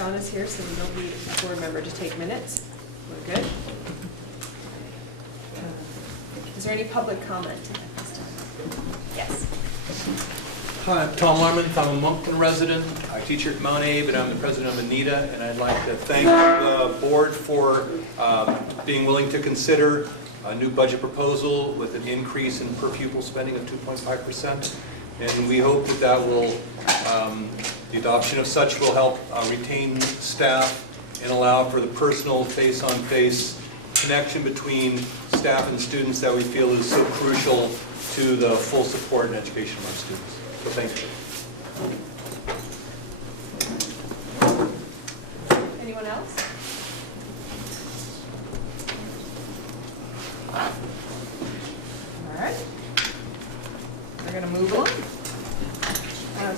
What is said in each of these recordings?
Sean is here, so we don't need a board member to take minutes. We're good. Is there any public comment at this time? Yes. Hi, I'm Tom Armand. I'm a Moncton resident. I teach here at Mount Abe, and I'm the president of Anita. And I'd like to thank the board for being willing to consider a new budget proposal with an increase in per pupil spending of 2.5%. And we hope that that will, the adoption of such will help retain staff and allow for the personal face-on-face connection between staff and students that we feel is so crucial to the full support and education of our students. So thank you. Anyone else? All right. We're going to move on.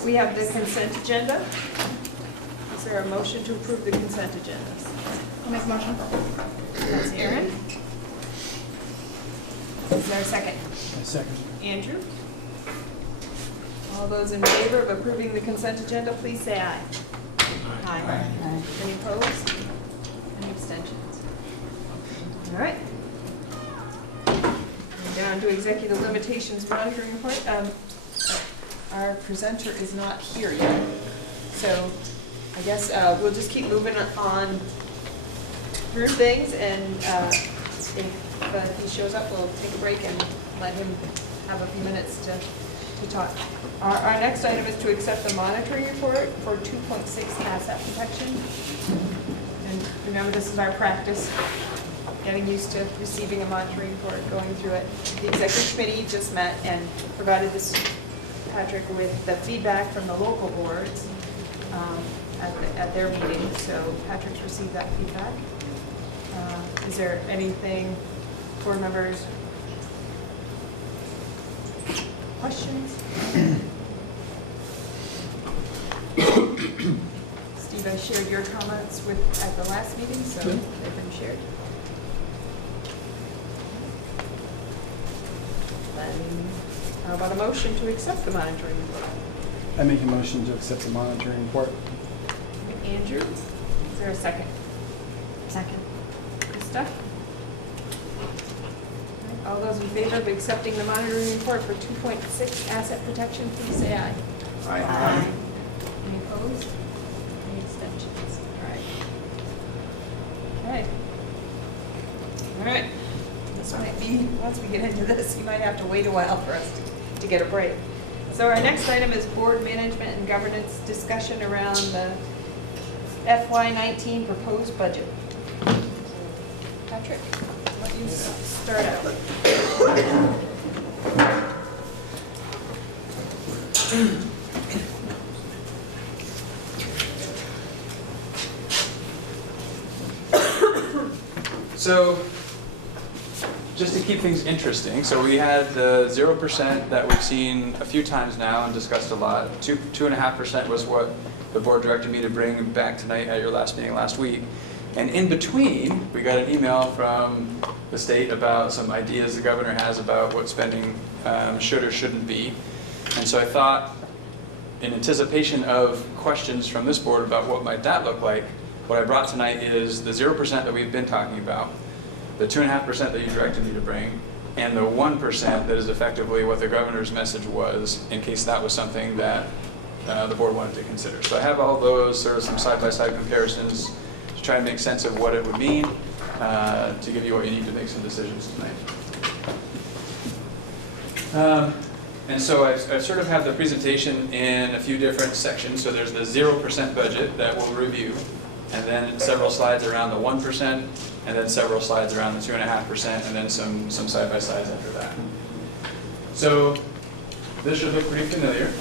We have the consent agenda. Is there a motion to approve the consent agenda? I'll make a motion. That's Aaron. Is there a second? A second. Andrew? All those in favor of approving the consent agenda, please say aye. Aye. Any opposed? Any abstentions? All right. Down to executive limitations monitoring report. Our presenter is not here yet, so I guess we'll just keep moving on through things, and if he shows up, we'll take a break and let him have a few minutes to talk. Our next item is to accept the monitoring report for 2.6 asset protection. And remember, this is our practice, getting used to receiving a monitoring report, going through it. The executive committee just met and provided this, Patrick, with the feedback from the local boards at their meeting. So Patrick's received that feedback. Is there anything, board members, questions? Steve, I shared your comments at the last meeting, so they've been shared. Then how about a motion to accept the monitoring report? I make a motion to accept the monitoring report. Andrew, is there a second? Second. Krista? All those in favor of accepting the monitoring report for 2.6 asset protection, please say aye. Aye. Any opposed? Any abstentions? All right. Okay. All right. This might be, once we get into this, you might have to wait a while for us to get a break. So our next item is board management and governance discussion around the FY19 proposed budget. Patrick, why don't you start out? So, just to keep things interesting, so we had the 0% that we've seen a few times now and discussed a lot. 2.5% was what the board directed me to bring back tonight at your last meeting last week. And in between, we got an email from the state about some ideas the governor has about what spending should or shouldn't be. And so I thought, in anticipation of questions from this board about what might that look like, what I brought tonight is the 0% that we've been talking about, the 2.5% that you directed me to bring, and the 1% that is effectively what the governor's message was, in case that was something that the board wanted to consider. So I have all those, sort of some side-by-side comparisons to try and make sense of what it would mean to give you what you need to make some decisions tonight. And so I sort of have the presentation in a few different sections. So there's the 0% budget that we'll review, and then several slides around the 1%, and then several slides around the 2.5%, and then some side-by-sides after that. So this should look pretty familiar.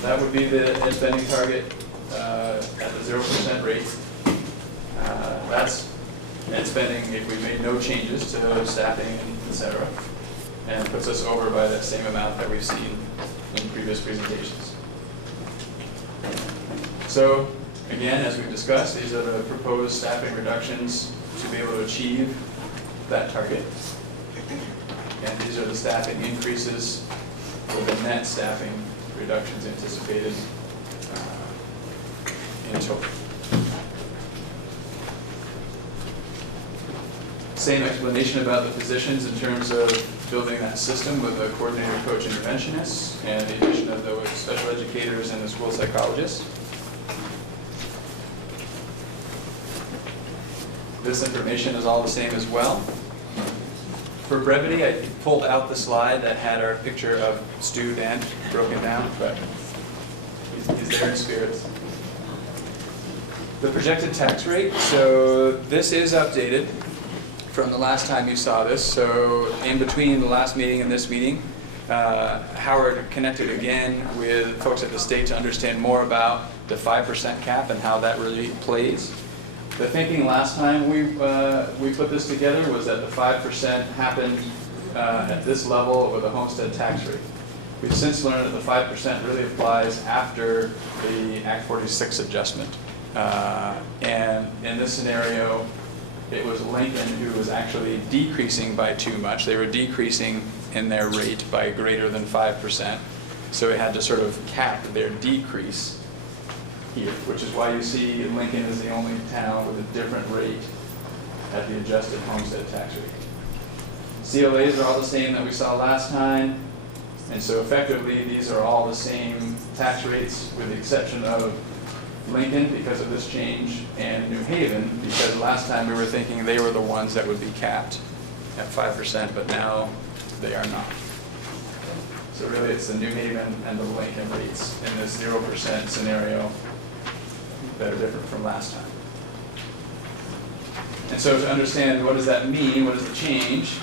That would be the ed spending target at the 0% rate. That's ed spending if we made no changes to staffing, etc., and puts us over by that same amount that we've seen in previous presentations. So again, as we've discussed, these are the proposed staffing reductions to be able to achieve that target. And these are the staffing increases for the net staffing reductions anticipated in total. Same explanation about the positions in terms of building that system with the coordinator, coach, interventionist, and the addition of those special educators and the school psychologists. This information is all the same as well. For brevity, I pulled out the slide that had our picture of Stu Dan broken down, but he's there in spirits. The projected tax rate, so this is updated from the last time you saw this. So in between the last meeting and this meeting, Howard connected again with folks at the state to understand more about the 5% cap and how that really plays. The thinking last time we put this together was that the 5% happened at this level with a homestead tax rate. We've since learned that the 5% really applies after the Act 46 adjustment. And in this scenario, it was Lincoln who was actually decreasing by too much. They were decreasing in their rate by greater than 5%. So it had to sort of cap their decrease here, which is why you see Lincoln is the only town with a different rate at the adjusted homestead tax rate. CLAs are all the same that we saw last time. And so effectively, these are all the same tax rates with the exception of Lincoln because of this change, and New Haven because last time we were thinking they were the ones that would be capped at 5%, but now they are not. So really it's the New Haven and the Lincoln rates in this 0% scenario that are different from last time. And so to understand what does that mean, what is the change,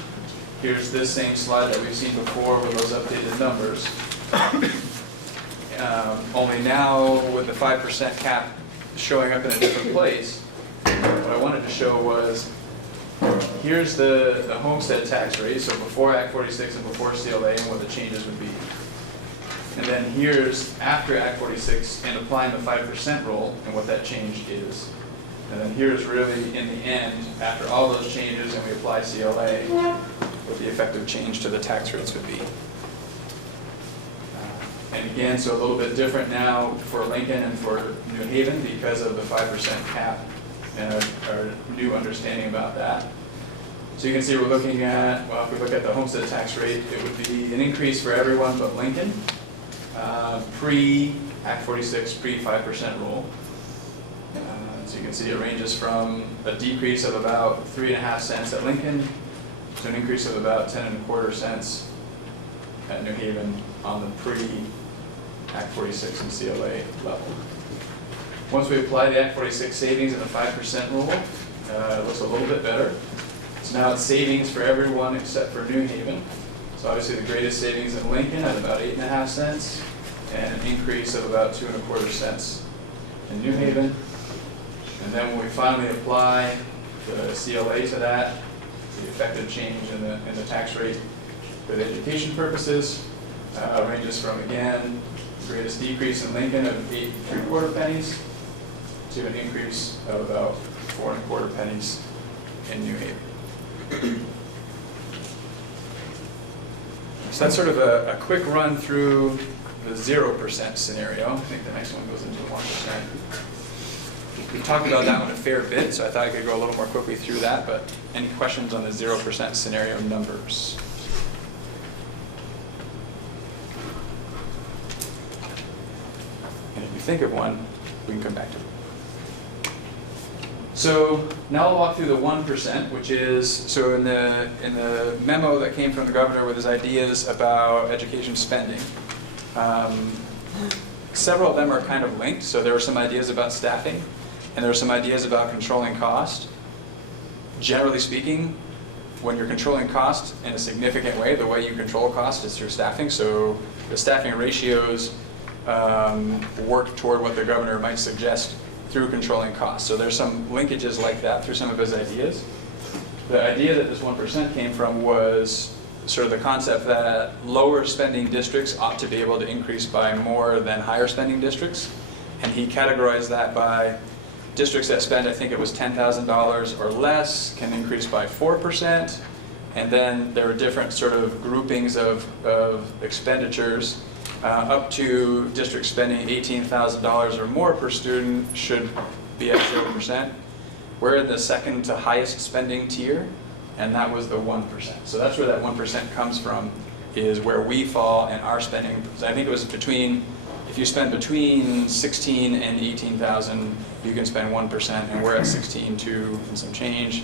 here's this same slide that we've seen before with those updated numbers. Only now with the 5% cap showing up in a different place, what I wanted to show was, here's the homestead tax rate, so before Act 46 and before CLA and what the changes would be. And then here's after Act 46 and applying the 5% rule and what that change is. And then here's really in the end, after all those changes and we apply CLA, what the effective change to the tax rates would be. And again, so a little bit different now for Lincoln and for New Haven because of the 5% cap and our new understanding about that. So you can see we're looking at, well, if we look at the homestead tax rate, it would be an increase for everyone but Lincoln, pre-Act 46, pre-5% rule. So you can see it ranges from a decrease of about 3.5 cents at Lincoln to an increase of about 10.25 cents at New Haven on the pre-Act 46 and CLA level. Once we apply the Act 46 savings and the 5% rule, it looks a little bit better. So now it's savings for everyone except for New Haven. So obviously the greatest savings in Lincoln at about 8.5 cents and an increase of about 2.25 cents in New Haven. And then when we finally apply the CLA to that, the effective change in the tax rate for the education purposes ranges from, again, the greatest decrease in Lincoln of 8.75 pennies to an increase of about 4.25 pennies in New Haven. So that's sort of a quick run through the 0% scenario. I think the next one goes into the 1%. We talked about that one a fair bit, so I thought I could go a little more quickly through that, but any questions on the 0% scenario numbers? And if you think of one, we can come back to it. So now I'll walk through the 1%, which is, so in the memo that came from the governor with his ideas about education spending, several of them are kind of linked. So there were some ideas about staffing, and there are some ideas about controlling cost. Generally speaking, when you're controlling cost in a significant way, the way you control cost is through staffing. So the staffing ratios work toward what the governor might suggest through controlling costs. So there's some linkages like that through some of his ideas. The idea that this 1% came from was sort of the concept that lower spending districts ought to be able to increase by more than higher spending districts. And he categorized that by districts that spend, I think it was $10,000 or less, can increase by 4%. And then there are different sort of groupings of expenditures up to districts spending $18,000 or more per student should be at 0%. We're in the second to highest spending tier. and that was the 1%. So that's where that 1% comes from, is where we fall in our spending. So I think it was between, if you spend between 16 and 18,000, you can spend 1%, and we're at 16.2 and some change.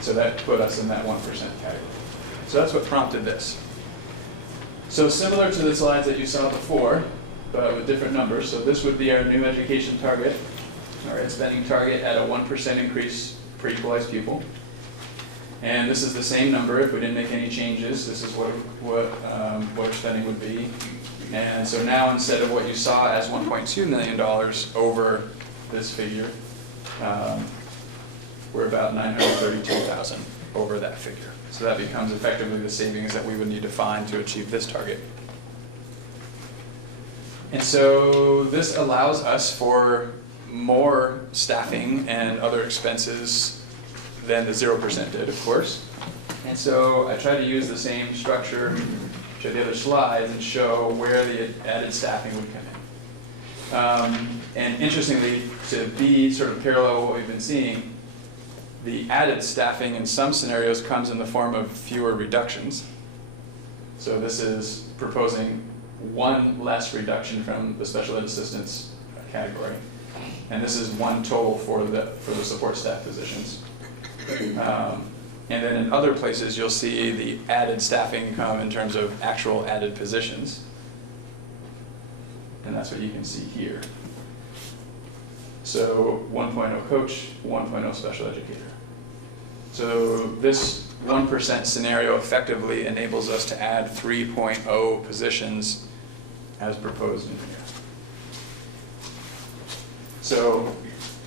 So that put us in that 1% category. So that's what prompted this. So similar to the slides that you saw before, but with different numbers. So this would be our new education target, our ed spending target at a 1% increase per equalized pupil. And this is the same number if we didn't make any changes. This is what our spending would be. And so now instead of what you saw as $1.2 million over this figure, we're about $932,000 over that figure. So that becomes effectively the savings that we would need to find to achieve this target. And so this allows us for more staffing and other expenses than the 0% did, of course. And so I try to use the same structure to the other slides and show where the added staffing would come in. And interestingly, to be sort of parallel with what we've been seeing, the added staffing in some scenarios comes in the form of fewer reductions. So this is proposing one less reduction from the special ed assistants category. And this is one total for the support staff positions. And then in other places, you'll see the added staffing come in terms of actual added positions. And that's what you can see here. So 1.0 coach, 1.0 special educator. So this 1% scenario effectively enables us to add 3.0 positions as proposed in here. So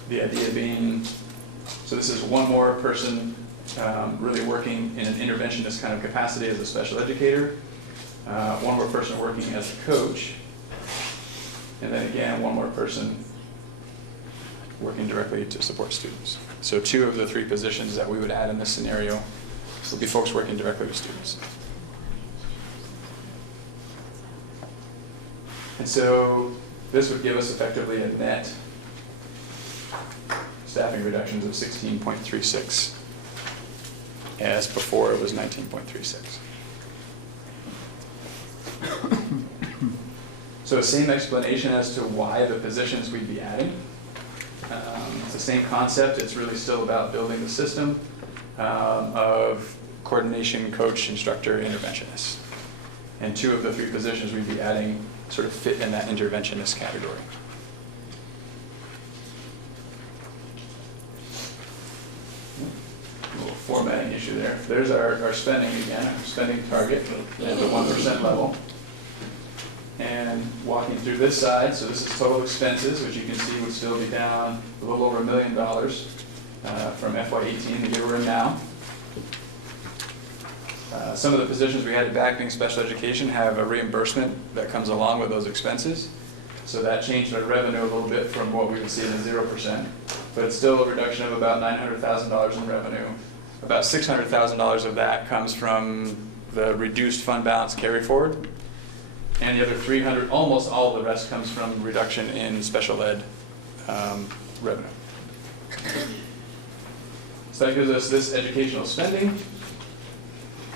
the idea being, so this is one more person really working in an interventionist kind of capacity as a special educator, one more person working as a coach, and then again, one more person working directly to support students. So 2 of the 3 positions that we would add in this scenario will be folks working directly with students. And so this would give us effectively a net staffing reductions of 16.36, as before it was 19.36. So same explanation as to why the positions we'd be adding. It's the same concept. It's really still about building the system of coordination, coach, instructor, interventionist. And 2 of the 3 positions we'd be adding sort of fit in that interventionist category. A little formatting issue there. There's our spending again, our spending target at the 1% level. And walking through this side, so this is total expenses, which you can see would still be down a little over $1 million from FY18, the year we're in now. Some of the positions we added back being special education have a reimbursement that comes along with those expenses. So that changed our revenue a little bit from what we would see in the 0%. But it's still a reduction of about $900,000 in revenue. About $600,000 of that comes from the reduced fund balance carry forward. And the other 300, almost all of the rest comes from reduction in special ed revenue. So that gives us this educational spending,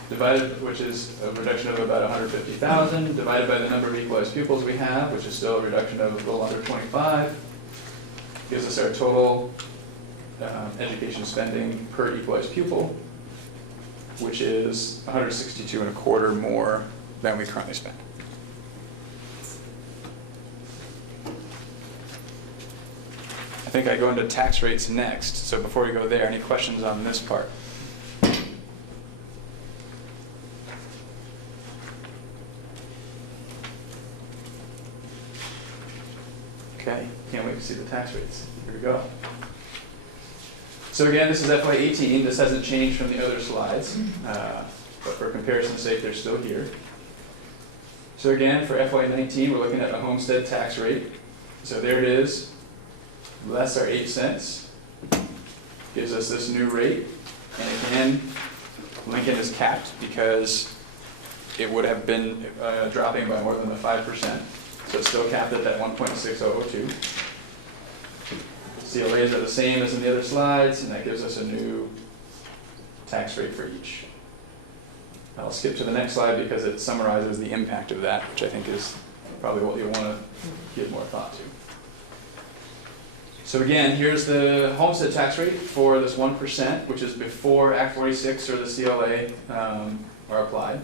divided, which is a reduction of about 150,000, divided by the number of equalized pupils we have, which is still a reduction of a little under 25, gives us our total education spending per equalized pupil, which is 162.25 more than we currently spend. I think I go into tax rates next, so before we go there, any questions on this part? Okay, can't wait to see the tax rates. Here we go. So again, this is FY18. This hasn't changed from the other slides, but for comparison's sake, they're still here. So again, for FY19, we're looking at a homestead tax rate. So there it is. Less our 8 cents gives us this new rate. And again, Lincoln is capped because it would have been dropping by more than the 5%. So it's still capped at that 1.6002. CLAs are the same as in the other slides, and that gives us a new tax rate for each. I'll skip to the next slide because it summarizes the impact of that, which I think is probably what you'll want to give more thought to. So again, here's the homestead tax rate for this 1%, which is before Act 46 or the CLA are applied.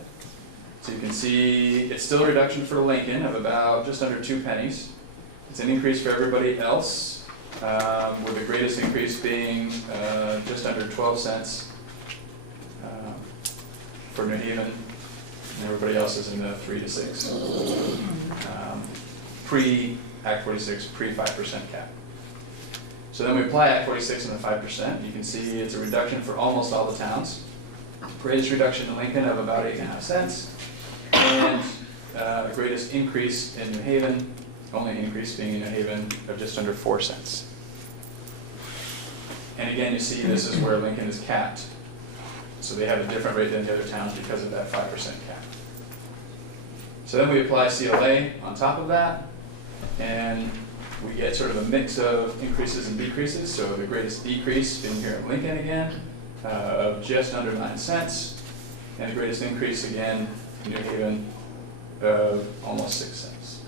So you can see it's still a reduction for Lincoln of about just under 2 pennies. It's an increase for everybody else, with the greatest increase being just under 12 cents for New Haven, and everybody else is in the 3 to 6. Pre-Act 46, pre-5% cap. So then we apply Act 46 and the 5%. You can see it's a reduction for almost all the towns. Greatest reduction in Lincoln of about 8.5 cents. And the greatest increase in New Haven, only increase being in New Haven of just under 4 cents. And again, you see this is where Lincoln is capped. So they have a different rate than the other towns because of that 5% cap. So then we apply CLA on top of that, and we get sort of a mix of increases and decreases. So the greatest decrease being here in Lincoln again, of just under 9 cents, and the greatest increase again in New Haven of almost 6 cents.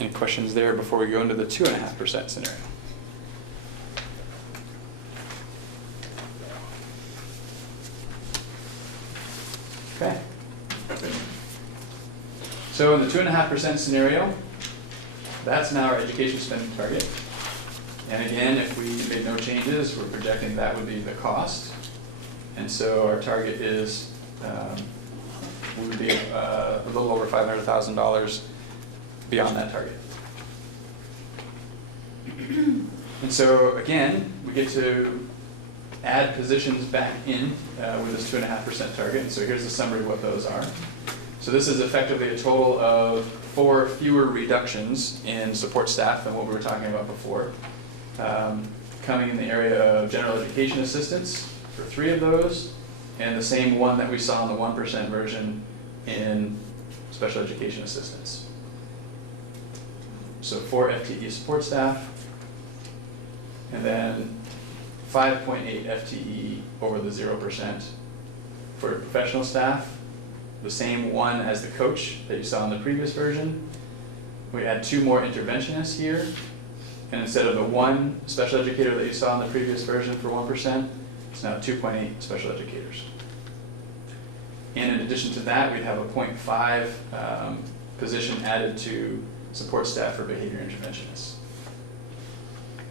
Any questions there before we go into the 2.5% scenario? Okay. So in the 2.5% scenario, that's now our education spending target. And again, if we made no changes, we're projecting that would be the cost. And so our target is, we would be a little over $500,000 beyond that target. And so again, we get to add positions back in with this 2.5% target. And so here's the summary of what those are. So this is effectively a total of 4 fewer reductions in support staff than what we were talking about before. Coming in the area of general education assistants for 3 of those, and the same one that we saw in the 1% version in special education assistants. So 4 FTE support staff, and then 5.8 FTE over the 0% for professional staff, the same one as the coach that you saw in the previous version. We add 2 more interventionists here, and instead of the 1 special educator that you saw in the previous version for 1%, it's now 2.8 special educators. And in addition to that, we'd have a 0.5 position added to support staff for behavior interventionists.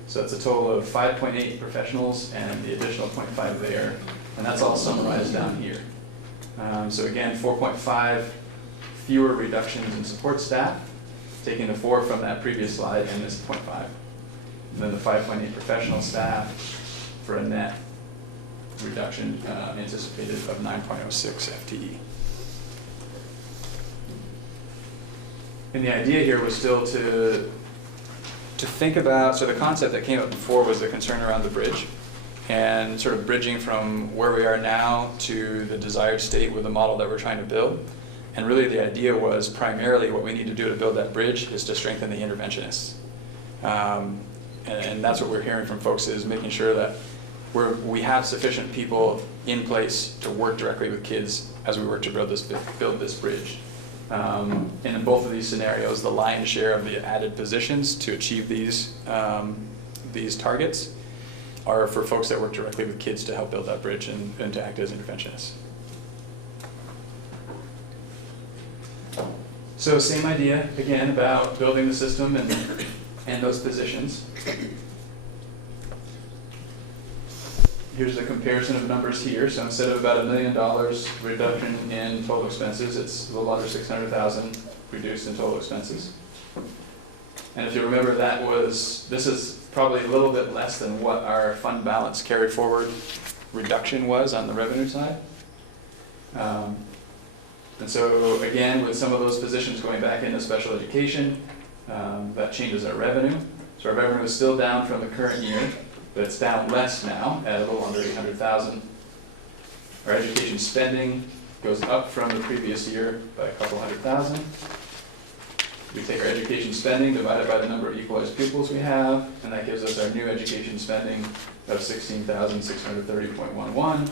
So that's a total of 5.8 professionals and the additional 0.5 there, and that's all summarized down here. So again, 4.5 fewer reductions in support staff, taking the 4 from that previous slide and this 0.5. And then the 5.8 professional staff for a net reduction anticipated of 9.06 FTE. And the idea here was still to think about, so the concept that came up before was the concern around the bridge, and sort of bridging from where we are now to the desired state with the model that we're trying to build. And really the idea was primarily what we need to do to build that bridge is to strengthen the interventionists. And that's what we're hearing from folks, is making sure that we have sufficient people in place to work directly with kids as we work to build this bridge. And in both of these scenarios, the lion's share of the added positions to achieve these targets are for folks that work directly with kids to help build that bridge and to act as interventionists. So same idea, again, about building the system and those positions. Here's the comparison of numbers here. So instead of about $1 million reduction in total expenses, it's a little under $600,000 reduced in total expenses. And if you remember, this is probably a little bit less than what our fund balance carry forward reduction was on the revenue side. And so again, with some of those positions going back into special education, that changes our revenue. So our revenue is still down from the current year, but it's down less now at a little under $800,000. Our education spending goes up from the previous year by a couple $100,000. We take our education spending divided by the number of equalized pupils we have, and that gives us our new education spending of $16,630.11,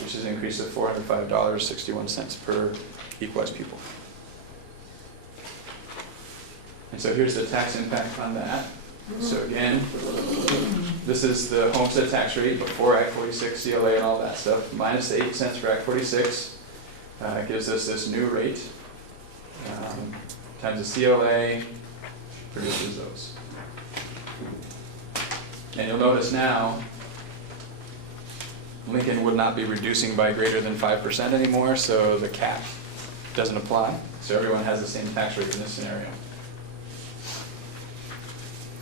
which is an increase of $405.61 per equalized pupil. And so here's the tax impact on that. So again, this is the homestead tax rate before Act 46, CLA and all that stuff, minus the 8 cents for Act 46, gives us this new rate, times the CLA, produces those. And you'll notice now, Lincoln would not be reducing by greater than 5% anymore, so the cap doesn't apply. So everyone has the same tax rate in this scenario.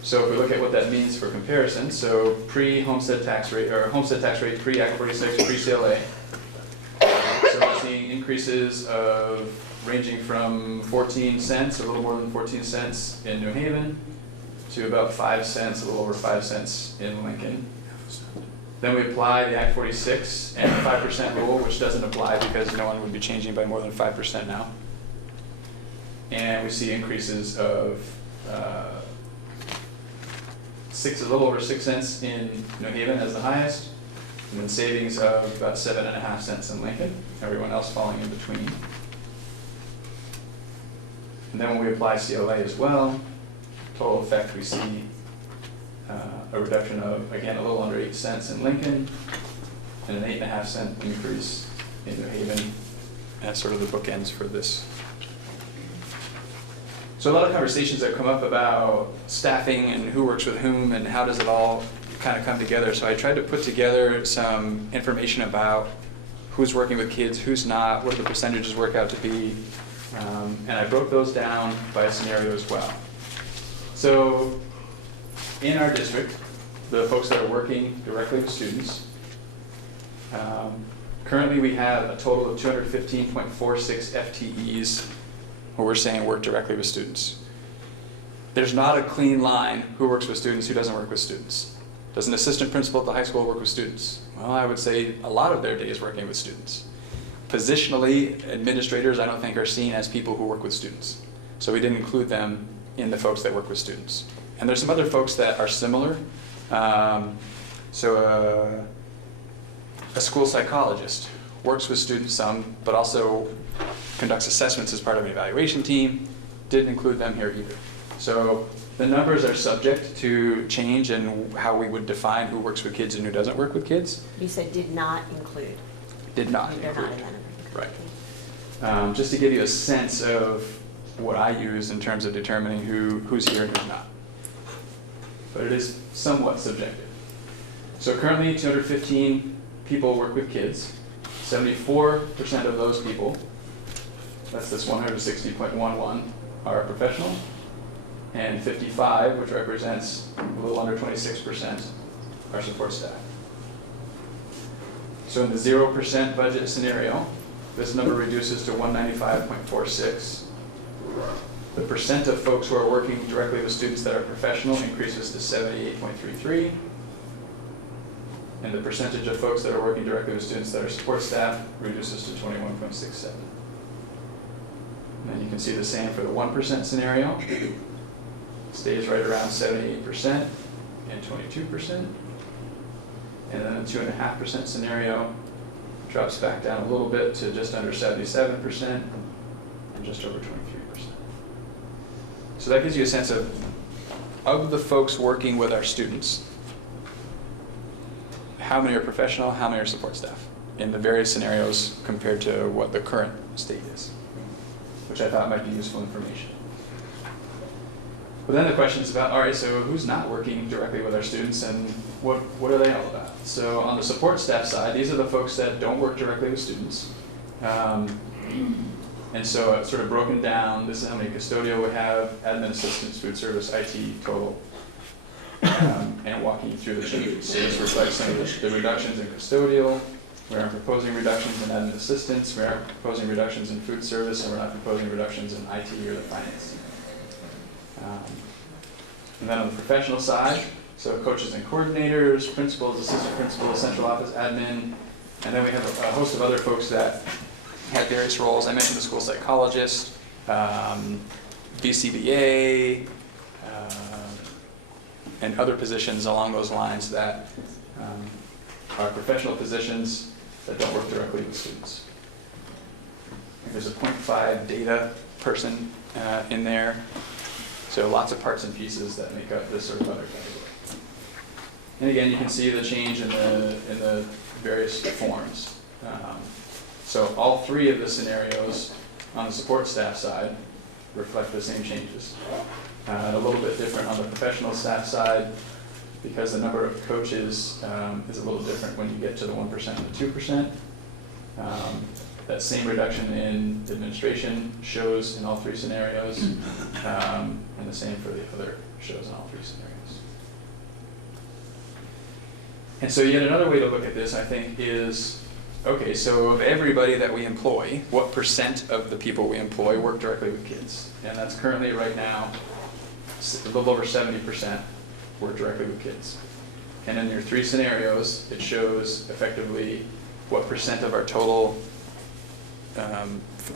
So if we look at what that means for comparison, so pre-homestead tax rate, or homestead tax rate pre-Act 46, pre-CLA. So we're seeing increases of ranging from 14 cents, a little more than 14 cents in New Haven, to about 5 cents, a little over 5 cents in Lincoln. Then we apply the Act 46 and the 5% rule, which doesn't apply because no one would be changing by more than 5% now. And we see increases of a little over 6 cents in New Haven as the highest, and then savings of about 7.5 cents in Lincoln, everyone else falling in between. And then when we apply CLA as well, total effect we see a reduction of, again, a little under 8 cents in Lincoln, and an 8.5 cent increase in New Haven. And that's sort of the bookends for this. So a lot of conversations have come up about staffing and who works with whom and how does it all kind of come together. So I tried to put together some information about who's working with kids, who's not, what do the percentages work out to be, and I broke those down by scenario as well. So in our district, the folks that are working directly with students, currently we have a total of 215.46 FTEs who we're saying work directly with students. There's not a clean line who works with students, who doesn't work with students. Does an assistant principal at the high school work with students? Well, I would say a lot of their day is working with students. Positionally, administrators I don't think are seen as people who work with students. So we didn't include them in the folks that work with students. And there's some other folks that are similar. A school psychologist works with students some, but also conducts assessments as part of an evaluation team. Didn't include them here either. So the numbers are subject to change in how we would define who works with kids and who doesn't work with kids. You said did not include. Did not They're include. not in that number. Right. Just to give you a sense of what I use in terms of determining who's here and who's not. But it is somewhat subjective. So currently 215 people work with kids. 74% of those people, that's this 160.11, are professional, and 55, which represents a little under 26%, are support staff. So in the 0% budget scenario, this number reduces to 195.46. The percent of folks who are working directly with students that are professional increases to 78.33. And the percentage of folks that are working directly with students that are support staff reduces to 21.67. And then you can see the same for the 1% scenario. Stays right around 78% and 22%. And then the 2.5% scenario drops back down a little bit to just under 77% and just over 23%. So that gives you a sense of the folks working with our students, how many are professional, how many are support staff in the various scenarios compared to what the current state is, which I thought might be useful information. But then the question is about, all right, so who's not working directly with our students and what are they all about? So on the support staff side, these are the folks that don't work directly with students. And so it's sort of broken down. This is how many custodial we have, admin assistants, food service, IT total, and walking you through the changes. So this reflects some of the reductions in custodial. We aren't proposing reductions in admin assistants. We aren't proposing reductions in food service, and we're not proposing reductions in IT or the finance team. And then on the professional side, so coaches and coordinators, principals, assistant principals, central office admin, and then we have a host of other folks that have various roles. I mentioned the school psychologist, BCBA, and other positions along those lines that are professional positions that don't work directly with students. There's a 0.5 data person in there. So lots of parts and pieces that make up this sort of other category. And again, you can see the change in the various forms. So all three of the scenarios on the support staff side reflect the same changes. A little bit different on the professional staff side because the number of coaches is a little different when you get to the 1% and the 2%. That same reduction in administration shows in all three scenarios, and the same for the other shows in all three scenarios. And so yet another way to look at this, I think, is, okay, so of everybody that we employ, what % of the people we employ work directly with kids? And that's currently right now, a little over 70% work directly with kids. And in your three scenarios, it shows effectively what % of our total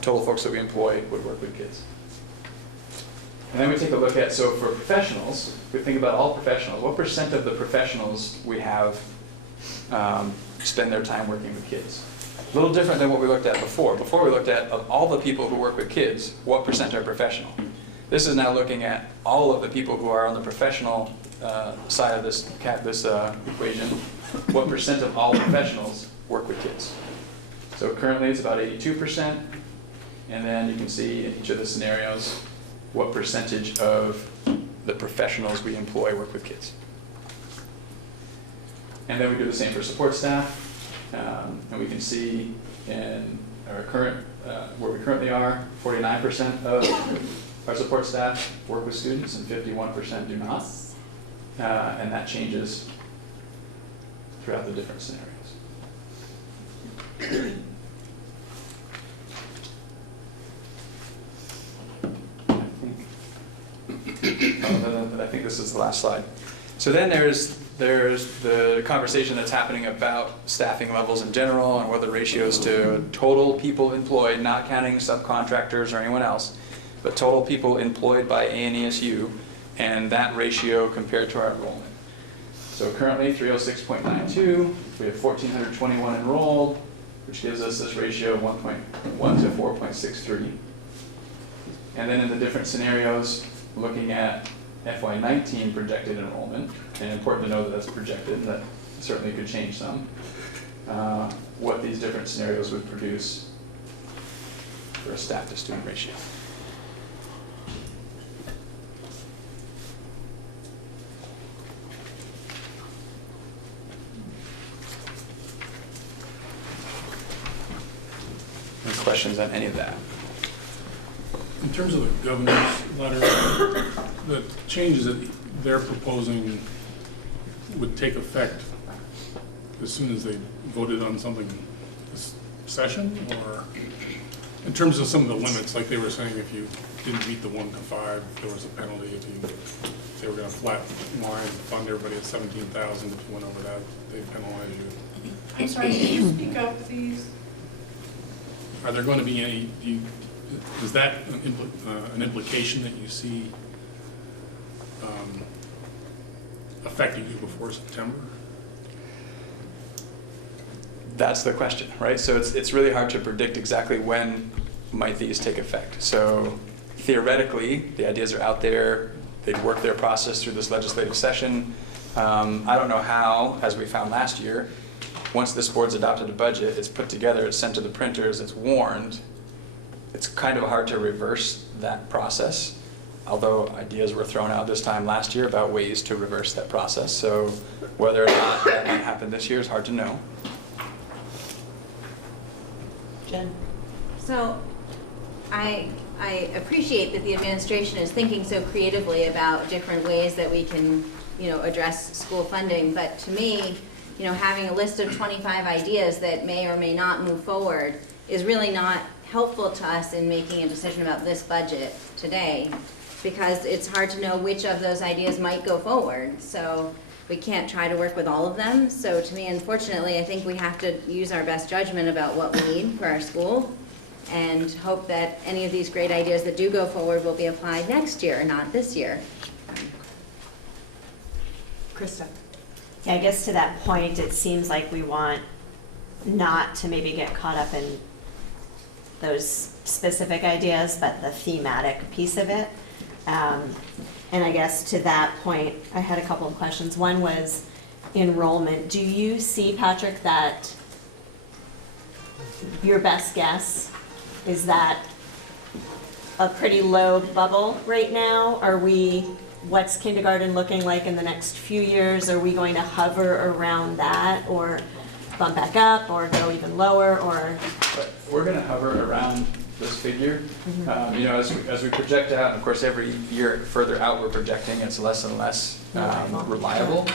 folks that we employ would work with kids. And then we take a look at, so for professionals, we think about all professionals, what % of the professionals we have spend their time working with kids? A little different than what we looked at before. Before we looked at, of all the people who work with kids, what % are professional? This is now looking at all of the people who are on the professional side of this equation. What % of all professionals work with kids? So currently it's about 82%, and then you can see in each of the scenarios what % of the professionals we employ work with kids. And then we do the same for support staff, and we can see in our current, where we currently are, 49% of our support staff work with students and 51% do not, and that changes throughout the different scenarios. I think this is the last slide. So then there's the conversation that's happening about staffing levels in general and what the ratios to total people employed, not counting subcontractors or anyone else, but total people employed by ANESU and that ratio compared to our enrollment. So currently 306.92, we have 1,421 enrolled, which gives us this ratio of 1.1 to 4.63. And then in the different scenarios, looking at FY19 projected enrollment, and important to know that that's projected, and that certainly could change some, what these different scenarios would produce for a staff to student ratio. Any questions on any of that? In terms of the governor's letter, the changes that they're proposing would take effect as soon as they voted on something this session, or in terms of some of the limits, like they were saying, if you didn't meet the 1 to 5, there was a penalty. If they were going to flat line fund everybody at 17,000, if you went over that, they'd penalize you. I'm sorry, can you speak up, please? Are there going to be any? Is that an implication that you see affecting you before September? That's the question, right? So it's really hard to predict exactly when might these take effect. So theoretically, the ideas are out there. They'd work their process through this legislative session. I don't know how, as we found last year, once this board's adopted a budget, it's put together, it's sent to the printers, it's warned. It's kind of hard to reverse that process, although ideas were thrown out this time last year about ways to reverse that process. So whether or not that might happen this year is hard to know. Jen? So I appreciate that the administration is thinking so creatively about different ways that we can, address school funding. But to me, having a list of 25 ideas that may or may not move forward is really not helpful to us in making a decision about this budget today, because it's hard to know which of those ideas might go forward. So we can't try to work with all of them. So to me, unfortunately, I think we have to use our best judgment about what we need for our school. and hope that any of these great ideas that do go forward will be applied next year, not this year. Krista? Yeah, I guess to that point, it seems like we want not to maybe get caught up in those specific ideas, but the thematic piece of it. And I guess to that point, I had a couple of questions. One was enrollment. Do you see, Patrick, that your best guess is that a pretty low bubble right now? What's kindergarten looking like in the next few years? Are we going to hover around that, or bump back up, or go even lower, or? But we're going to hover around this figure. You know, as we project out, and of course every year further out we're projecting, it's less and less reliable.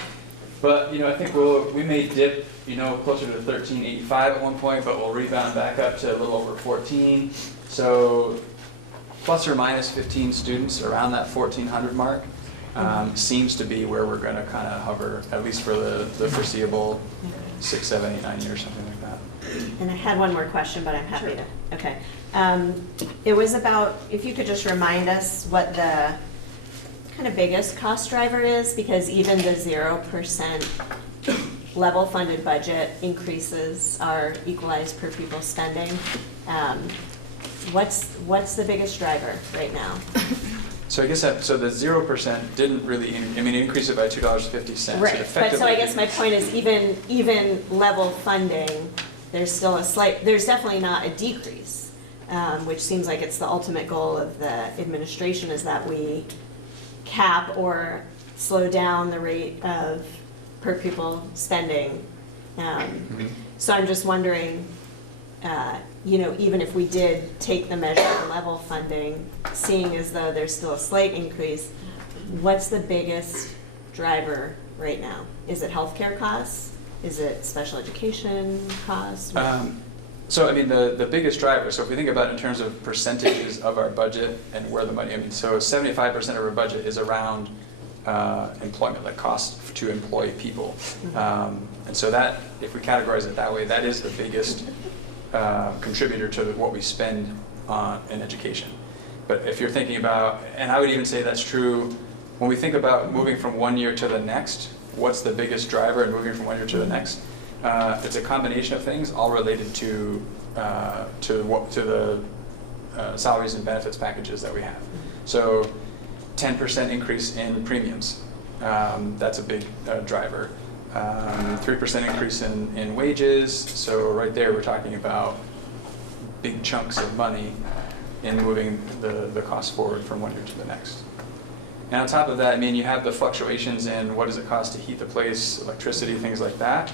But you know, I think we may dip, you know, closer to 1385 at one point, but we'll rebound back up to a little over 14. So plus or minus 15 students around that 1400 mark seems to be where we're going to kind of hover, at least for the foreseeable 6, 7, 8, 9 years, something like that. And I had one more question, but I'm happy to, okay. It was about, if you could just remind us what the kind of biggest cost driver is, because even the 0% level funded budget increases our equalized per pupil spending. What's the biggest driver right now? So I guess so the 0% didn't really, increase it by $2.50. Right, but so I guess my point is even level funding, there's still there's definitely not a decrease, which seems like it's the ultimate goal of the administration, is that we cap or slow down the rate of per pupil spending. So I'm just wondering, you know, even if we did take the measure of level funding, seeing as though there's still a slight increase, what's the biggest driver right now? Is it healthcare costs? Is it special education costs? So I mean, the biggest driver, so if we think about it in terms of percentages of our budget and where the money, so 75% of our budget is around employment, like cost to employ people. And so that, if we categorize it that way, that is the biggest contributor to what we spend in education. But if you're thinking about, and I would even say that's true, when we think about moving from one year to the next, what's the biggest driver in moving from one year to the next? It's a combination of things, all related to the salaries and benefits packages that we have. So 10% increase in premiums, that's a big driver. 3% increase in wages, so right there we're talking about big chunks of money in moving the cost forward from one year to the next. And on top of that, I mean, you have the fluctuations in what does it cost to heat the place, electricity, things like that.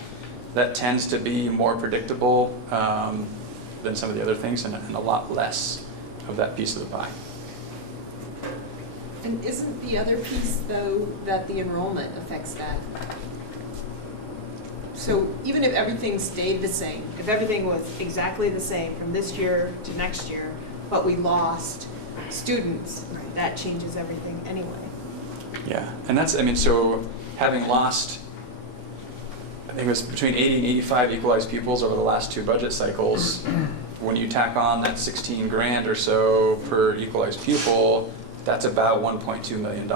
That tends to be more predictable than some of the other things, and a lot less of that piece of the pie. And isn't the other piece, though, that the enrollment affects that? So even if everything stayed the same, if everything was exactly the same from this year to next year, but we lost students, that changes everything anyway. Yeah, and that's, I mean, so having lost, I think it was between 80 and 85 equalized pupils over the last 2 budget cycles, when you tack on that 16 grand or so per equalized pupil, that's about $1.2 million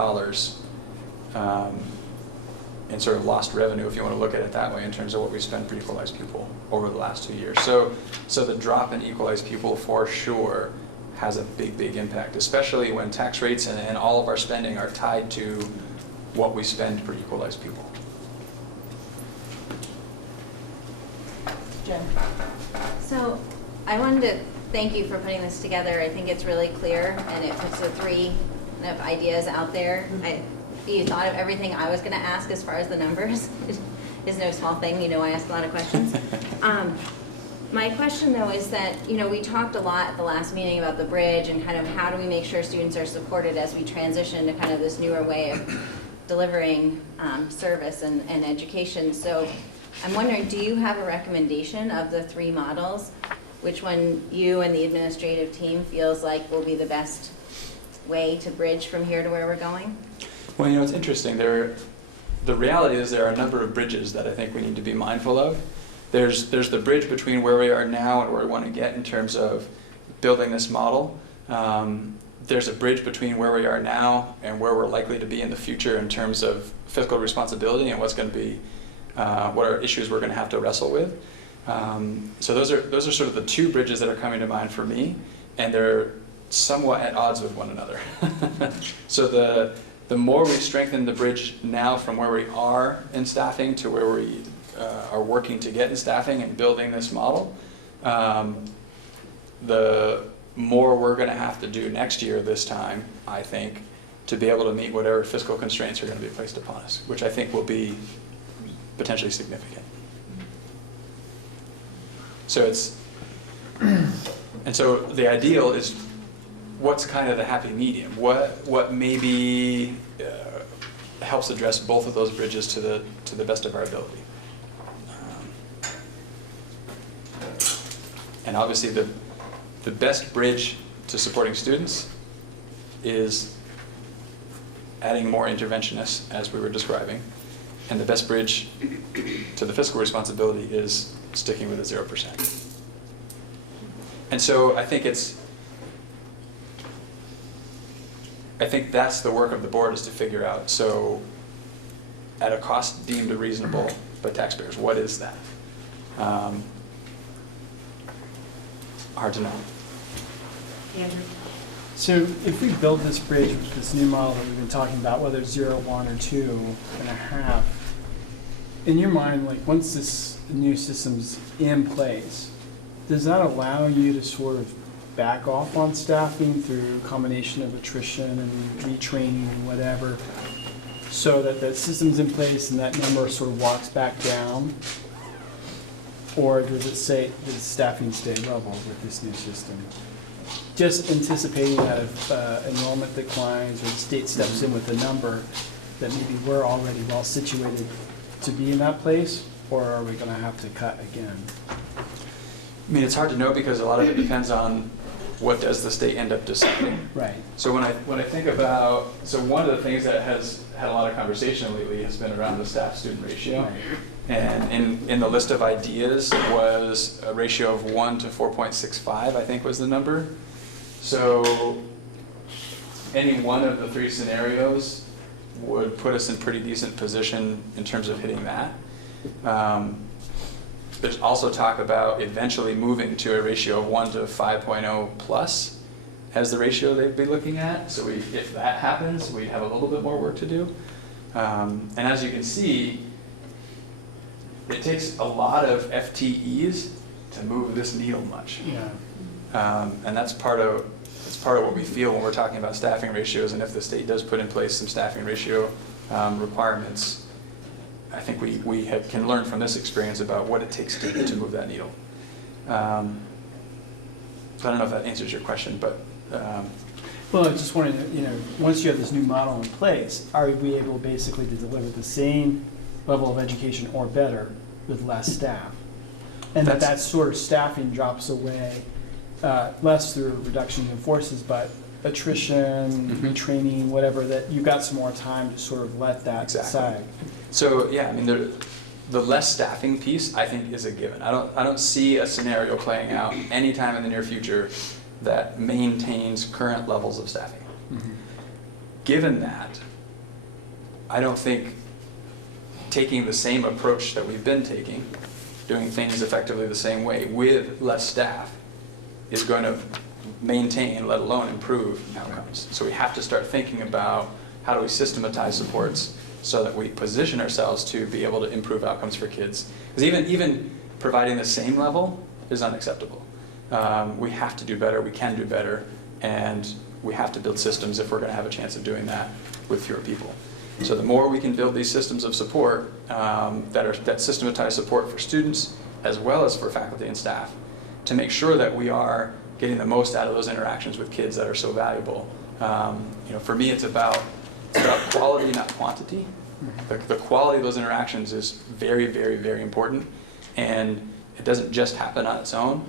in sort of lost revenue, if you want to look at it that way, in terms of what we spend per equalized pupil over the last 2 years. So the drop in equalized pupil for sure has a big impact, especially when tax rates and all of our spending are tied to what we spend per equalized pupil. Jen? So I wanted to thank you for putting this together. I think it's really clear, and it puts the 3 kind of ideas out there. You thought of everything I was going to ask as far as the numbers. It is no small thing. You know, I ask a lot of questions. My question, though, is that, you know, we talked a lot at the last meeting about the bridge and kind of how do we make sure students are supported as we transition to kind of this newer way of delivering service and education. So I'm wondering, do you have a recommendation of the 3 models? Which one you and the administrative team feels like will be the best way to bridge from here to where we're going? Well, you know, it's interesting. The reality is there are a number of bridges that I think we need to be mindful of. There's the bridge between where we are now and where we want to get in terms of building this model. There's a bridge between where we are now and where we're likely to be in the future in terms of fiscal responsibility and what's going to be, what are issues we're going to have to wrestle with. So those are sort of the two bridges that are coming to mind for me, and they're somewhat at odds with one another. So the more we strengthen the bridge now from where we are in staffing to where we are working to get in staffing and building this model, the more we're going to have to do next year this time, I think, to be able to meet whatever fiscal constraints are going to be placed upon us, which I think will be potentially significant. So and so the ideal is, what's kind of the happy medium? What maybe helps address both of those bridges to the best of our ability? And obviously the best bridge to supporting students is adding more interventionists, as we were describing. And the best bridge to the fiscal responsibility is sticking with the 0%. And so I think that's the work of the board, is to figure out, so at a cost deemed reasonable by taxpayers, what is that? Hard to know. Andrew? So if we build this bridge with this new model that we've been talking about, whether it's 0, 1, or 2.5, in your mind, like once this new system's in place, does that allow you to sort of back off on staffing through a combination of attrition and retraining and whatever, so that the system's in place and that number sort of walks back down? Or does it say, does staffing stay level with this new system? Just anticipating that if enrollment declines or the state steps in with a number, that maybe we're already well situated to be in that place, or are we going to have to cut again? I mean, it's hard to know because a lot of it depends on what does the state end up deciding. Right. So when I think about, so one of the things that has had a lot of conversation lately has been around the staff-student ratio. Right. And in the list of ideas was a ratio of 1 to 4.65, I think was the number. So any one of the three scenarios would put us in pretty decent position in terms of hitting that. There's also talk about eventually moving to a ratio of 1 to 5.0 plus as the ratio they'd be looking at. So if that happens, we have a little bit more work to do. And as you can see, it takes a lot of FTEs to move this needle much. Yeah. And that's part of what we feel when we're talking about staffing ratios. And if the state does put in place some staffing ratio requirements, I think we can learn from this experience about what it takes to move that needle. So I don't know if that answers your question, but Well, I just wanted to, once you have this new model in place, are we able basically to deliver the same level of education or better with less staff? And that sort of staffing drops away, less through reduction in forces, but attrition, retraining, whatever, that you've got some more time to sort of let that sag. So yeah, I mean, the less staffing piece, I think, is a given. I don't see a scenario playing out anytime in the near future that maintains current levels of staffing. Mm-hmm. Given that, I don't think taking the same approach that we've been taking, doing things effectively the same way with less staff, is going to maintain, let alone improve, outcomes. So we have to start thinking about how do we systematize supports so that we position ourselves to be able to improve outcomes for kids. Because even providing the same level is unacceptable. We have to do better, we can do better, and we have to build systems if we're going to have a chance of doing that with fewer people. So the more we can build these systems of support that systematize support for students as well as for faculty and staff, to make sure that we are getting the most out of those interactions with kids that are so valuable. For me, it's about quality, not quantity. The quality of those interactions is very, very, very important, and it doesn't just happen on its own.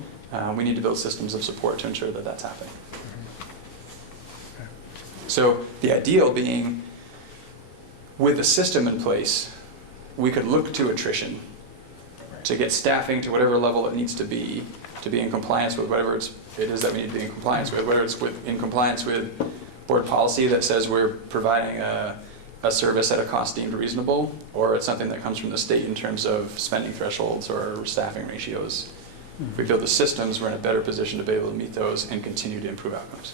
We need to build systems of support to ensure that that's happening. So the ideal being, with the system in place, we could look to attrition to get staffing to whatever level it needs to be to be in compliance with whatever it is that we need to be in compliance with, whether it's in compliance with board policy that says we're providing a service at a cost deemed reasonable, or it's something that comes from the state in terms of spending thresholds or staffing ratios. If we build the systems, we're in a better position to be able to meet those and continue to improve outcomes.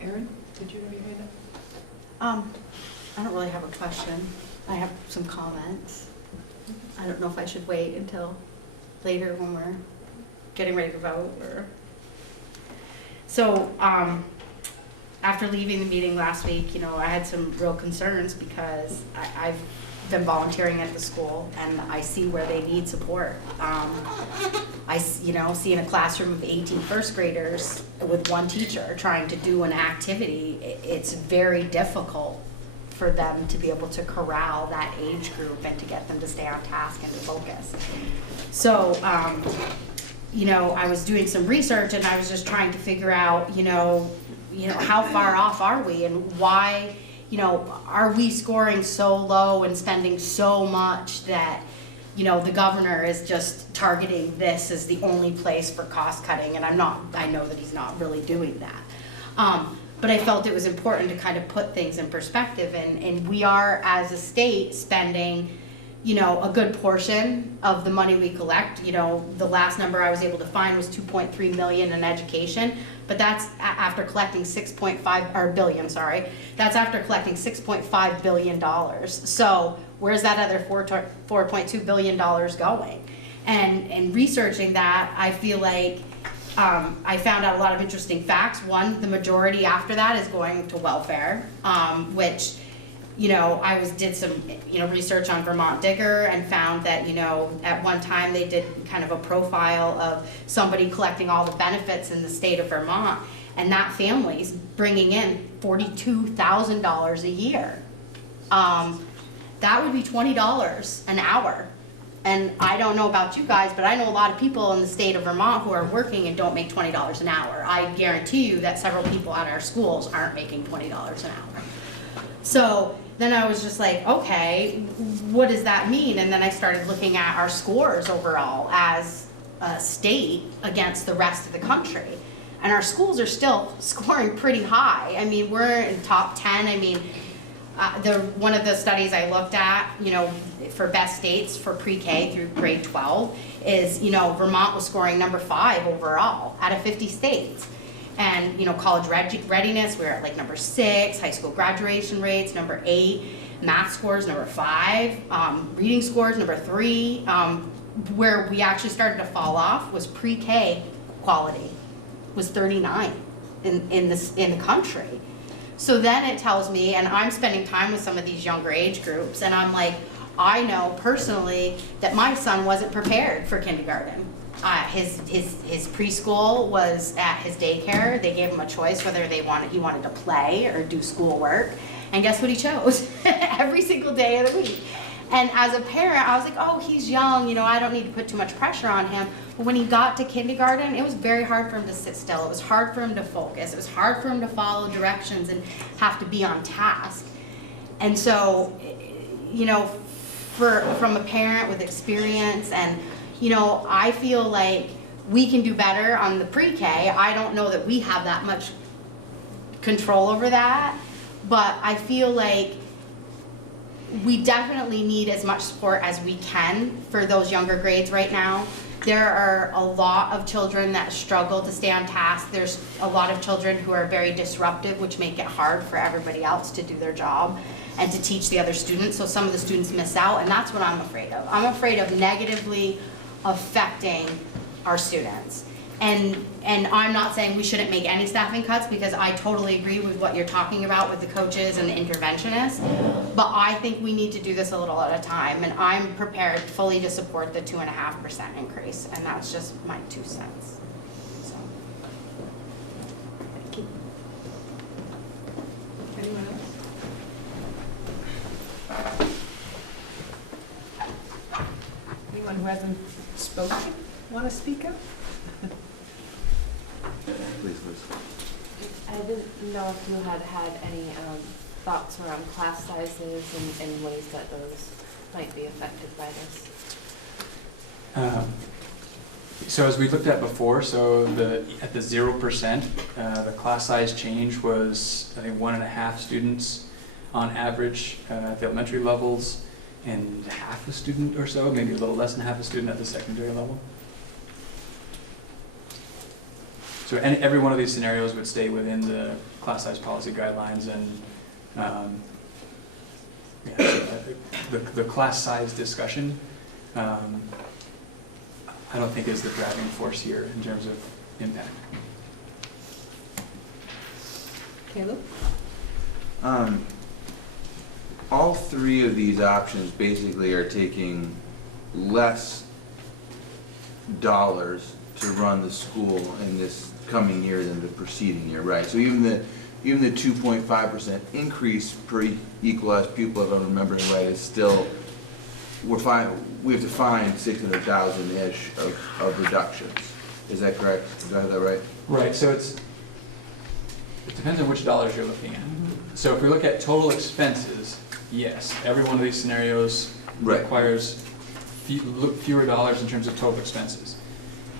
Erin, did you have your hand up? I don't really have a question. I have some comments. I don't know if I should wait until later when we're getting ready to vote or. So, after leaving the meeting last week, I had some real concerns because I've been volunteering at the school and I see where they need support. I see in a classroom of 18 first graders with one teacher trying to do an activity, it's very difficult for them to be able to corral that age group and to get them to stay on task and to focus. So, I was doing some research and I was just trying to figure out, how far off are we and why, are we scoring so low and spending so much that, the governor is just targeting this as the only place for cost cutting, and I know that he's not really doing that. But I felt it was important to kind of put things in perspective, and we are, as a state, spending, a good portion of the money we collect. The last number I was able to find was 2.3 million in education, but that's after collecting billion, sorry. That's after collecting $6.5 billion. So where's that other $4.2 billion going? And researching that, I feel like I found out a lot of interesting facts. One, the majority after that is going to welfare, which, I did some, research on Vermont Digger and found that, at one time they did kind of a profile of somebody collecting all the benefits in the state of Vermont, and that family's bringing in $42,000 a year. That would be $20 an hour. And I don't know about you guys, but I know a lot of people in the state of Vermont who are working and don't make $20 an hour. I guarantee you that several people at our schools aren't making $20 an hour. So then I was just like, okay, what does that mean? And then I started looking at our scores overall as a state against the rest of the country. And our schools are still scoring pretty high. I mean, we're in top 10. I mean, one of the studies I looked at, for best states for pre-K through grade 12 is, Vermont was scoring number 5 overall out of 50 states. And, college readiness, we're at like number 6, high school graduation rates, number 8, math scores, number 5, reading scores, number 3. Where we actually started to fall off was pre-K quality, was 39 in the country. So then it tells me, and I'm spending time with some of these younger age groups, and I'm like, I know personally that my son wasn't prepared for kindergarten. His preschool was at his daycare. They gave him a choice whether he wanted to play or do schoolwork, and guess what he chose? Every single day of the week. And as a parent, I was like, oh, he's young, I don't need to put too much pressure on him. But when he got to kindergarten, it was very hard for him to sit still. It was hard for him to focus. It was hard for him to follow directions and have to be on task. And so, from a parent with experience, and, I feel like we can do better on the pre-K. I don't know that we have that much control over that, but I feel like we definitely need as much support as we can for those younger grades right now. There are a lot of children that struggle to stay on task. There's a lot of children who are very disruptive, which make it hard for everybody else to do their job and to teach the other students. So some of the students miss out, and that's what I'm afraid of. I'm afraid of negatively affecting our students. And I'm not saying we shouldn't make any staffing cuts, because I totally agree with what you're talking about with the coaches and the interventionists, but I think we need to do this a little at a time, and I'm prepared fully to support the 2.5% increase, and that's just my 2 cents. So. Thank you. Anyone else? Anyone who hasn't spoken want to speak up? Please, Liz. I didn't know if you had any thoughts around class sizes and ways that those might be affected by this. So as we looked at before, so at the 0%, the class size change was, I think, 1.5 students on average at the elementary levels, and half a student or so, maybe a little less than half a student at the secondary level. So every one of these scenarios would stay within the class size policy guidelines, and so the class size discussion, I don't think is the driving force here in terms of impact. Caleb? All three of these options basically are taking less dollars to run the school in this coming year than the preceding year, right? So even the 2.5% increase per equalized pupil, if I'm remembering right, is still, we have to find 600,000-ish of reductions. Is that correct? Is that right? Right, so it depends on which dollars you're looking at. So if we look at total expenses, yes, every one of these scenarios requires fewer dollars in terms of total expenses.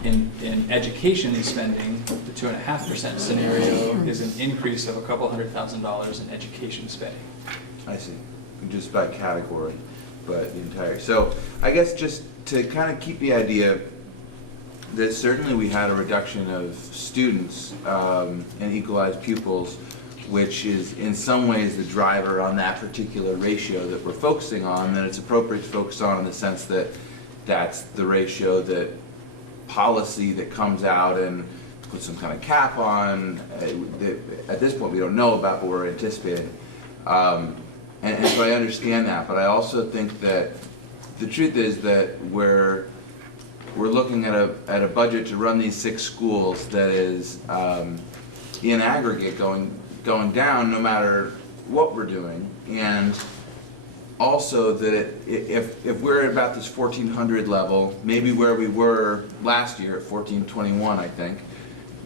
In education spending, the 2.5% scenario is an increase of a couple $100,000 in education spending. I see. Just by category, but the entire. So I guess just to kind of keep the idea that certainly we had a reduction of students and equalized pupils, which is in some ways the driver on that particular ratio that we're focusing on, then it's appropriate to focus on in the sense that that's the ratio that policy that comes out and puts some kind of cap on, that at this point we don't know about, but we're anticipating. And so I understand that, but I also think that the truth is that we're looking at a budget to run these 6 schools that is in aggregate going down no matter what we're doing, and also that if we're at about this 1,400 level, maybe where we were last year at 1,421, I think,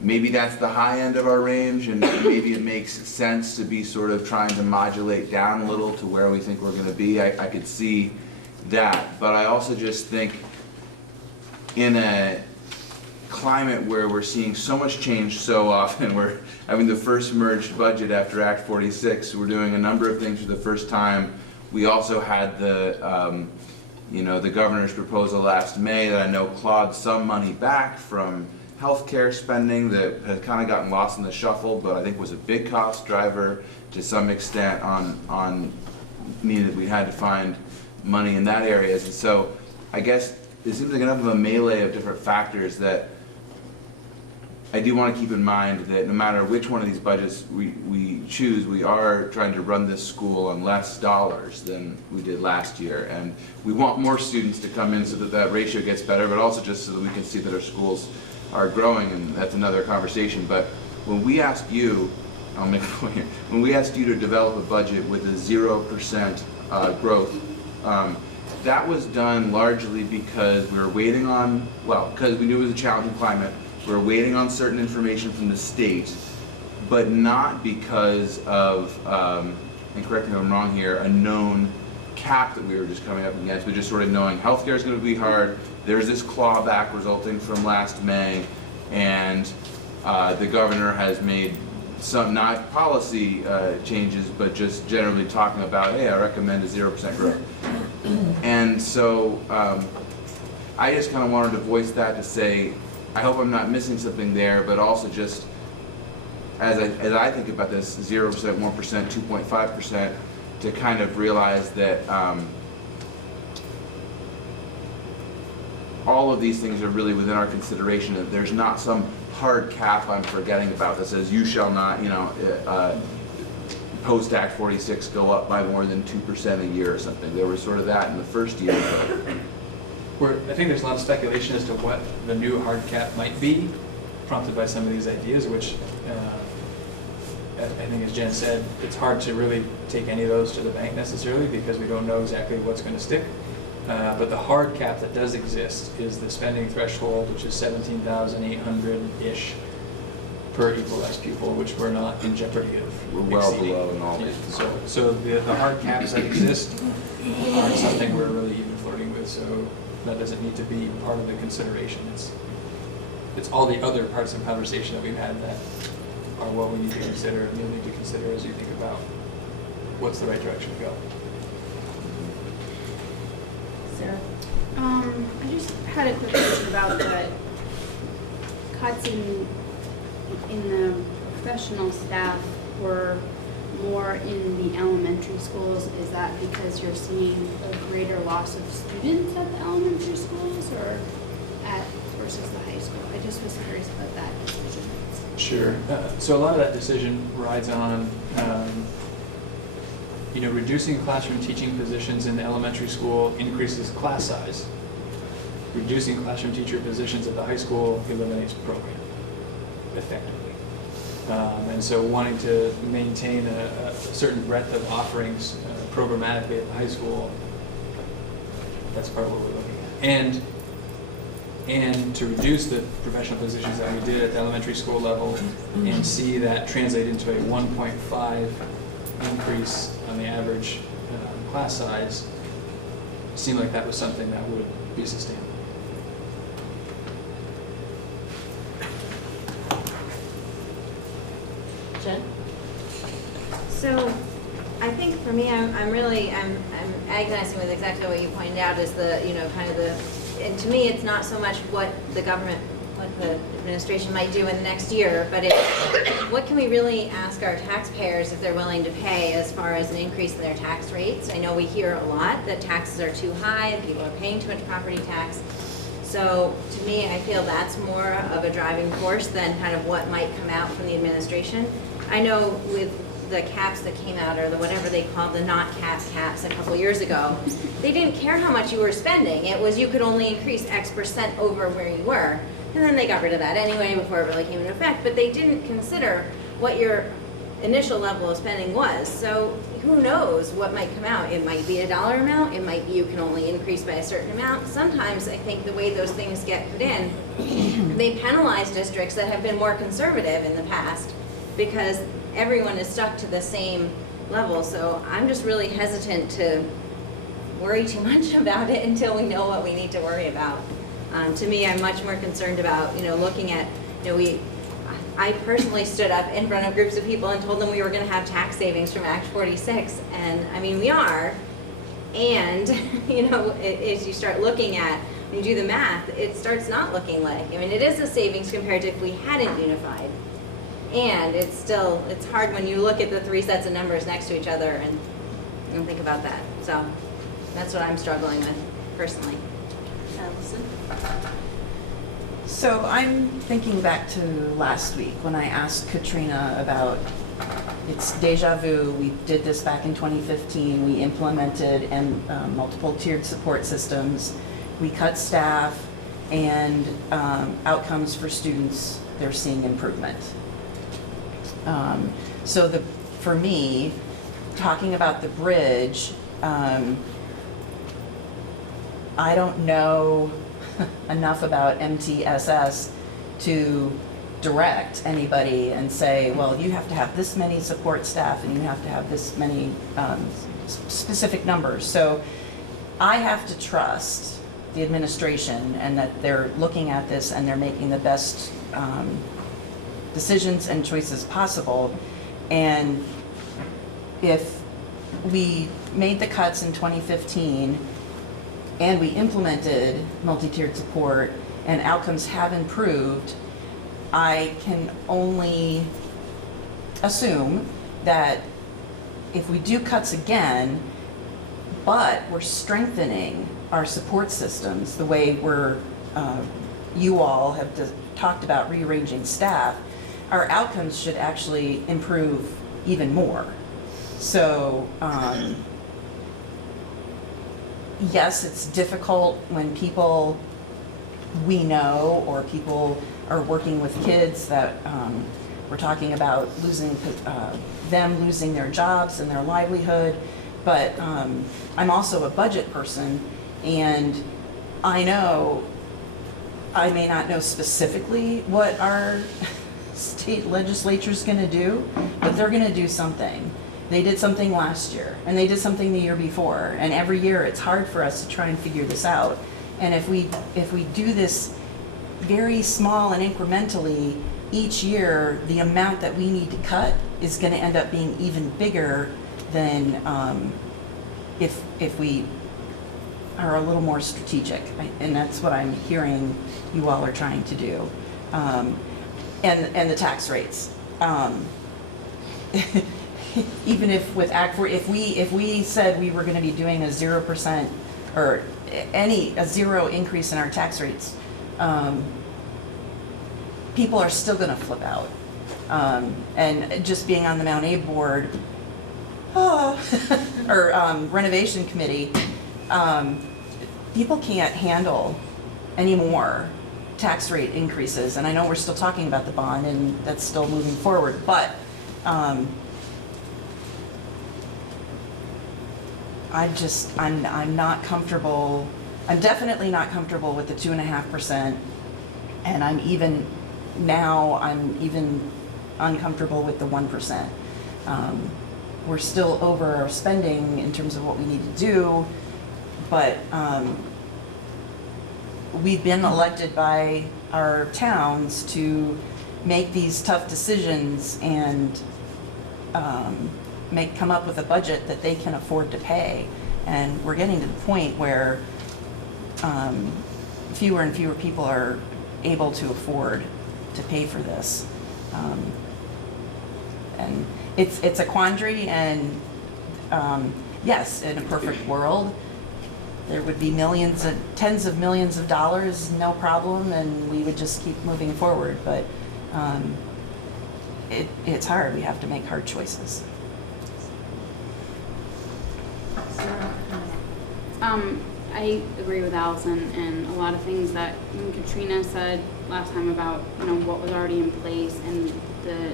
maybe that's the high end of our range, and maybe it makes sense to be sort of trying to modulate down a little to where we think we're going to be. I could see that, but I also just think in a climate where we're seeing so much change so often, we're having the first merged budget after Act 46, we're doing a number of things for the first time. We also had the the governor's proposal last May that I know clawed some money back from healthcare spending that had kind of gotten lost in the shuffle, but I think was a big cost driver to some extent on meaning that we had to find money in that areas. And so I guess it seems like enough of a melee of different factors that I do want to keep in mind that no matter which one of these budgets we choose, we are trying to run this school on less dollars than we did last year. And we want more students to come in so that that ratio gets better, but also just so that we can see that our schools are growing, and that's another conversation. But when we ask you, I'll make a point here, when we asked you to develop a budget with a 0% growth, that was done largely because we were waiting on, because we knew it was a challenging climate. We were waiting on certain information from the state, but not because of, and correct me if I'm wrong here, a known cap that we were just coming up against, but just sort of knowing healthcare is going to be hard. There's this clawback resulting from last May, and the governor has made some, not policy changes, but just generally talking about, hey, I recommend a 0% growth. And so I just kind of wanted to voice that to say, I hope I'm not missing something there, but also just as I think about this 0%, 1%, 2.5%, to kind of realize that all of these things are really within our consideration, that there's not some hard cap I'm forgetting about that says you shall not, post Act 46 go up by more than 2% a year or something. There was sort of that in the first year. I think there's a lot of speculation as to what the new hard cap might be, prompted by some of these ideas, which I think, as Jen said, it's hard to really take any of those to the bank necessarily because we don't know exactly what's going to stick. But the hard cap that does exist is the spending threshold, which is 17,800-ish per equalized pupil, which we're not in jeopardy of We're well exceeding. below in all Yeah, these. so the hard caps that exist aren't something we're really even flirting with. So That doesn't need to be part of the consideration. It's all the other parts of the conversation that we've had that are what we need to consider and you'll need to consider as you think about what's the right direction to go. Sarah? I just had a quick question about the cuts in the professional staff were more in the elementary schools. Is that because you're seeing a greater loss of students at the elementary schools or versus the high school? I just was curious about that decision. Sure. So a lot of that decision rides on, reducing classroom teaching positions in the elementary school increases class size. Reducing classroom teacher positions at the high school eliminates program, effectively. And so wanting to maintain a certain breadth of offerings programmatically at the high school, that's part of what we're looking at. And to reduce the professional positions that we did at the elementary school level and see that translate into a 1.5 increase on the average class size seemed like that was something that would be sustainable. Jen? So, I think for me, I'm agonizing with exactly what you pointed out is and to me, it's not so much what the administration might do in the next year, but it's what can we really ask our taxpayers if they're willing to pay as far as an increase in their tax rates. I know we hear a lot that taxes are too high, people are paying too much property tax. So to me, I feel that's more of a driving force than kind of what might come out from the administration. I know with the caps that came out, or the whatever they called the not caps a couple years ago, they didn't care how much you were spending. It was you could only increase X% over where you were. And then they got rid of that anyway before it really came into effect. But they didn't consider what your initial level of spending was. So who knows what might come out. It might be a dollar amount. It might be you can only increase by a certain amount. Sometimes I think the way those things get put in, they penalize districts that have been more conservative in the past because everyone is stuck to the same level. So I'm just really hesitant to worry too much about it until we know what we need to worry about. To me, I'm much more concerned about, looking at, I personally stood up in front of groups of people and told them we were going to have tax savings from Act 46. And I mean, we are. And, as you start looking at, when you do the math, it starts not looking like, it is a savings compared to if we hadn't unified. And it's hard when you look at the three sets of numbers next to each other and think about that. So that's what I'm struggling with personally. Allison? So I'm thinking back to last week when I asked Katrina about, it's deja vu, we did this back in 2015, we implemented multiple tiered support systems, we cut staff, and outcomes for students, they're seeing improvement. For me, talking about the bridge, I don't know enough about MTSS to direct anybody and say, well, you have to have this many support staff and you have to have this many specific numbers. So I have to trust the administration and that they're looking at this and they're making the best decisions and choices possible. And if we made the cuts in 2015 and we implemented multi-tiered support and outcomes have improved, I can only assume that if we do cuts again, but we're strengthening our support systems the way you all have talked about rearranging staff, our outcomes should actually improve even more. So, yes, it's difficult when people we know or people are working with kids that we're talking about them losing their jobs and their livelihood. But I'm also a budget person, and I know I may not know specifically what our state legislature is going to do, but they're going to do something. They did something last year, and they did something the year before, and every year it's hard for us to try and figure this out. And if we do this very small and incrementally each year, the amount that we need to cut is going to end up being even bigger than if we are a little more strategic. And that's what I'm hearing you all are trying to do. And the tax rates. Even if if we said we were going to be doing a 0% or a zero increase in our tax rates, people are still going to flip out. And just being on the Mount A board, or renovation committee, people can't handle any more tax rate increases. And I know we're still talking about the bond and that's still moving forward, but I'm not comfortable. I'm definitely not comfortable with the 2.5%, and I'm even uncomfortable with the 1%. We're still over our spending in terms of what we need to do, but we've been elected by our towns to make these tough decisions and come up with a budget that they can afford to pay. And we're getting to the point where fewer and fewer people are able to afford to pay for this. And it's a quandary, and yes, in a perfect world, there would be tens of millions of dollars, no problem, and we would just keep moving forward. But it's hard. We have to make hard choices. I agree with Allison and a lot of things that Katrina said last time about, what was already in place and the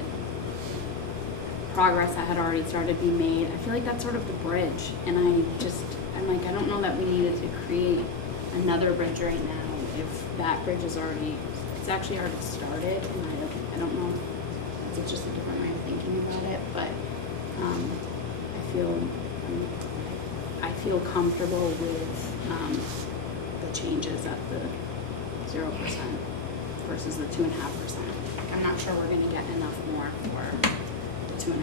progress that had already started being made. I feel like that's sort of the bridge, and I'm like, I don't know that we needed to create another bridge right now if that bridge is actually already started, and I don't know, it's just a different way of thinking about it, but I feel comfortable with the changes at the 0% versus the 2.5%. I'm not sure we're going to get enough more for the 2.5%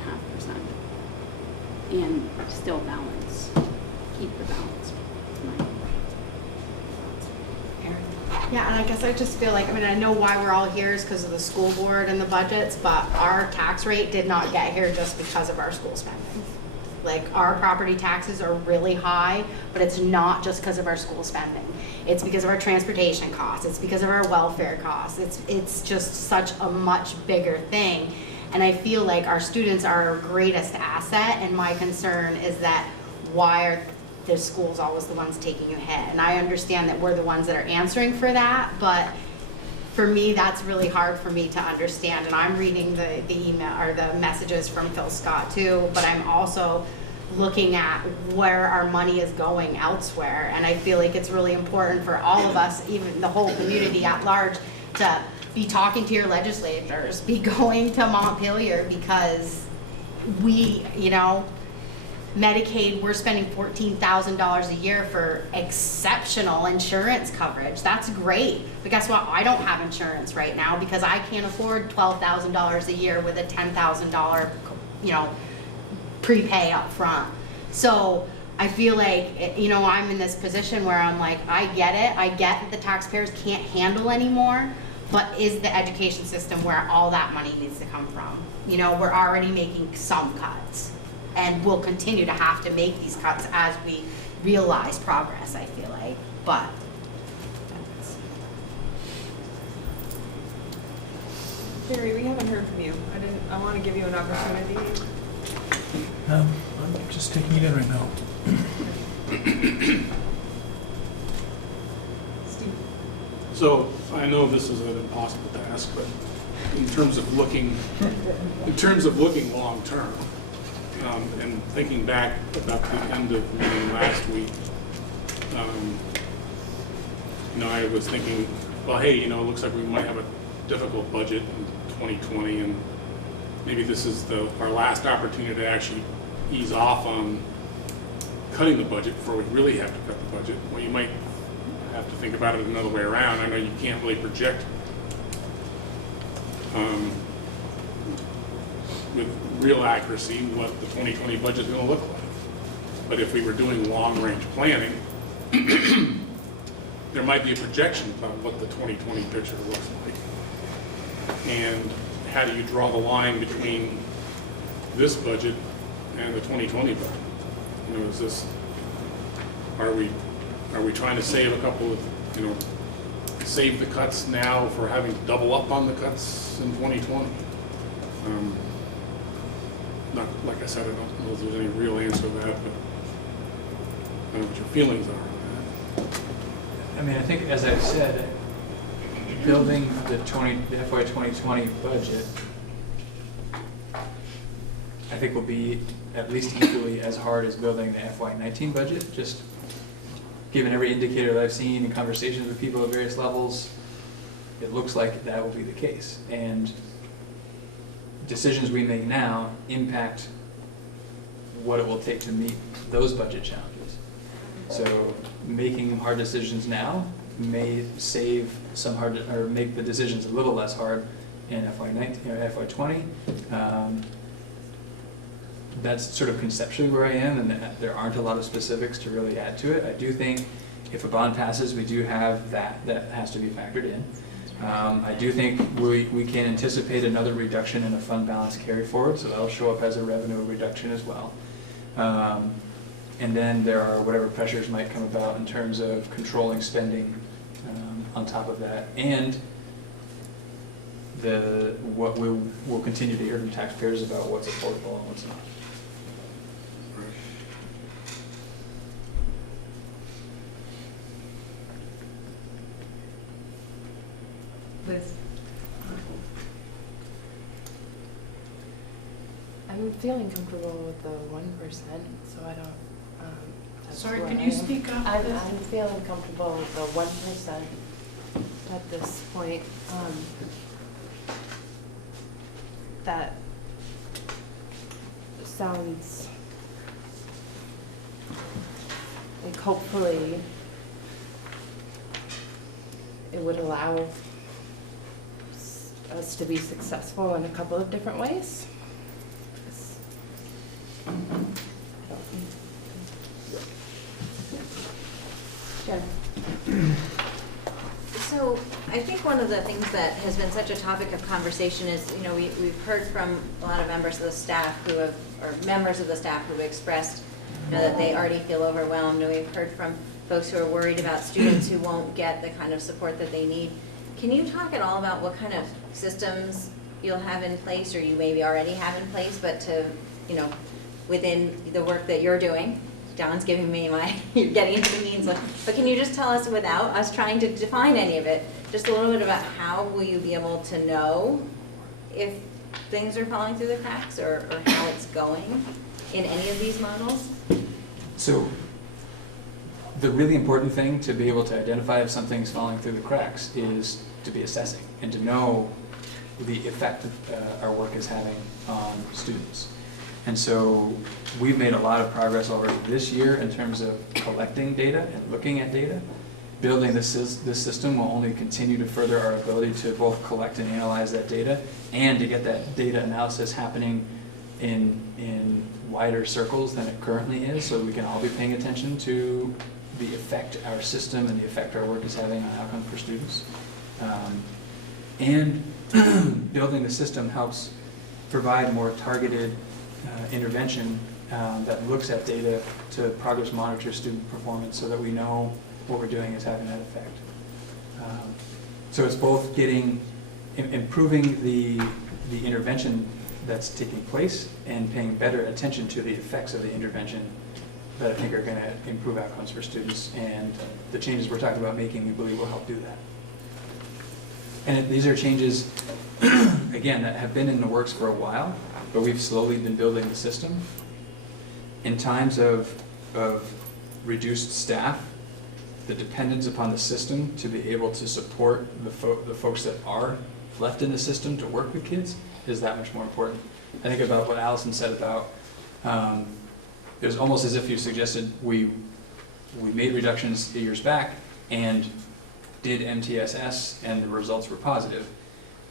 and still keep the balance. Yeah, and I guess I just feel like, I know why we're all here is because of the school board and the budgets, but our tax rate did not get here just because of our school spending. Like, our property taxes are really high, but it's not just because of our school spending. It's because of our transportation costs. It's because of our welfare costs. It's just such a much bigger thing. And I feel like our students are our greatest asset, and my concern is that why are the schools always the ones taking a hit? And I understand that we're the ones that are answering for that, but for me, that's really hard for me to understand. And I'm reading the email or the messages from Phil Scott too, but I'm also looking at where our money is going elsewhere. And I feel like it's really important for all of us, even the whole community at large, to be talking to your legislators, be going to Montpelier, because we, Medicaid, we're spending $14,000 a year for exceptional insurance coverage. That's great. But guess what? I don't have insurance right now because I can't afford $12,000 a year with a $10,000, prepay up front. So I feel like, I'm in this position where I'm like, I get it. I get that the taxpayers can't handle anymore, but is the education system where all that money needs to come from? We're already making some cuts, and we'll continue to have to make these cuts as we realize progress, I feel like, but. Barry, we haven't heard from you. I want to give you an opportunity. I'm just taking it in right now. Steve. So I know this is an impossible task, but in terms of looking long term, and thinking back about the end of the meeting last week, I was thinking, well, hey, it looks like we might have a difficult budget in 2020, and maybe this is our last opportunity to actually ease off on cutting the budget before we really have to cut the budget. Well, you might have to think about it another way around. I know you can't really project with real accuracy what the 2020 budget is going to look like. But if we were doing long-range planning, there might be a projection of what the 2020 picture looks like. And how do you draw the line between this budget and the 2020 budget? You know, is this, are we trying to save a couple of, you know, save the cuts now for having to double up on the cuts in 2020? Not, like I said, I don't know if there's any real answer to that, but I don't know what your feelings are on that. I mean, I think, as I've said, building the FY 2020 budget, I think will be at least equally as hard as building the FY 19 budget, just given every indicator that I've seen in conversations with people at various levels, it looks like that will be the case. And decisions we make now impact what it will take to meet those budget challenges. So making hard decisions now may save some hard, or make the decisions a little less hard in FY 19 or FY 20. That's sort of conceptually where I am, and there aren't a lot of specifics to really add to it. I do think if a bond passes, we do have that has to be factored in. I do think we can anticipate another reduction in the fund balance carry forward, so that'll show up as a revenue reduction as well. And then there are whatever pressures might come about in terms of controlling spending on top of that, and what we'll continue to hear from taxpayers about what's affordable and what's not. Liz? I'm feeling comfortable with the 1%, so I don't. That's Sorry, where can I you am. speak up? I'm feeling comfortable with the 1% at this point. That sounds like hopefully it would allow us to be successful in a couple of different ways. Jen. So I think one of the things that has been such a topic of conversation is, you know, we've heard from a lot of members of the staff who have, or members of the staff who have expressed, you know, that they already feel overwhelmed, and we've heard from folks who are worried about students who won't get the kind of support that they need. Can you talk at all about what kind of systems you'll have in place, or you maybe already have in place, but to, you know, within the work that you're doing? John's giving me my, you're getting into the means, but can you just tell us, without us trying to define any of it, just a little bit about how will you be able to know if things are falling through the cracks, or how it's going in any of these models? So the really important thing to be able to identify if something's falling through the cracks is to be assessing and to know the effect that our work is having on students. And so we've made a lot of progress already this year in terms of collecting data and looking at data. Building this system will only continue to further our ability to both collect and analyze that data, and to get that data analysis happening in wider circles than it currently is, so we can all be paying attention to the effect our system and the effect our work is having on outcomes for students. And building the system helps provide more targeted intervention that looks at data to progress monitor student performance, so that we know what we're doing is having that effect. So it's both improving the intervention that's taking place and paying better attention to the effects of the intervention that I think are going to improve outcomes for students, and the changes we're talking about making, we believe, will help do that. And these are changes, again, that have been in the works for a while, but we've slowly been building the system. In times of reduced staff, the dependence upon the system to be able to support the folks that are left in the system to work with kids is that much more important. I think about what Allison said about, it was almost as if you suggested we made reductions years back, and did MTSS and the results were positive.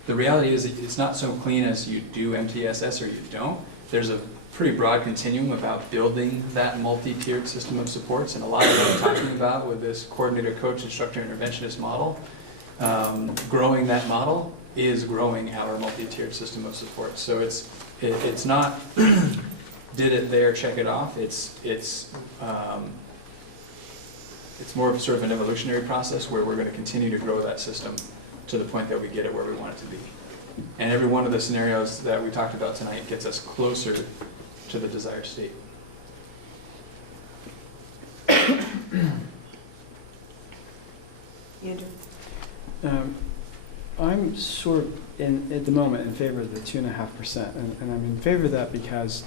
The reality is it's not so clean as you do MTSS or you don't. There's a pretty broad continuum about building that multi-tiered system of supports, and a lot of what I'm talking about with this coordinator, coach, instructor, interventionist model, growing that model is growing our multi-tiered system of support. So it's not did it there, check it off. It's more of sort of an evolutionary process where we're going to continue to grow that system to the point that we get it where we want it to be. And every one of the scenarios that we talked about tonight gets us closer to the desired state. Andrew? I'm sort of, at the moment, in favor of the 2.5%, and I'm in favor of that because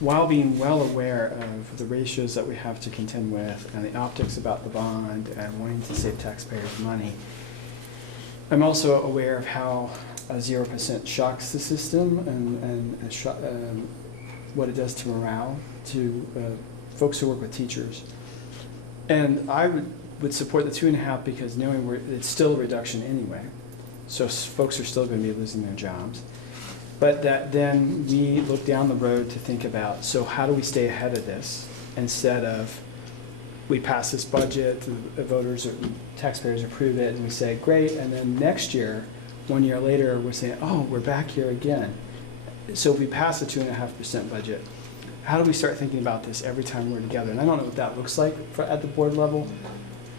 while being well aware of the ratios that we have to contend with and the optics about the bond and wanting to save taxpayers money, I'm also aware of how 0% shocks the system and what it does to morale, to folks who work with teachers. And I would support the 2.5 because knowing it's still a reduction anyway, so folks are still going to be losing their jobs. But that then we look down the road to think about, so how do we stay ahead of this instead of we pass this budget, the voters or taxpayers approve it, and we say, great, and then next year, 1 year later, we're saying, oh, we're back here again. So if we pass a 2.5% budget, how do we start thinking about this every time we're together? And I don't know what that looks like at the board level,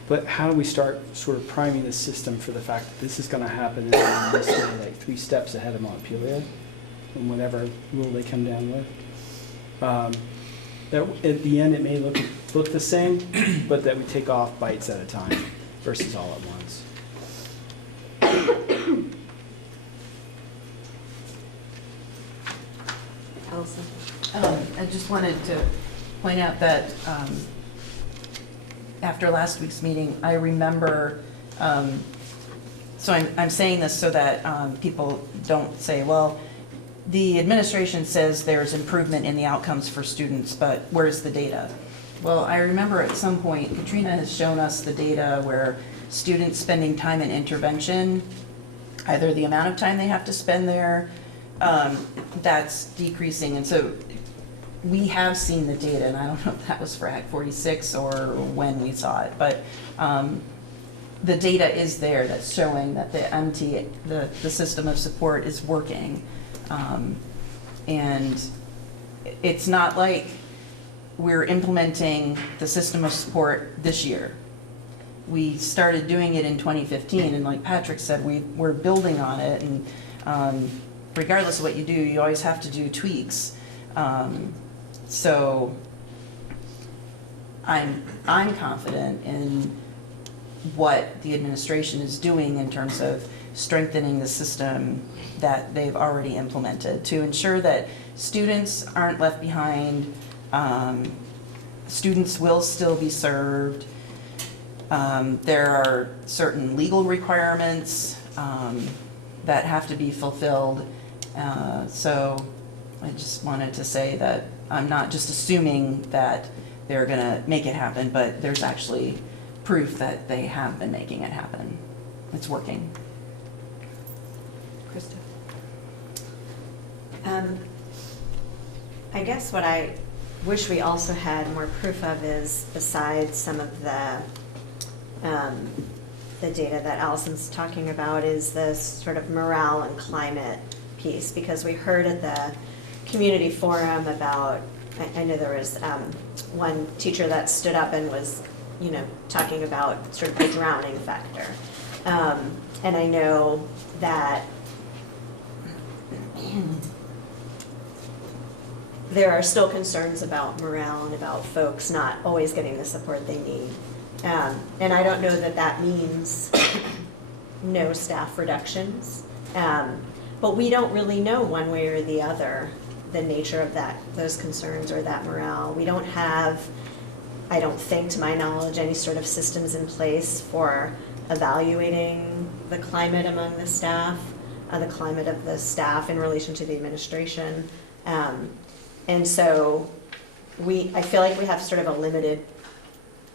but how do we start sort of priming the system for the fact that this is going to happen and then we'll stay like 3 steps ahead of Montpelier and whatever rule they come down with. That at the end it may look the same, but that we take off bites at a time versus all at once. Allison? I just wanted to point out that after last week's meeting, I remember, so I'm saying this so that people don't say, well, the administration says there's improvement in the outcomes for students, but where's the data? Well, I remember at some point, Katrina has shown us the data where students spending time in intervention, either the amount of time they have to spend there, that's decreasing. And so we have seen the data, and I don't know if that was for Act 46 or when we saw it, but the data is there that's showing that the system of support is working. And it's not like we're implementing the system of support this year. We started doing it in 2015, and like Patrick said, we're building on it, and regardless of what you do, you always have to do tweaks. So I'm confident in what the administration is doing in terms of strengthening the system that they've already implemented to ensure that students aren't left behind, students will still be served. There are certain legal requirements that have to be fulfilled. So I just wanted to say that I'm not just assuming that they're going to make it happen, but there's actually proof that they have been making it happen. It's working. Krista? I guess what I wish we also had more proof of is, besides some of the data that Allison's talking about, is this sort of morale and climate piece, because we heard at the community forum about, I know there was one teacher that stood up and was, talking about sort of the drowning factor. And I know that there are still concerns about morale and about folks not always getting the support they need. And I don't know that that means no staff reductions. But we don't really know one way or the other the nature of those concerns or that morale. We don't have, I don't think, to my knowledge, any sort of systems in place for evaluating the climate among the staff, the climate of the staff in relation to the administration. And so I feel like we have sort of a limited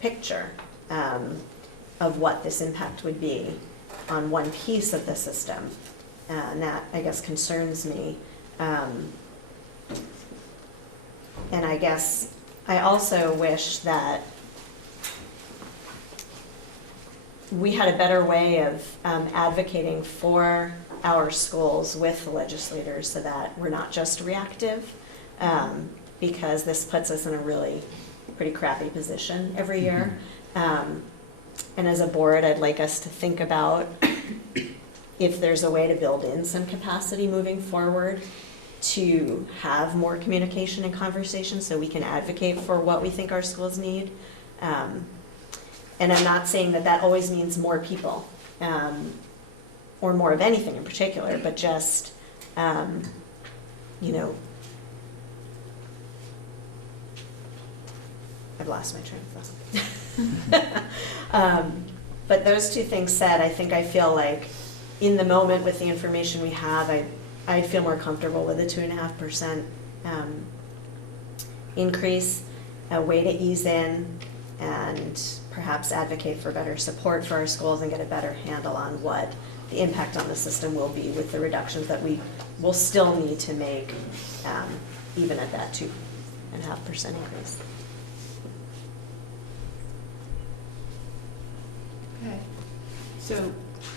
picture. of what this impact would be on one piece of the system. And that, I guess, concerns me. And I guess I also wish that we had a better way of advocating for our schools with the legislators so that we're not just reactive, because this puts us in a really pretty crappy position every year. And as a board, I'd like us to think about if there's a way to build in some capacity moving forward to have more communication and conversation so we can advocate for what we think our schools need. And I'm not saying that that always means more people, or more of anything in particular, but just, you know, I've lost my train of thought. But those two things said, I think I feel like in the moment with the information we have, I'd feel more comfortable with a 2.5% increase, a way to ease in and perhaps advocate for better support for our schools and get a better handle on what the impact on the system will be with the reductions that we will still need to make, even at that 2.5% increase. Okay, so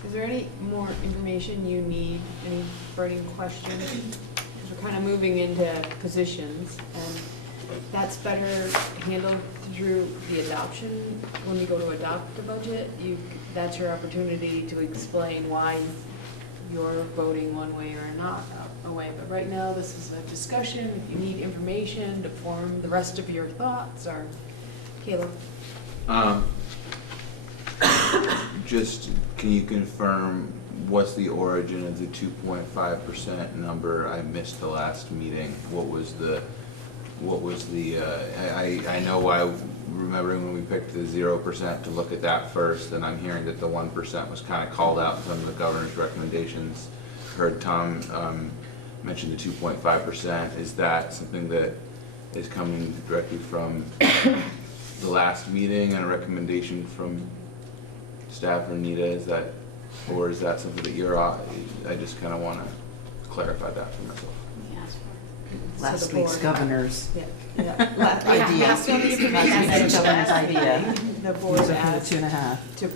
is there any more information you need, any burning questions? Because we're kind of moving into positions, and that's better handled through the adoption. When we go to adopt the budget, that's your opportunity to explain why you're voting one way or not a way. But right now, this is a discussion. If you need information to form the rest of your thoughts, or Caleb. Just, can you confirm what's the origin of the 2.5% number? I missed the last meeting. What was the, I know why, remembering when we picked the 0% to look at that first, and I'm hearing that the 1% was kind of called out in some of the governor's recommendations. Heard Tom mention the 2.5%. Is that something that is coming directly from the last meeting and a recommendation from staff or Nita? Is that, or is that something that you're, I just kind of want to clarify that for myself. Last week's governor's idea. Last week's governor's idea. The board Using the asked 2.5. to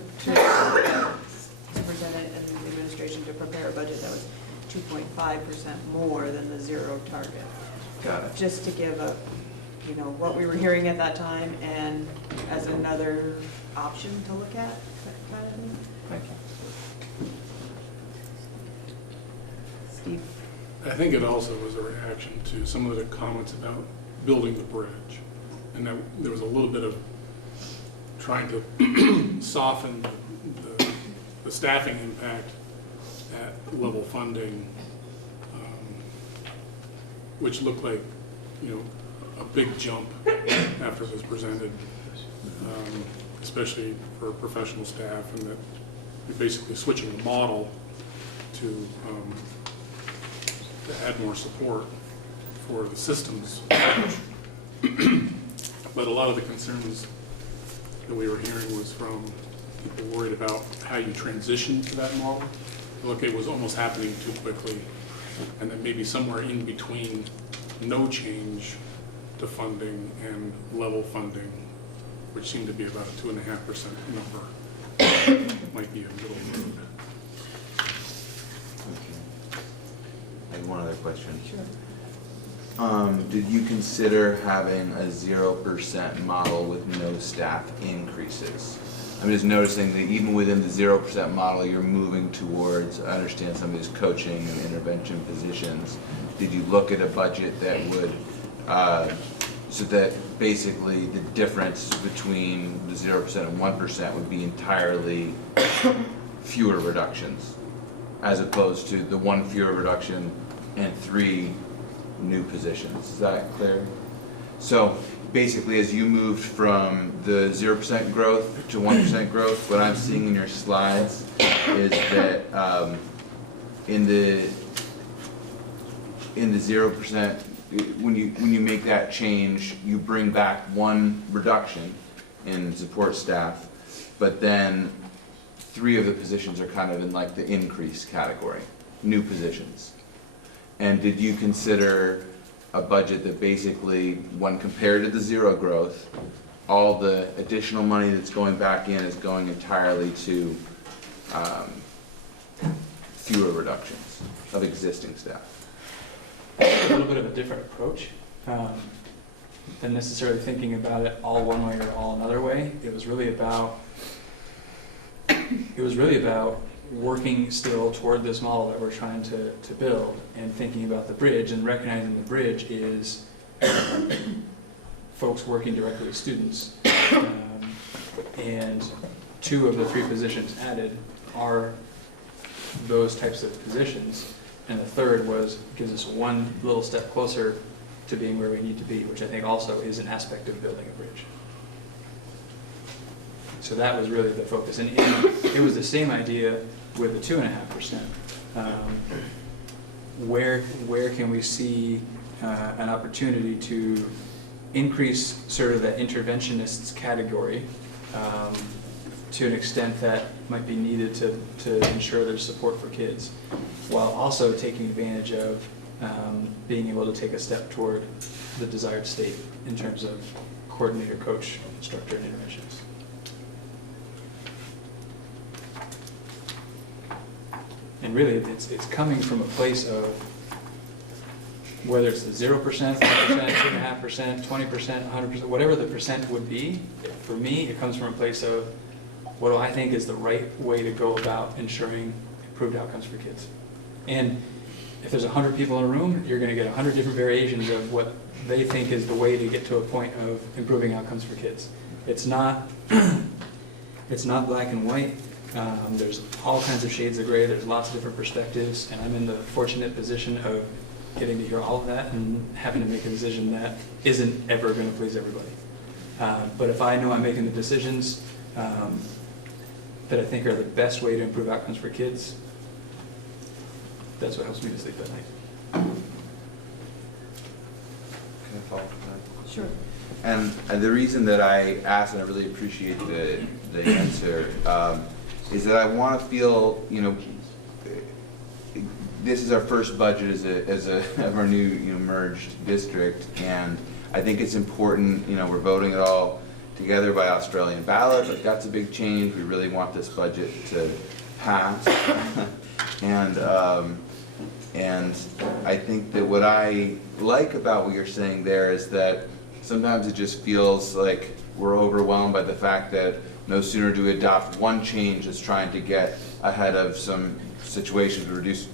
superintendent and the administration to prepare a budget that was 2.5% more than the zero target. Got it. Just to give a, you know, what we were hearing at that time and as another option to look at, that kind of thing. Thank you. Steve? I think it also was a reaction to some of the comments about building the bridge. And that there was a little bit of trying to soften the staffing impact at level funding, which looked like, you know, a big jump after it was presented, especially for professional staff, and that you're basically switching the model to add more support for the systems. But a lot of the concerns that we were hearing was from people worried about how you transition to that model. Look, it was almost happening too quickly, and that maybe somewhere in between no change to funding and level funding, which seemed to be about a 2.5% number, might be a middle road. I have one other question. Sure. Did you consider having a 0% model with no staff increases? I'm just noticing that even within the 0% model, you're moving towards, I understand some of these coaching and intervention positions. Did you look at a budget that would, so that basically the difference between the 0% and 1% would be entirely fewer reductions, as opposed to the 1 fewer reduction and 3 new positions? Is that clear? So basically, as you moved from the 0% growth to 1% growth, what I'm seeing in your slides is that in the 0%, when you make that change, you bring back 1 reduction in support staff, but then 3 of the positions are kind of in like the increase category, new positions. And did you consider a budget that basically, when compared to the 0 growth, all the additional money that's going back in is going entirely to fewer reductions of existing staff? A little bit of a different approach than necessarily thinking about it all one way or all another way. It was really about working still toward this model that we're trying to build, and thinking about the bridge and recognizing the bridge is folks working directly with students. And 2 of the 3 positions added are those types of positions. And the 3rd gives us one little step closer to being where we need to be, which I think also is an aspect of building a bridge. So that was really the focus. And it was the same idea with the 2.5%. Where can we see an opportunity to increase sort of that interventionists category to an extent that might be needed to ensure there's support for kids, while also taking advantage of being able to take a step toward the desired state in terms of coordinator, coach, structure, and interventions. And really, it's coming from a place of, whether it's the 0%, 1%, 2.5%, 20%, 100%, whatever the percent would be, for me, it comes from a place of, what do I think is the right way to go about ensuring improved outcomes for kids? And if there's 100 people in a room, you're going to get 100 different variations of what they think is the way to get to a point of improving outcomes for kids. It's not, it's not black and white. There's all kinds of shades of gray. There's lots of different perspectives, and I'm in the fortunate position of getting to hear all of that and having to make a decision that isn't ever going to please everybody. But if I know I'm making the decisions that I think are the best way to improve outcomes for kids, that's what helps me to sleep at night. Can I follow up on that? Sure. And the reason that I asked, and I really appreciate the answer, is that I want to feel, this is our first budget as of our new merged district, and I think it's important. We're voting it all together by Australian ballot. Like, that's a big change. We really want this budget to pass, and I think that what I like about what you're saying there is that sometimes it just feels like we're overwhelmed by the fact that no sooner do we adopt one change that's trying to get ahead of some situations to reduce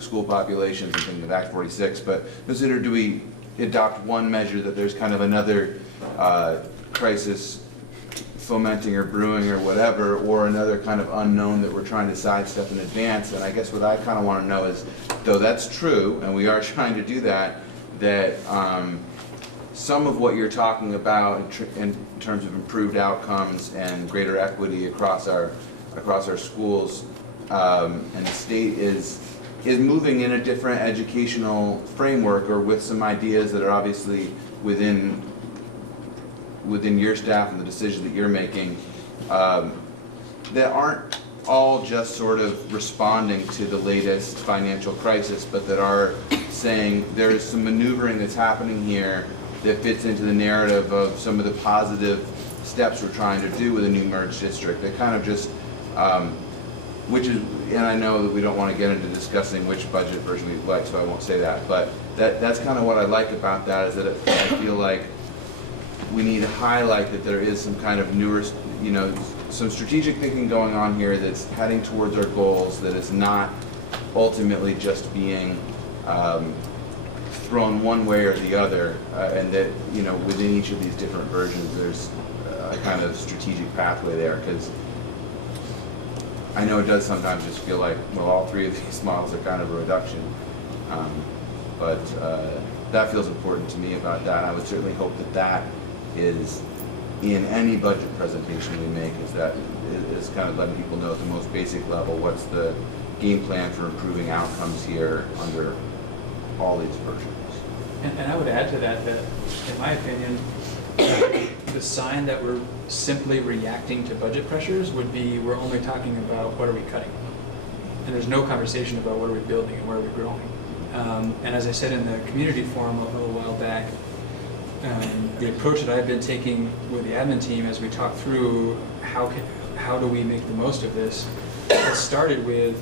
school populations and things of Act 46, but no sooner do we adopt one measure that there's kind of another crisis fomenting or brewing or whatever, or another kind of unknown that we're trying to sidestep in advance. And I guess what I kind of want to know is, though that's true, and we are trying to do that, that some of what you're talking about in terms of improved outcomes and greater equity across our schools and the state is moving in a different educational framework, or with some ideas that are obviously within your staff and the decisions that you're making, that aren't all just sort of responding to the latest financial crisis, but that are saying there's some maneuvering that's happening here that fits into the narrative of some of the positive steps we're trying to do with a new merged district. That kind of just, which is, and I know that we don't want to get into discussing which budget version we'd like, so I won't say that, but that's kind of what I like about that, is that I feel like we need to highlight that there is some kind of newer, some strategic thinking going on here that's heading towards our goals, that is not ultimately just being thrown one way or the other, and that within each of these different versions there's a kind of strategic pathway there, because I know it does sometimes just feel like, well, all 3 of these models are kind of a reduction, but that feels important to me about that. I would certainly hope that that is in any budget presentation we make, is kind of letting people know at the most basic level what's the game plan for improving outcomes here under all these versions. And I would add to that, in my opinion, The sign that we're simply reacting to budget pressures would be, we're only talking about what are we cutting. And there's no conversation about what are we building and where are we growing. And as I said in the community forum a little while back, the approach that I've been taking with the admin team as we talk through how do we make the most of this, it started with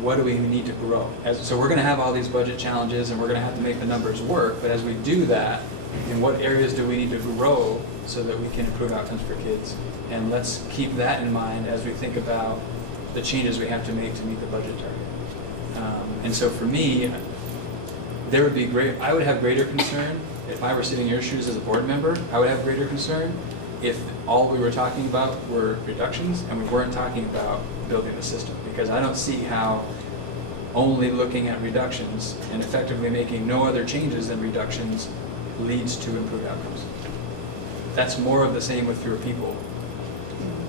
what do we need to grow. So we're going to have all these budget challenges and we're going to have to make the numbers work, but as we do that, in what areas do we need to grow so that we can improve outcomes for kids? And let's keep that in mind as we think about the changes we have to make to meet the budget target. And so for me, I would have greater concern if I were sitting in your shoes as a board member. I would have greater concern if all we were talking about were reductions and we weren't talking about building the system, because I don't see how only looking at reductions and effectively making no other changes than reductions leads to improved outcomes. That's more of the same with fewer people.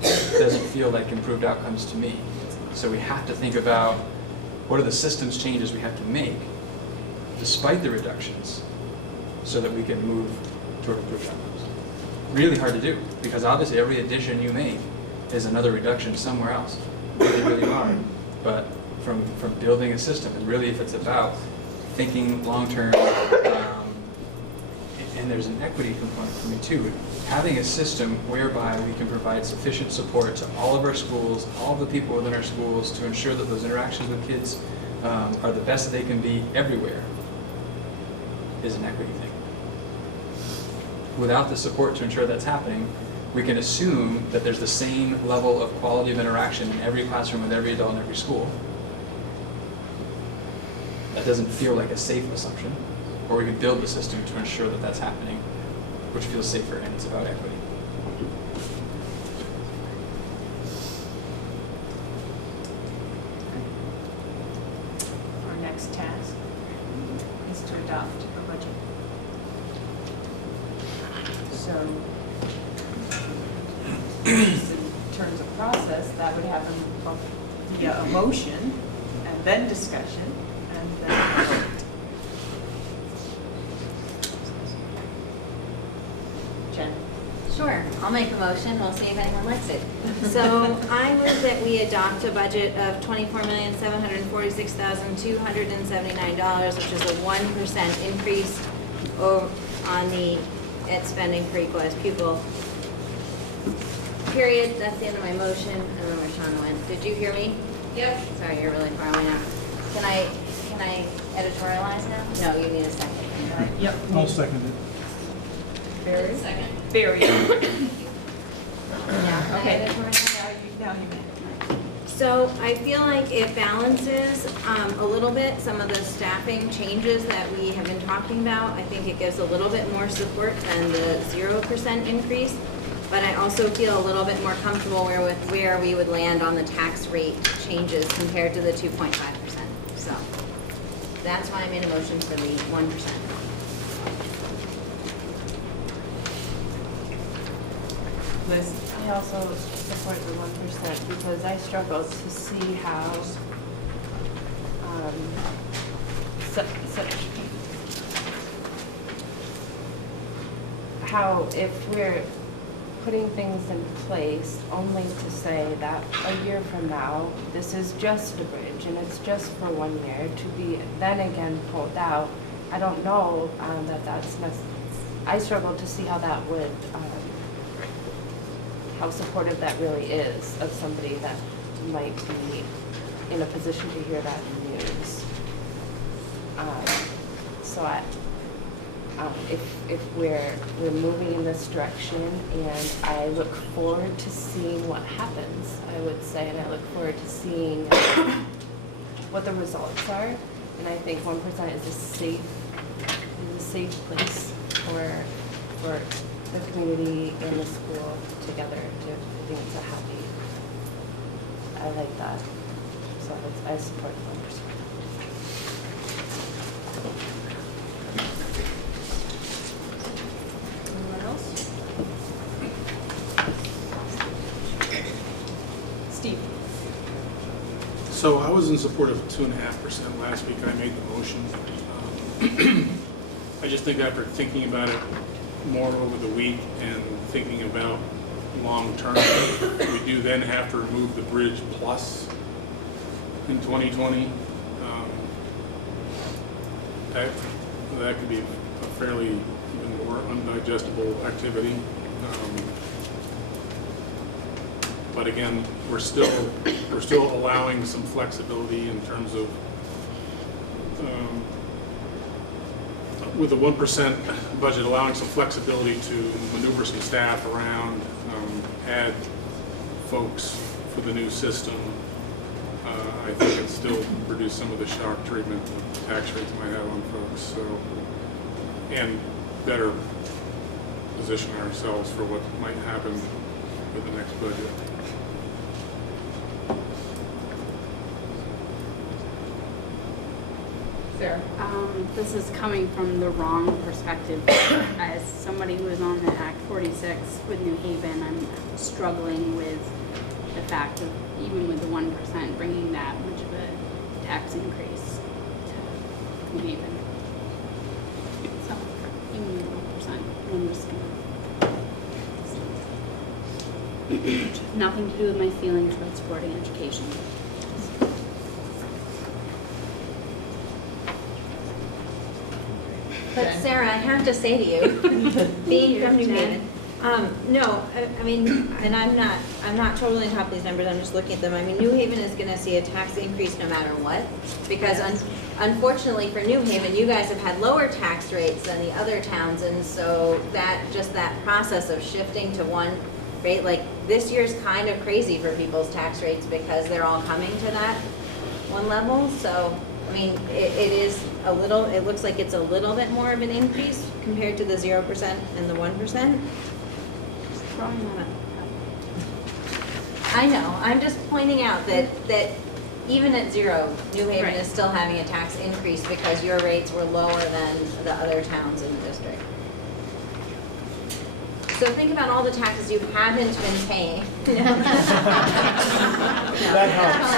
It doesn't feel like improved outcomes to me. So we have to think about what are the systems changes we have to make despite the reductions so that we can move toward improved outcomes. Really hard to do, because obviously every addition you make is another reduction somewhere else. Really, really hard. But from building a system, and really if it's about thinking long-term, and there's an equity component for me too, having a system whereby we can provide sufficient support to all of our schools, all of the people within our schools, to ensure that those interactions with kids are the best that they can be everywhere, is an equity thing. Without the support to ensure that's happening, we can assume that there's the same level of quality of interaction in every classroom with every adult in every school. That doesn't feel like a safe assumption. Or we could build the system to ensure that that's happening, which feels safer, and it's about equity. Our next task is to adopt a budget. So, just in terms of process, that would happen via a motion, and then discussion, and then a vote. Jen? Sure, I'll make a motion, we'll see if anyone likes it. So I move that we adopt a budget of $24,746,279, which is a 1% increase on the ed spending per equalized pupil. Period, that's the end of my motion. I don't know where Sean went. Did you hear me? Yep. Sorry, you're really far away now. Can I editorialize now? No, you need a second. Yep. I'll second it. Barry? Second. Barry. Yeah, Okay. Now you may. So I feel like it balances a little bit some of the staffing changes that we have been talking about. I think it gives a little bit more support than the 0% increase, but I also feel a little bit more comfortable with where we would land on the tax rate changes compared to the 2.5%. So that's why I made a motion for the 1%. Liz? I also support the 1% because I struggle to see how how if we're putting things in place only to say that a year from now this is just a bridge and it's just for 1 year to be then again pulled out. I don't know that's I struggle to see how that would how supportive that really is of somebody that might be in a position to hear that news. So if we're moving in this direction, and I look forward to seeing what happens, I would say, and I look forward to seeing what the results are. And I think 1% is a safe place for the community and the school together. I think it's a happy. I like that. So I support 1%. Anyone else? Steve? So I was in support of 2.5% last week. I made the motion. I just think after thinking about it more over the week and thinking about long-term, we do then have to remove the bridge plus in 2020. That could be a fairly even more undigestible activity. But again, we're still allowing some flexibility in terms of with the 1% budget, allowing some flexibility to maneuver some staff around, add folks for the new system. I think it still reduce some of the shock treatment that tax rates might have on folks. So, and better position ourselves for what might happen with the next budget. Sarah? This is coming from the wrong perspective. As somebody who is on the Act 46 with New Haven, I'm struggling with the fact of, even with the 1%, bringing that much of a tax increase to New Haven. So, even with 1%, I'm just gonna... Nothing to do with my feelings about supporting education. But Sarah, I have to say to you, being from New Haven, no, I mean, and I'm not totally on top of these numbers, I'm just looking at them. I mean, New Haven is gonna see a tax increase no matter what, because unfortunately for New Haven, you guys have had lower tax rates than the other towns, and so that process of shifting to one rate, like this year's kind of crazy for people's tax rates because they're all coming to that one level, so. I mean, it is a little, it looks like it's a little bit more of an increase compared to the 0% and the 1%. Just throwing that up. I know, I'm just pointing out that even at 0, New Haven is still having a tax increase because your rates were lower than the other towns in the district. So think about all the taxes you haven't been paying. That helps.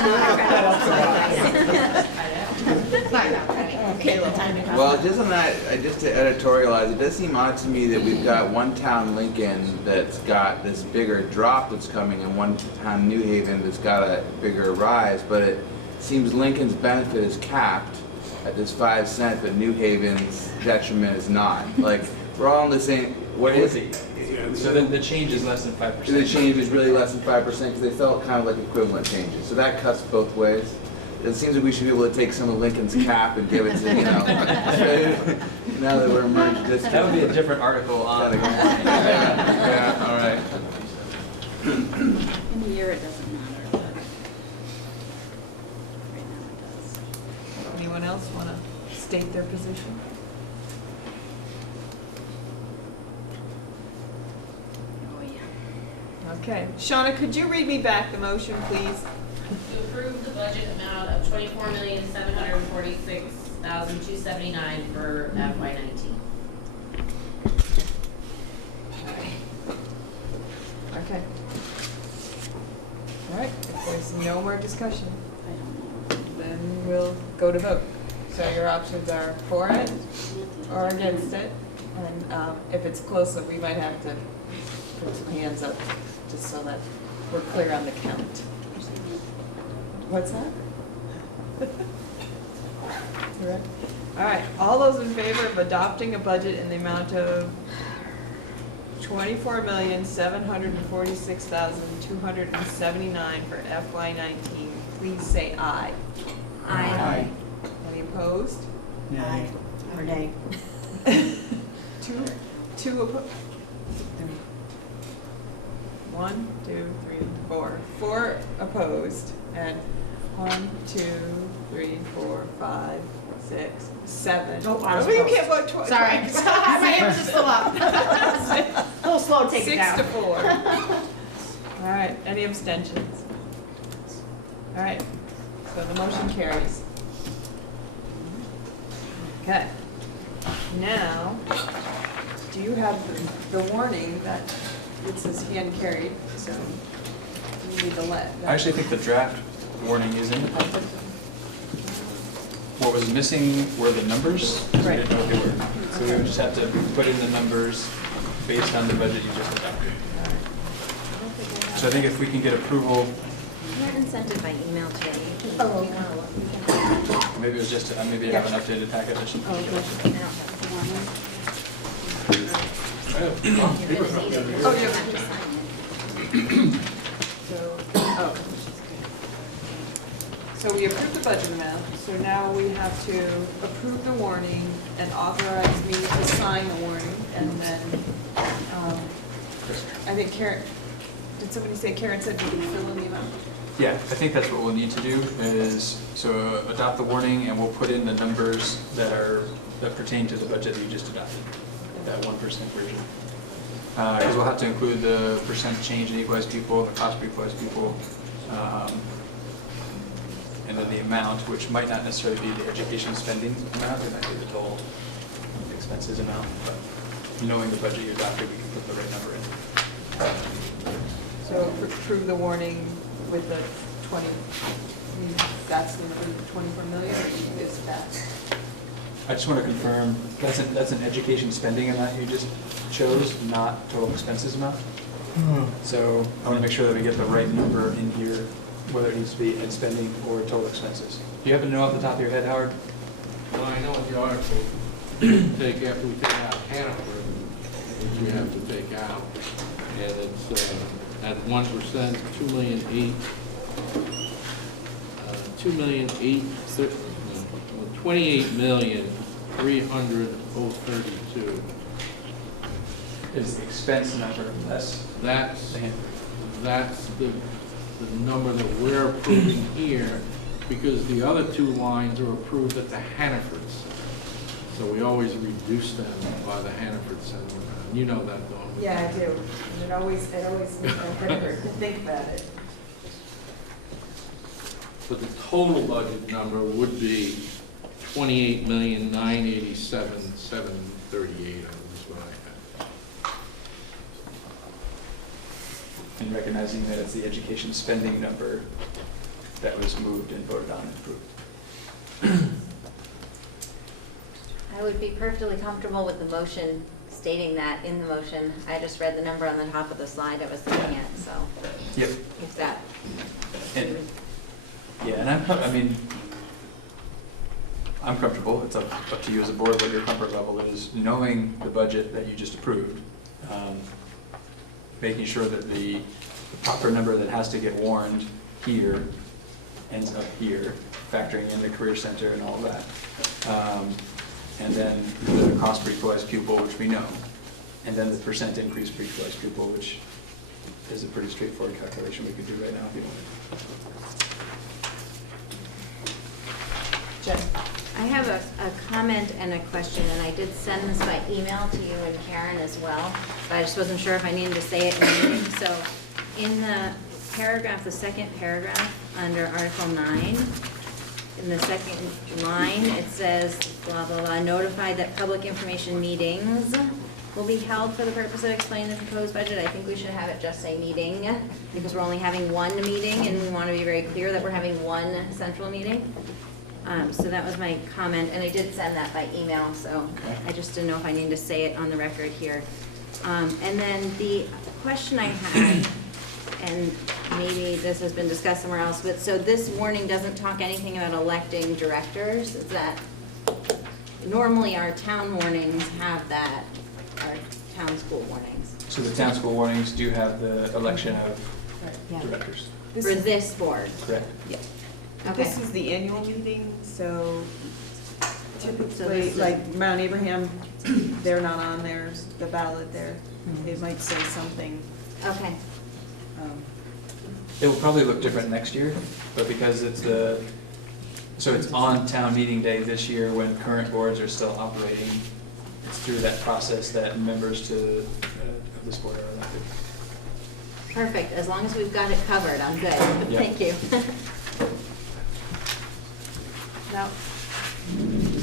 Well, just on that, just to editorialize, it does seem odd to me that we've got one town, Lincoln, that's got this bigger drop that's coming, and one town, New Haven, that's got a bigger rise, but it seems Lincoln's benefit is capped at this 5 cent, but New Haven's detriment is not. Like, we're all in the same, what is it? So the change is less than 5%. The change is really less than 5% because they felt kind of like equivalent changes. So that cuts both ways. It seems like we should be able to take some of Lincoln's cap and give it to, now that we're merged districts. That would be a different article on. Yeah, all right. In a year, it doesn't matter, but right now it does. Anyone else want to state their position? Oh, yeah. Okay. Shauna, could you read me back the motion, please? To approve the budget amount of $24,746,279 for FY19. Okay. All right, if there's no more discussion, then we'll go to vote. So your options are for it or against it, and if it's closer, we might have to put some hands up just so that we're clear on the count. What's that? Correct. All right, all those in favor of adopting a budget in the amount of $24,746,279 for FY19, please say aye. Aye. Any opposed? Nay. Or nay. Two opposed? 1, 2, 3, 4. 4 opposed, and 1, 2, 3, 4, 5, 6, 7. Oh, I was you opposed. can't vote twice. Sorry, my hands are still up. A little slow to take it 6 down. to 4. All right, any abstentions? All right, so the motion carries. Okay. Now, do you have the warning that it says hand carried, so you need to let. I actually think the draft warning is in it. What was missing were the numbers. We Right. didn't know what they were. So we would just have to put in the numbers based on the budget you just adopted. So I think if we can get approval, I haven't sent it by email today. maybe it was just, maybe I have an updated packet that should. Oh, I don't have I have You're gonna need it, because Oh, you yeah. have to sign it. So we approved the budget amount, so now we have to approve the warning and authorize me to sign the warning, and then, I think Karen, did somebody say Karen said we can fill in the amount? Yeah, I think that's what we'll need to do is, so adopt the warning and we'll put in the numbers that pertain to the budget that you just adopted, that 1% version. Because we'll have to include the percent change in equalized pupil, the cost per equalized pupil, and then the amount, which might not necessarily be the education spending amount, it might be the total expenses amount, but knowing the budget you adopted, we can put the right number in. So approve the warning with the 20, that's the number, 24 million, or is that? I just want to confirm, that's an education spending amount you just chose, not total expenses amount? So I want to make sure that we get the right number in here, whether it needs to be ed spending or total expenses. Do you happen to know off the top of your head, Howard? Well, I know what the article take after we take out Hanover, which we have to take out, and it's at 1%, 28,300,032. Is the expense number less? That's the number that we're approving here, because the other two lines are approved at the Hannafords. So we always reduce them by the Hannafords, and you know that, don't you? Yeah, I do. And it always hurt to think about it. But the total budget number would be 28,987,738. Is what I have. And recognizing that it's the education spending number that was moved and voted on and approved. I would be perfectly comfortable with the motion stating that in the motion. I just read the number on the top of the slide I was looking at, so. Yep. If that. And, yeah, and I'm comfortable. It's up to you as a board what your comfort level is, knowing the budget that you just approved, making sure that the proper number that has to get warned here ends up here, factoring in the career center and all of that. And then the cost per equalized pupil, which we know, and then the percent increase per equalized pupil, which is a pretty straightforward calculation we could do right now if you wanted. Jen? I have a comment and a question, and I did send this by email to you and Karen as well, but I just wasn't sure if I needed to say it in the meeting. So in the paragraph, the second paragraph, under Article 9, in the second line, it says, blah, blah, blah, notified that public information meetings will be held for the purpose of explaining the proposed budget. I think we should have it just say meeting, because we're only having one meeting, and we want to be very clear that we're having one central meeting. So that was my comment, and I did send that by email, so I just didn't know if I need to say it on the record here. And then the question I had, and maybe this has been discussed somewhere else, but so this warning doesn't talk anything about electing directors. Is that, normally our town warnings have that, our town school warnings. So the town school warnings do have the election of directors. For this board? Correct. Yeah. Okay. This is the annual meeting, so So typically, this is- like Mount Abraham, they're not on there, the ballot there. It might say something. Okay. It will probably look different next year, but because it's so it's on town meeting day this year when current boards are still operating, it's through that process that members of this board are elected. Perfect. As long as we've got it covered, I'm good. Yeah. Thank you. Now,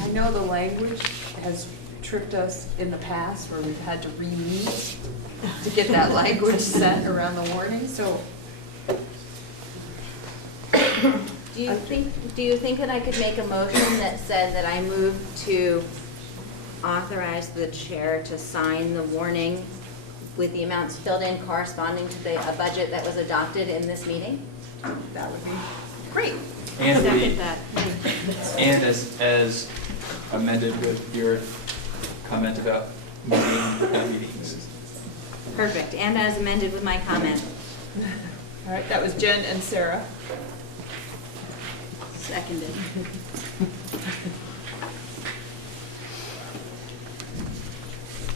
I know the language has tripped us in the past where we've had to re-meet to get that language set around the warning, so. Do you think that I could make a motion that said that I move to authorize the chair to sign the warning with the amounts filled in corresponding to a budget that was adopted in this meeting? That would be great. And Second that. and as amended with your comment about meetings. Perfect, and as amended with my comment. All right, that was Jen and Sarah. Seconded.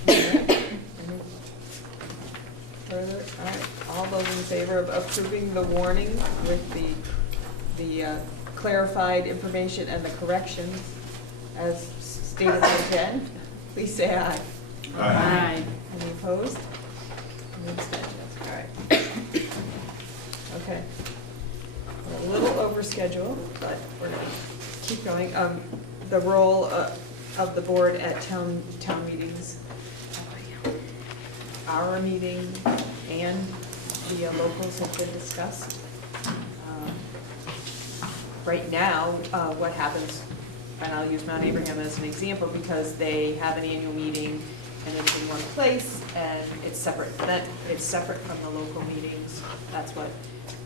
Any further? All right, all those in favor of approving the warning with the clarified information and the corrections as stated by Jen, please say aye. Aye. Any opposed? Any abstentions? All right. Okay. We're a little over schedule, but we're gonna keep going. The role of the board at town meetings, our meeting and the locals have been discussed. Right now, what happens, and I'll use Mount Abraham as an example because they have an annual meeting and it's in one place and it's separate. It's separate from the local meetings. That's what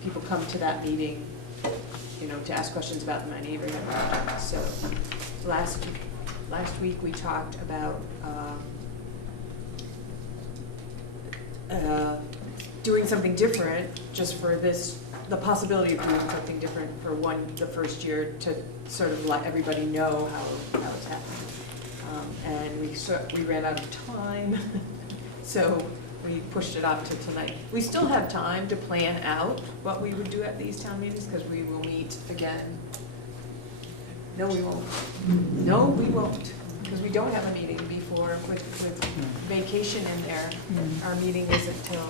people come to that meeting, you know, to ask questions about the Mount Abraham project. So last week we talked about doing something different just for this, the possibility of doing something different for the first year to sort of let everybody know how it's happening. And we ran out of time, so we pushed it off to tonight. We still have time to plan out what we would do at these town meetings, because we will meet again. No, we won't. No, we won't, because we don't have a meeting before with vacation in there. Our meeting isn't until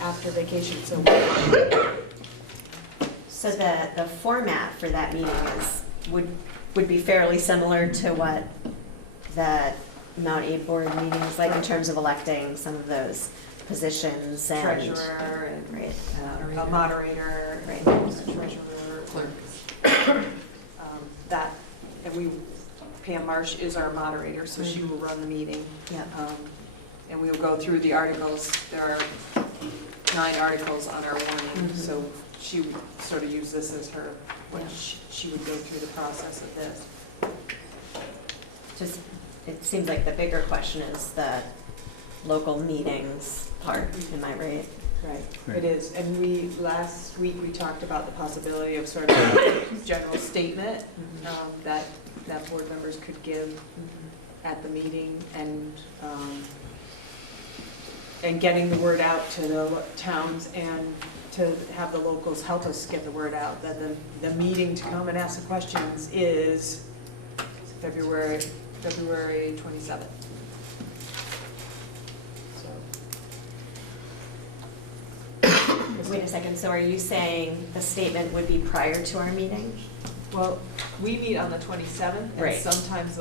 after vacation, so. So the format for that meeting would be fairly similar to what the Mount Abe board meeting is like in terms of electing some of those positions and. Treasurer and right, a moderator, Right. treasurer, clerk. That, and Pam Marsh is our moderator, so she will run the meeting. Yeah. And we will go through the articles. There are 9 articles on our warning, so she would sort of use this as her, she would go through the process of this. Just, it seems like the bigger question is the local meetings part, am I right? Right, it is. And last week, we talked about the possibility of sort of a general statement that board members could give at the meeting and getting the word out to the towns and to have the locals help us get the word out, that the meeting to come and ask the questions is February 27th. Wait a second, so are you saying the statement would be prior to our meeting? Well, we meet on the 27th, and Right. sometimes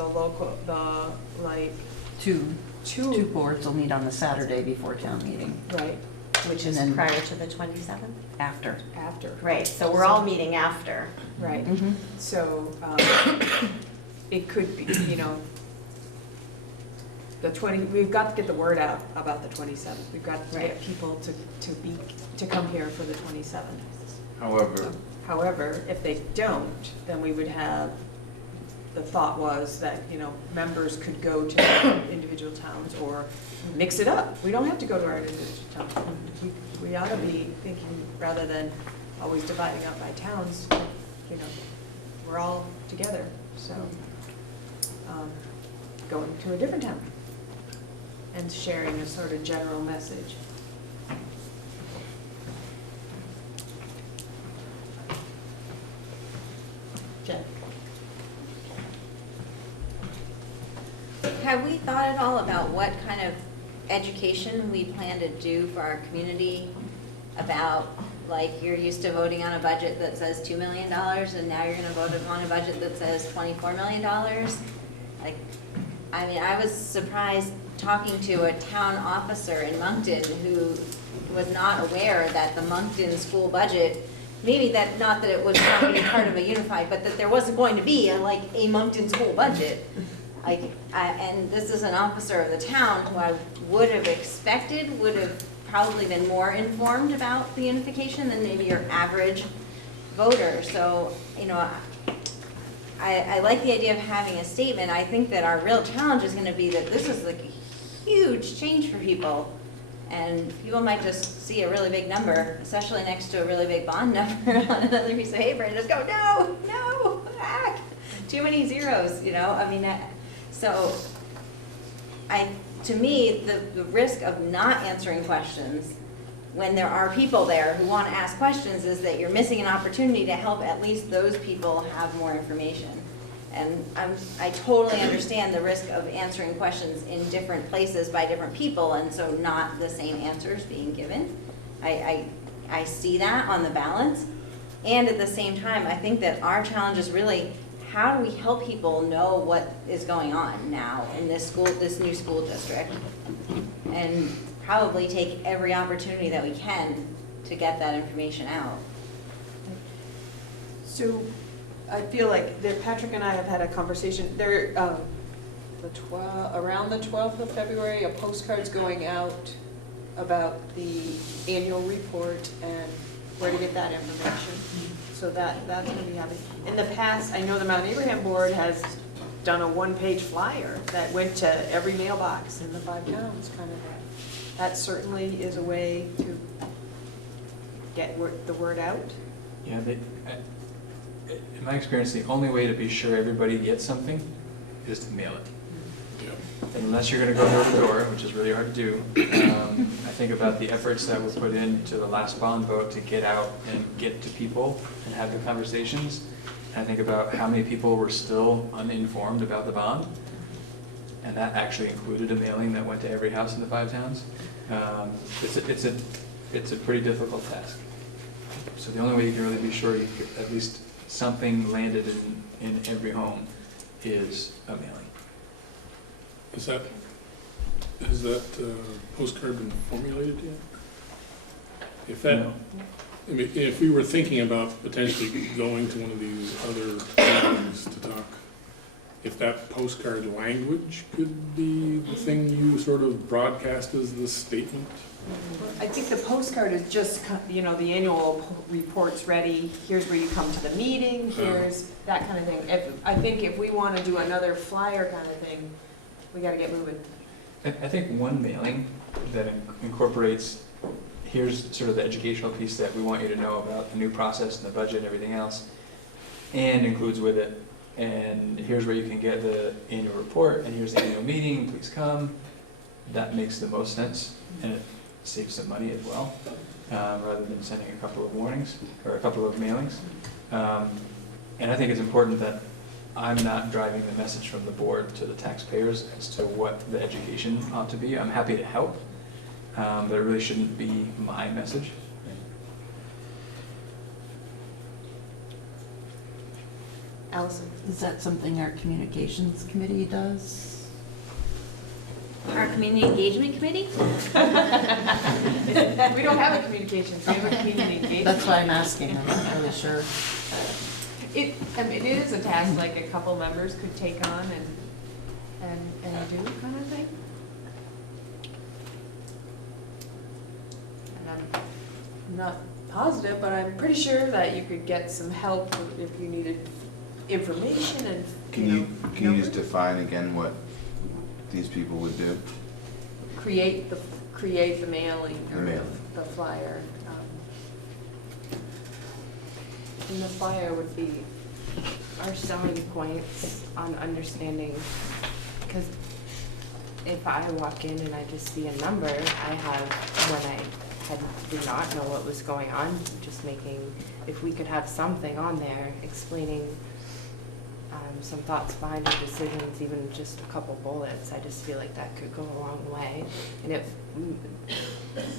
Two boards will meet on the Saturday before town meeting, right, Which And is then- prior to the 27th? after. after. Right, so we're all meeting after. Right, so, it could be, you know, we've got to get the word out about the 27th. We've got to get people to come here for the 27th. However, if they don't, then we would have, the thought was that, you know, members could go to individual towns or mix it up. We don't have to go to our individual towns. We ought to be thinking, rather than always dividing up by towns, you know, we're all together, so, going to a different town and sharing a sort of general message. Jen? Have we thought at all about what kind of education we plan to do for our community about, like, you're used to voting on a budget that says $2 million and now you're gonna vote on a budget that says $24 million? Like, I mean, I was surprised talking to a town officer in Moncton who was not aware that the Moncton school budget, maybe that, not that it was not being part of a unified, but that there wasn't going to be a Moncton school budget. and this is an officer of the town who I would have expected would have probably been more informed about the unification than maybe your average voter. So, you know, I like the idea of having a statement. I think that our real challenge is going to be that this is like a huge change for people. And people might just see a really big number, especially next to a really big bond number on another piece of paper, and just go, no, no, back. Too many zeros, you know? I mean, so to me, the risk of not answering questions when there are people there who want to ask questions is that you're missing an opportunity to help at least those people have more information. And I totally understand the risk of answering questions in different places by different people, and so not the same answers being given. I see that on the balance. And at the same time, I think that our challenge is really, how do we help people know what is going on now in this new school district? And probably take every opportunity that we can to get that information out. So I feel like that Patrick and I have had a conversation. There, around the 12th of February, a postcard's going out about the annual report and where to get that information. So that's going to be happening. In the past, I know the Mount Abraham board has done a one-page flyer that went to every mailbox in the 5 towns, kind of. That certainly is a way to get the word out. Yeah, in my experience, the only way to be sure everybody gets something is to mail it. Unless you're going to go door to door, which is really hard to do. I think about the efforts that were put into the last bond vote to get out and get to people and have the conversations. And I think about how many people were still uninformed about the bond. And that actually included a mailing that went to every house in the 5 towns. It's a pretty difficult task. So the only way you can really be sure you get at least something landed in every home is a mailing. Has that postcard been formulated yet? No. I mean, if we were thinking about potentially going to one of these other meetings to talk, if that postcard language could be the thing you sort of broadcast as the statement? I think the postcard is just, you know, the annual report's ready, here's where you come to the meeting, here's that kind of thing. I think if we want to do another flyer kind of thing, we got to get moving. I think one mailing that incorporates, here's sort of the educational piece that we want you to know about the new process and the budget and everything else, and includes with it, and here's where you can get the annual report, and here's the annual meeting, please come. That makes the most sense, and it saves some money as well, rather than sending a couple of warnings, or a couple of mailings. And I think it's important that I'm not driving the message from the board to the taxpayers as to what the education ought to be. I'm happy to help, but it really shouldn't be my message. Allison? Is that something our communications committee does? Our community engagement committee? We don't have a communications, we have a community engagement. That's why I'm asking, I'm not really sure. It is a task like a couple members could take on and do kind of thing. And I'm not positive, but I'm pretty sure that you could get some help if you needed information and, Can you just define again what these people would do? create the mailing The or mailing. the flyer. And the flyer would be Our selling points on understanding, because if I walk in and I just see a number, I have, when I did not know what was going on, just making, if we could have something on there explaining some thoughts behind the decisions, even just a couple bullets, I just feel like that could go a long way. And if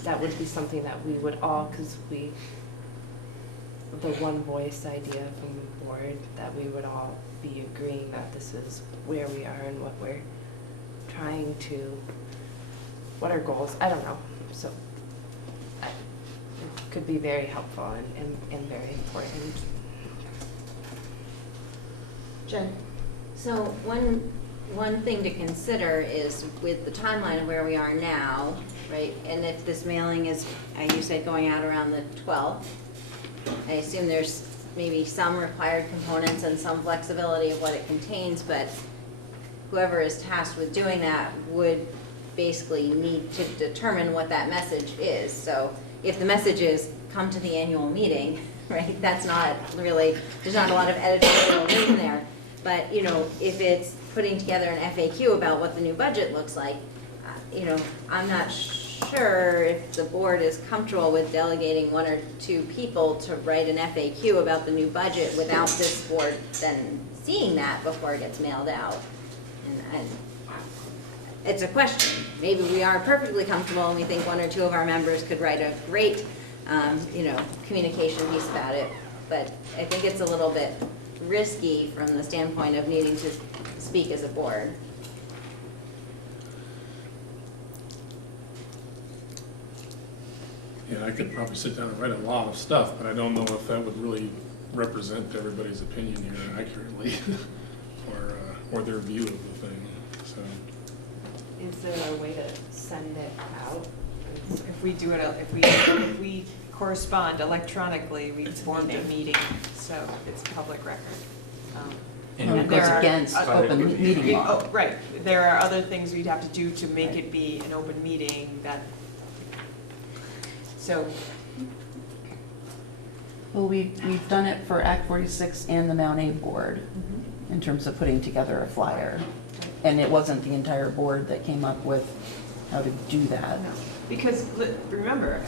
that would be something that we would all, because the one voice idea from the board, that we would all be agreeing that this is where we are and what we're trying to, what our goals, I don't know. So it could be very helpful and very important. Jen? So one one thing to consider is with the timeline of where we are now, right? And if this mailing is, you said going out around the 12th, I assume there's maybe some required components and some flexibility of what it contains, but whoever is tasked with doing that would basically need to determine what that message is. So if the message is come to the annual meeting, right, that's not really, there's not a lot of editorial room there. But, you know, if it's putting together an FAQ about what the new budget looks like, you know, I'm not sure if the board is comfortable with delegating 1 or 2 people to write an FAQ about the new budget without this board then seeing that before it gets mailed out. And it's a question. Maybe we are perfectly comfortable and we think 1 or 2 of our members could write a great, you know, communication piece about it. But I think it's a little bit risky from the standpoint of needing to speak as a board. Yeah, I could probably sit down and write a lot of stuff, but I don't know if that would really represent everybody's opinion here accurately, or their view of the thing, so. Is there a way to send it out? If we do it, if we correspond electronically, we formed a meeting, so it's public record. And it there goes are against other- open meeting law. Oh, right, there are other things we'd have to do to make it be an open meeting that, so, Well, we've done it for Act 46 and the Mount A board in terms of putting together a flyer. And it wasn't the entire board that came up with how to do that. because remember,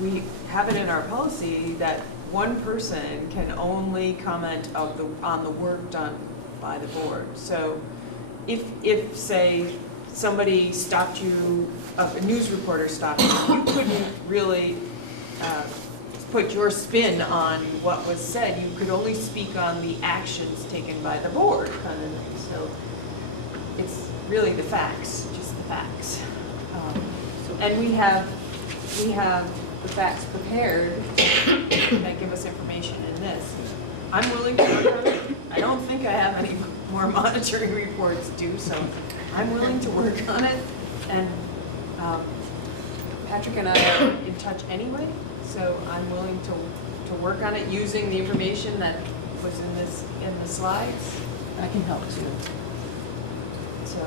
we have it in our policy that one person can only comment on the work done by the board. So if say, somebody stopped you, a news reporter stopped you, you couldn't really put your spin on what was said. You could only speak on the actions taken by the board, kind of thing. So it's really the facts, just the facts. And we have the facts prepared that give us information in this. I'm willing to work on it. I don't think I have any more monitoring reports due, so I'm willing to work on it. And Patrick and I are in touch anyway, so I'm willing to work on it using the information that was in the slides. I can help too. So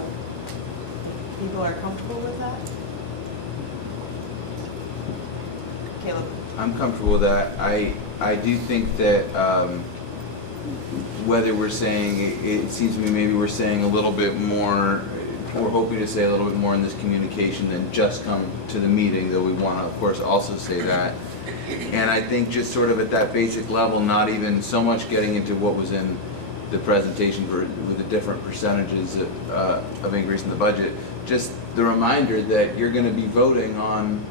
people are comfortable with that? Caleb? I'm comfortable with that. I do think that whether we're saying, it seems to me maybe we're saying a little bit more, we're hoping to say a little bit more in this communication than just come to the meeting, though we want to, of course, also say that. And I think just sort of at that basic level, not even so much getting into what was in the presentation with the different percentages of increase in the budget, just the reminder that you're going to be voting on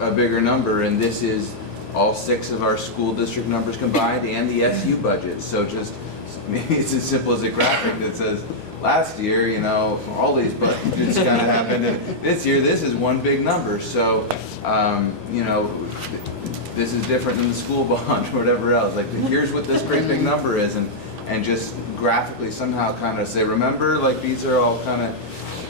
a bigger number, and this is all 6 of our school district numbers combined and the SU budget. So just, maybe it's as simple as a graphic that says, last year, you know, all these budgets kind of happened, and this year, this is one big number. So, you know, this is different than the school bond or whatever else. Like, here's what this great big number is, and just graphically somehow kind of say, remember, like, these are all kind of,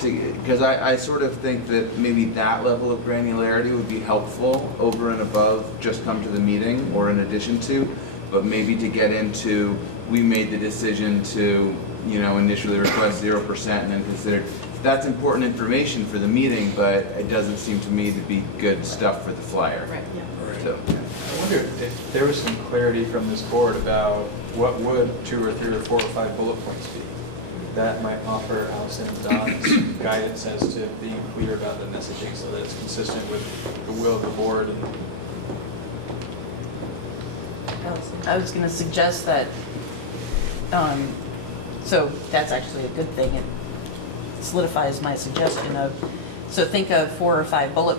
because I sort of think that maybe that level of granularity would be helpful over and above just come to the meeting or in addition to, but maybe to get into, we made the decision to, you know, initially request 0% and then considered, that's important information for the meeting, but it doesn't seem to me to be good stuff for the flyer. Right, yeah. So, I wonder if there was some clarity from this board about what would 2 or 3 or 4 or 5 bullet points be. That might offer Allison and Don's guidance as to being clear about the messaging so that it's consistent with the will of the board. I was going to suggest that, so that's actually a good thing. It solidifies my suggestion of, so think of 4 or 5 bullet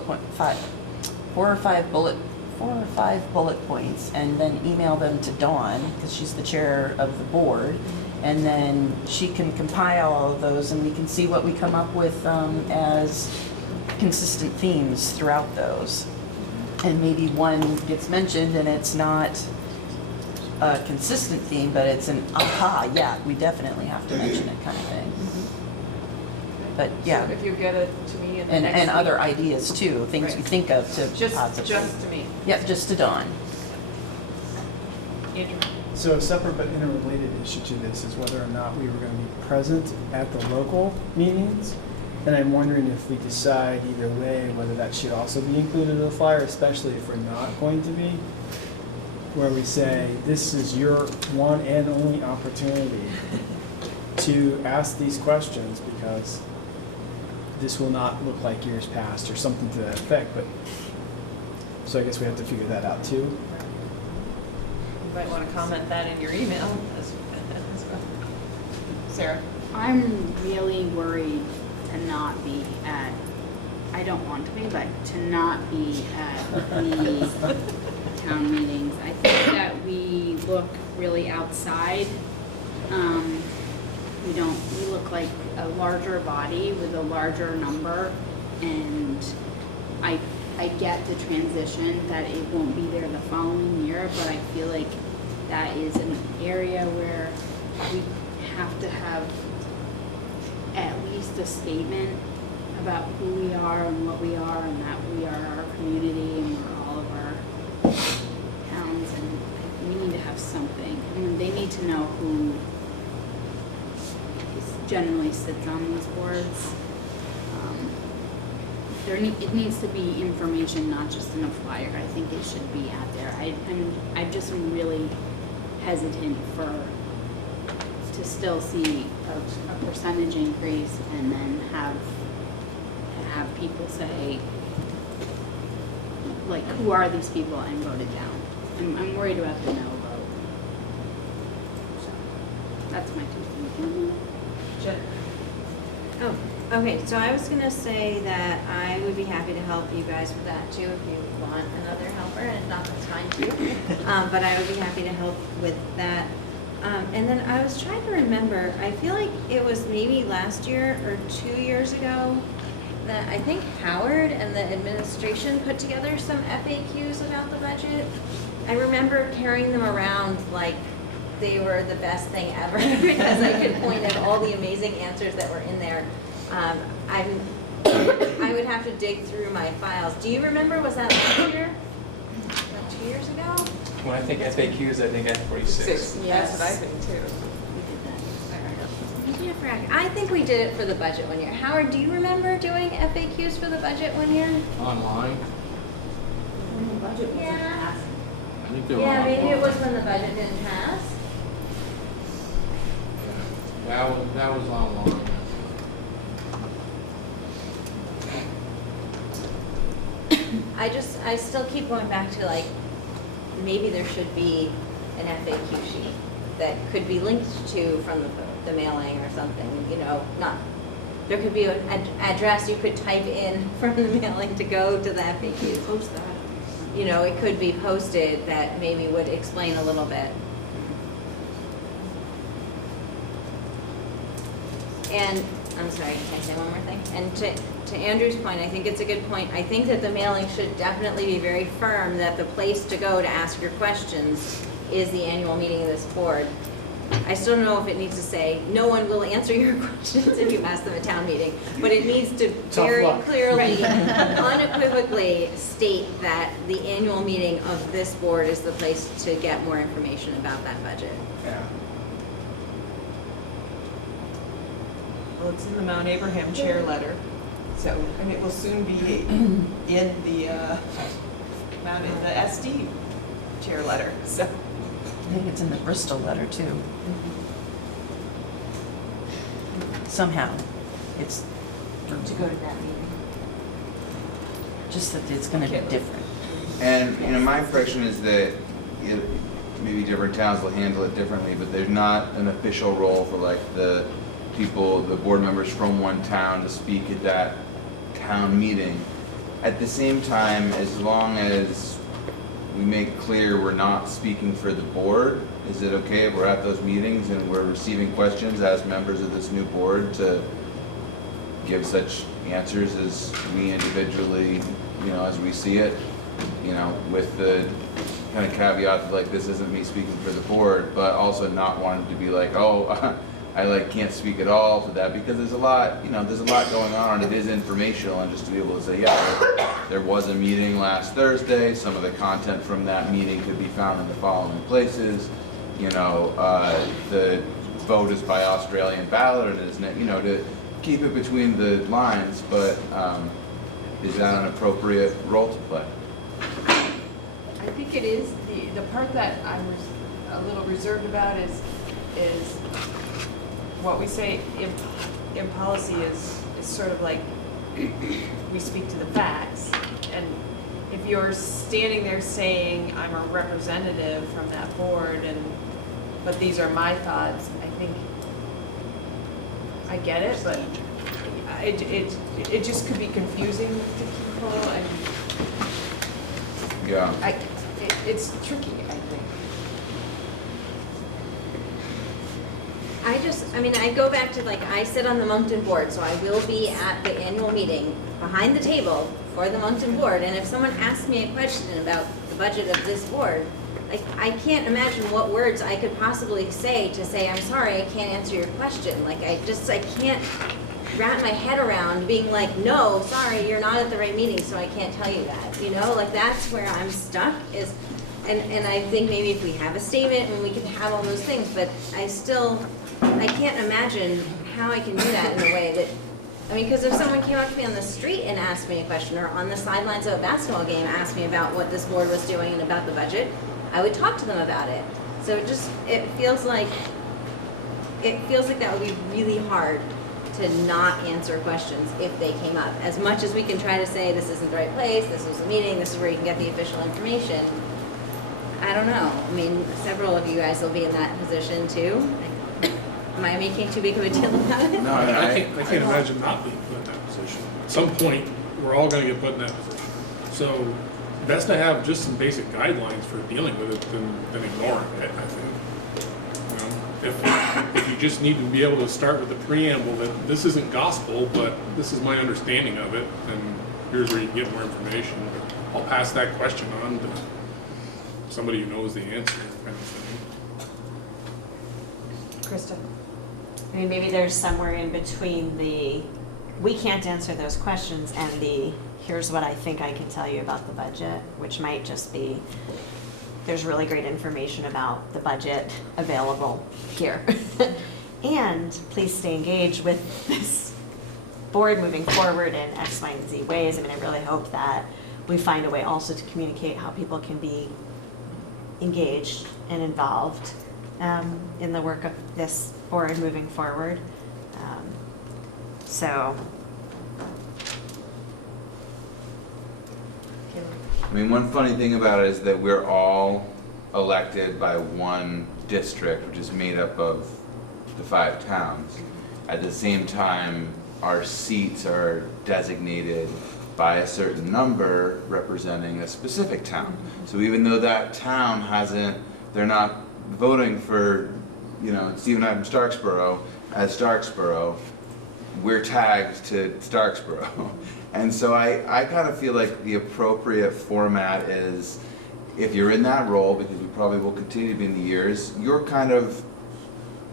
points, and then email them to Dawn because she's the chair of the board, and then she can compile all of those, and we can see what we come up with as consistent themes throughout those. And maybe one gets mentioned and it's not a consistent theme, but it's an aha, yeah, we definitely have to mention it kind of thing. But yeah, So if you get it to me in the and next week. other ideas too, things we Right. think of to possibly. Just to me. Yep, just to Dawn. Andrew. So a separate but interrelated issue to this is whether or not we were going to be present at the local meetings. And I'm wondering if we decide either way, whether that should also be included in the flyer, especially if we're not going to be. Where we say, this is your one and only opportunity to ask these questions because this will not look like years past or something to that effect. But so I guess we have to figure that out too. You might want to comment that in your email as well. Sarah? I'm really worried to not be at, I don't want to be, but to not be at the town meetings. I think that we look really outside. We look like a larger body with a larger number, and I get the transition that it won't be there the following year, but I feel like that is an area where we have to have at least a statement about who we are and what we are, and that we are our community and we're all of our towns, and we need to have something. I mean, they need to know who generally sits on these boards. It needs to be information, not just in a flyer. I think it should be out there. I just am really hesitant to still see a percentage increase and then have people say, like, who are these people, and vote it down. I'm worried about the no vote. So that's my 2 cents. Jen? Oh, okay, so I was gonna say that I would be happy to help you guys with that too, if you want another helper, and not the time to. But I would be happy to help with that. And then I was trying to remember, I feel like it was maybe last year or 2 years ago that I think Howard and the administration put together some FAQs about the budget. I remember carrying them around like they were the best thing ever because I could point at all the amazing answers that were in there. I would have to dig through my files. Do you remember, was that last year? Like 2 years ago? When I think FAQs, I think F46. That's what I think too. Maybe I forgot. I think we did it for the budget one year. Howard, do you remember doing FAQs for the budget one year? Online, When the budget wasn't Yeah. passed. I think they were Yeah, maybe it online. was when the budget didn't pass. Yeah, that was online. I still keep going back to like, maybe there should be an FAQ sheet that could be linked to from the mailing or something, you know, not, there could be an address you could type in from the mailing to go to the FAQ. Post that. You know, it could be posted that maybe would explain a little bit. And, I'm sorry, can I say one more thing? And to Andrew's point, I think it's a good point. I think that the mailing should definitely be very firm that the place to go to ask your questions is the annual meeting of this board. I still don't know if it needs to say, no one will answer your questions if you ask them at town meeting, but it needs to very clearly, unequivocally state that the annual meeting of this board is the place to get more information about that budget. Yeah. Well, it's in the Mount Abraham chair letter, so, and it will soon be in the SD chair letter, so. I think it's in the Bristol letter too. Somehow, it's To go to that meeting. just that it's gonna be different. And, you know, my impression is that maybe different towns will handle it differently, but there's not an official role for like the people, the board members from one town to speak at that town meeting. At the same time, as long as we make clear we're not speaking for the board, is it okay if we're at those meetings and we're receiving questions as members of this new board to give such answers as we individually, you know, as we see it, you know, with the kind of caveat of like, this isn't me speaking for the board, but also not wanting to be like, oh, I can't speak at all to that because there's a lot, there's a lot going on, and it is informational, and just to be able to say, yeah, there was a meeting last Thursday, some of the content from that meeting could be found in the following places, the vote is by Australian ballot, and isn't it, to keep it between the lines, but is that an appropriate role to play? I think it is. The part that I was a little reserved about is what we say in policy is sort of like we speak to the facts. And if you're standing there saying, I'm a representative from that board, but these are my thoughts, I think I get it, but it just could be confusing to people, and Yeah. it's tricky, I think. I go back to, I sit on the Moncton board, so I will be at the annual meeting behind the table for the Moncton board, and if someone asks me a question about the budget of this board, I can't imagine what words I could possibly say to say, I'm sorry, I can't answer your question. I can't wrap my head around being like, no, sorry, you're not at the right meeting, so I can't tell you that. That's where I'm stuck is, and I think maybe if we have a statement and we can have all those things, but I can't imagine how I can do that in a way that, because if someone came up to me on the street and asked me a question, or on the sidelines of a basketball game asked me about what this board was doing and about the budget, I would talk to them about it. So it feels like that would be really hard to not answer questions if they came up. As much as we can try to say, this isn't the right place, this was a meeting, this is where you can get the official information, I don't know. Several of you guys will be in that position too. Am I making too big of a deal about it? No, I can't imagine not being put in that position. At some point, we're all gonna get put in that position. So, best to have just some basic guidelines for dealing with it than ignoring it, I think. If you just need to be able to start with the preamble that this isn't gospel, but this is my understanding of it, and here's where you can get more information. I'll pass that question on to somebody who knows the answer, kind of thing. Krista? Maybe there's somewhere in between we can't answer those questions and here's what I think I can tell you about the budget, which might just be, there's really great information about the budget available here. And please stay engaged with this board moving forward in X, Y, and Z ways. I really hope that we find a way also to communicate how people can be engaged and involved in the work of this board moving forward. One funny thing about it is that we're all elected by one district, which is made up of the 5 towns. At the same time, our seats are designated by a certain number representing a specific town. So even though that town they're not voting for, Steve and I from Starksboro as Starksboro, we're tagged to Starksboro. And so I kind of feel like the appropriate format is, if you're in that role, because we probably will continue to be in the years, you're kind of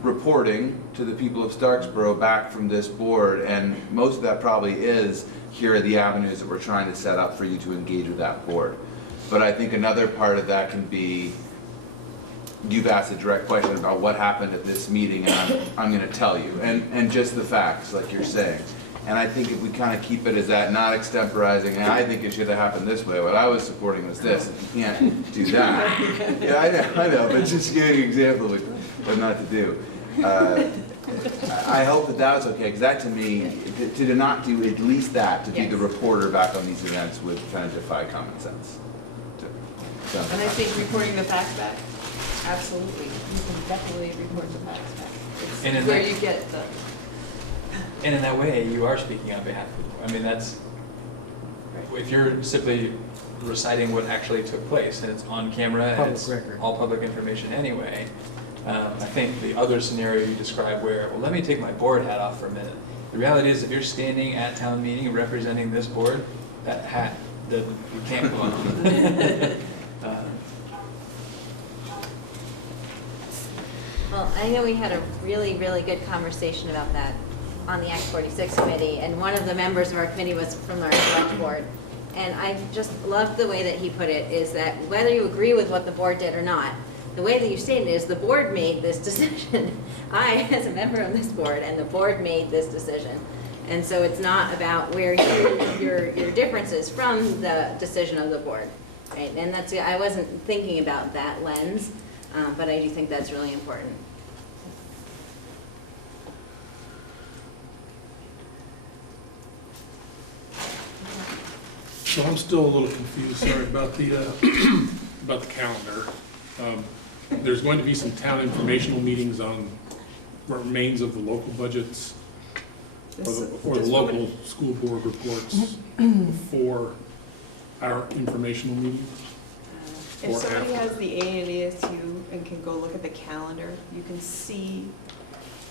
reporting to the people of Starksboro back from this board, and most of that probably is, here are the avenues that we're trying to set up for you to engage with that board. But I think another part of that can be, you've asked a direct question about what happened at this meeting, and I'm going to tell you, and just the facts, like you're saying. And I think if we kind of keep it as that, not extemporizing, and I think it should have happened this way, what I was supporting was this, if you can't do that. Yeah, I know, but just giving an example of what not to do. I hope that was okay, because that to me, to not do at least that, to be the reporter back on these events would kind of defy common sense. And I think reporting the facts back, absolutely. You can definitely report the facts back. It's where you get the... And in that way, you are speaking on behalf of people. That's, if you're simply reciting what actually took place, and it's on camera, and it's all public information anyway, I think the other scenario you described where, well, let me take my board hat off for a minute. The reality is, if you're standing at town meeting representing this board, that hat, you can't go on. Well, I know we had a really, really good conversation about that on the Act 46 committee, and one of the members of our committee was from our select board. And I just loved the way that he put it, is that whether you agree with what the board did or not, the way that you stated it is the board made this decision. I, as a member of this board, and the board made this decision. And so it's not about where your difference is from the decision of the board, right? And that's, I wasn't thinking about that lens, but I do think that's really important. So I'm still a little confused, sorry, about the, about the calendar. There's going to be some town informational meetings on what remains of the local budgets or the local school board reports before our informational meeting. If somebody has the ANASU and can go look at the calendar, you can see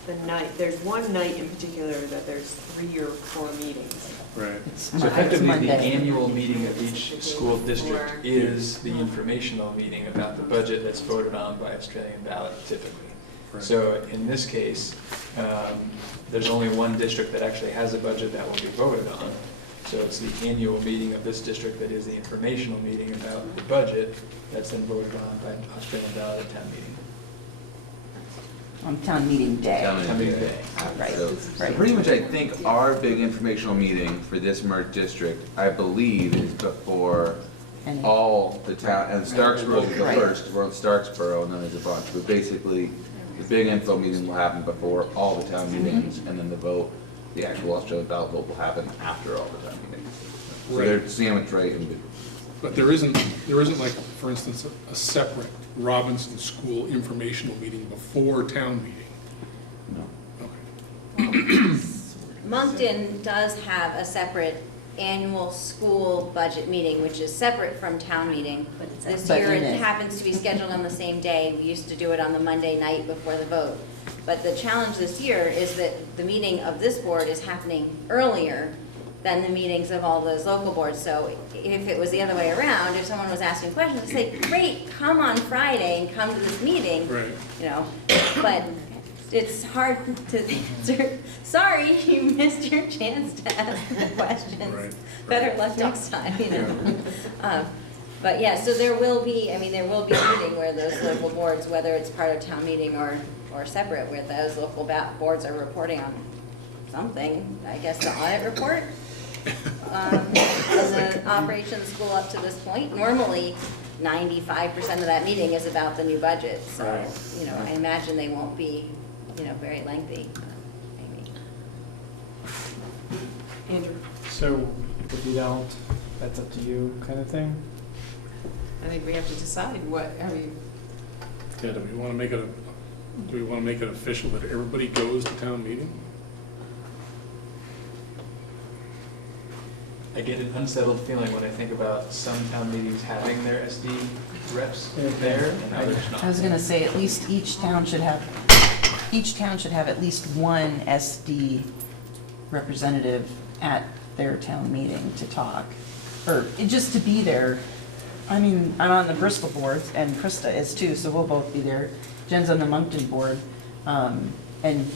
the night, there's one night in particular that there's 3 or 4 meetings. Right. So effectively, the annual meeting of each school district is the informational meeting about the budget that's voted on by Australian ballot typically. Right. So in this case, there's only one district that actually has a budget that will be voted on. So it's the annual meeting of this district that is the informational meeting about the budget that's then voted on by Australian ballot at town meeting. On town meeting day. Town meeting day. Right, So right. pretty much I think our big informational meeting for this merged district, I believe, is before And- all the town, and Starksboro is the Right. first, we're on Starksboro, and then there's a bunch, but basically, the big info meeting will happen before all the town meetings, and then the vote, the actual Australian ballot vote will happen after all the town meetings. So Right. they're sandwiched right in between. But there isn't like, for instance, a separate Robinson School informational meeting before town meeting? No. Okay. Moncton does have a separate annual school budget meeting, which is separate from town meeting. This But year, in it it. happens to be scheduled on the same day. We used to do it on the Monday night before the vote. But the challenge this year is that the meeting of this board is happening earlier than the meetings of all those local boards. So if it was the other way around, if someone was asking questions, say, great, come on Friday and come to this meeting. Right. You know, but it's hard to answer. Sorry, you missed your chance to ask the questions. Right. Better luck next time, you know. But yeah, so there will be, I mean, there will be a meeting where those local boards, whether it's part of town meeting or separate, where those local boards are reporting on something, I guess the audit report. And the operation of the school up to this point. Normally, 95% of that meeting is about the new budget. So, Right. you know, I imagine they won't be, you know, very lengthy, maybe. Andrew, So if you don't, that's up to you kind of thing? I think we have to decide what, I mean, Yeah, do we want to make it official that everybody goes to town meeting? I get an unsettled feeling when I think about some town meetings having their SD reps there and others not. I was gonna say, at least each town should have at least one SD representative at their town meeting to talk, or just to be there. I mean, I'm on the Bristol board, and Krista is too, so we'll both be there. Jen's on the Moncton board, and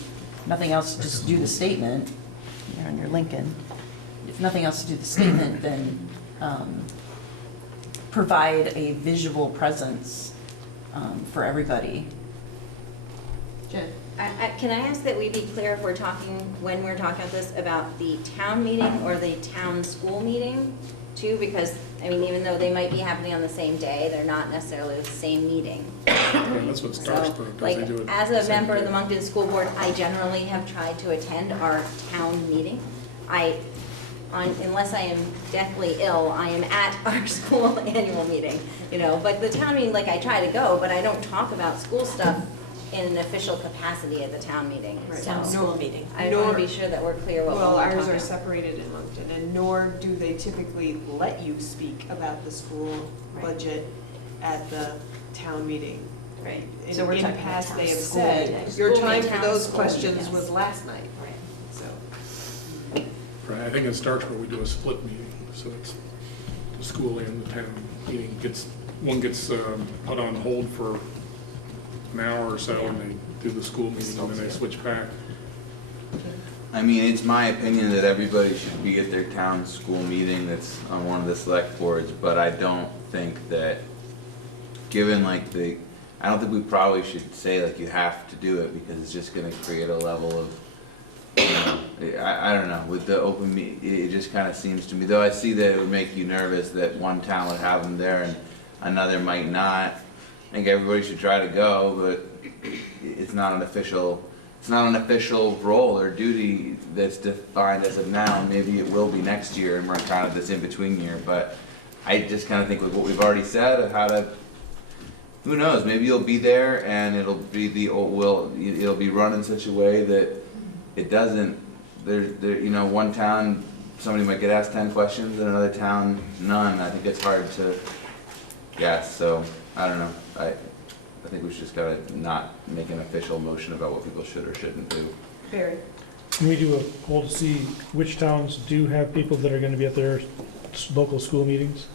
nothing else, just do the statement. You're on your Lincoln. If nothing else to do the statement, then provide a visual presence for everybody. Jen? Can I ask that we be clear if we're talking, when we're talking about this, about the town meeting or the town school meeting too? Because, I mean, even though they might be happening on the same day, they're not necessarily the same meeting. Yeah, that's what So, Starksboro does, like, they do it. as the a same member of day. the Moncton School Board, I generally have tried to attend our town meeting. Unless I am deathly ill, I am at our school annual meeting, you know. But the town meeting, like, I try to go, but I don't talk about school stuff in an official capacity at the town meeting. Right. So Town school meeting. I want to be sure that we're clear what we're well, talking ours about. are separated in Moncton, and nor do they typically let you speak about the school Right. budget at the town meeting. Right. In So we're in talking the about past, town they have school said, meeting. your School time meeting, for town those school questions meeting, was yes. last night, Right. so. Right, I think in Starksboro, we do a split meeting, so it's the school and the town meeting one gets put on hold for an hour or so, and they do the school meeting and then I switch back. I mean, it's my opinion that everybody should be at their town school meeting that's on one of the select boards, but I don't think that, given like I don't think we probably should say like you have to do it, because it's just gonna create a level of, you know, I don't know, with the open it just kind of seems to me, though I see that it would make you nervous that one town would have them there and another might not. I think everybody should try to go, but it's not an official role or duty that's defined as of now. Maybe it will be next year, and we're kind of this in-between year, but I just kind of think with what we've already said of how to, who knows, maybe you'll be there and it'll be run in such a way that it doesn't, you know, one town, somebody might get asked 10 questions, and another town, none. I think it's hard to guess, so I don't know. I think we should just gotta not make an official motion about what people should or shouldn't do. Barry? Can we do a poll to see which towns do have people that are going to be at their local school meetings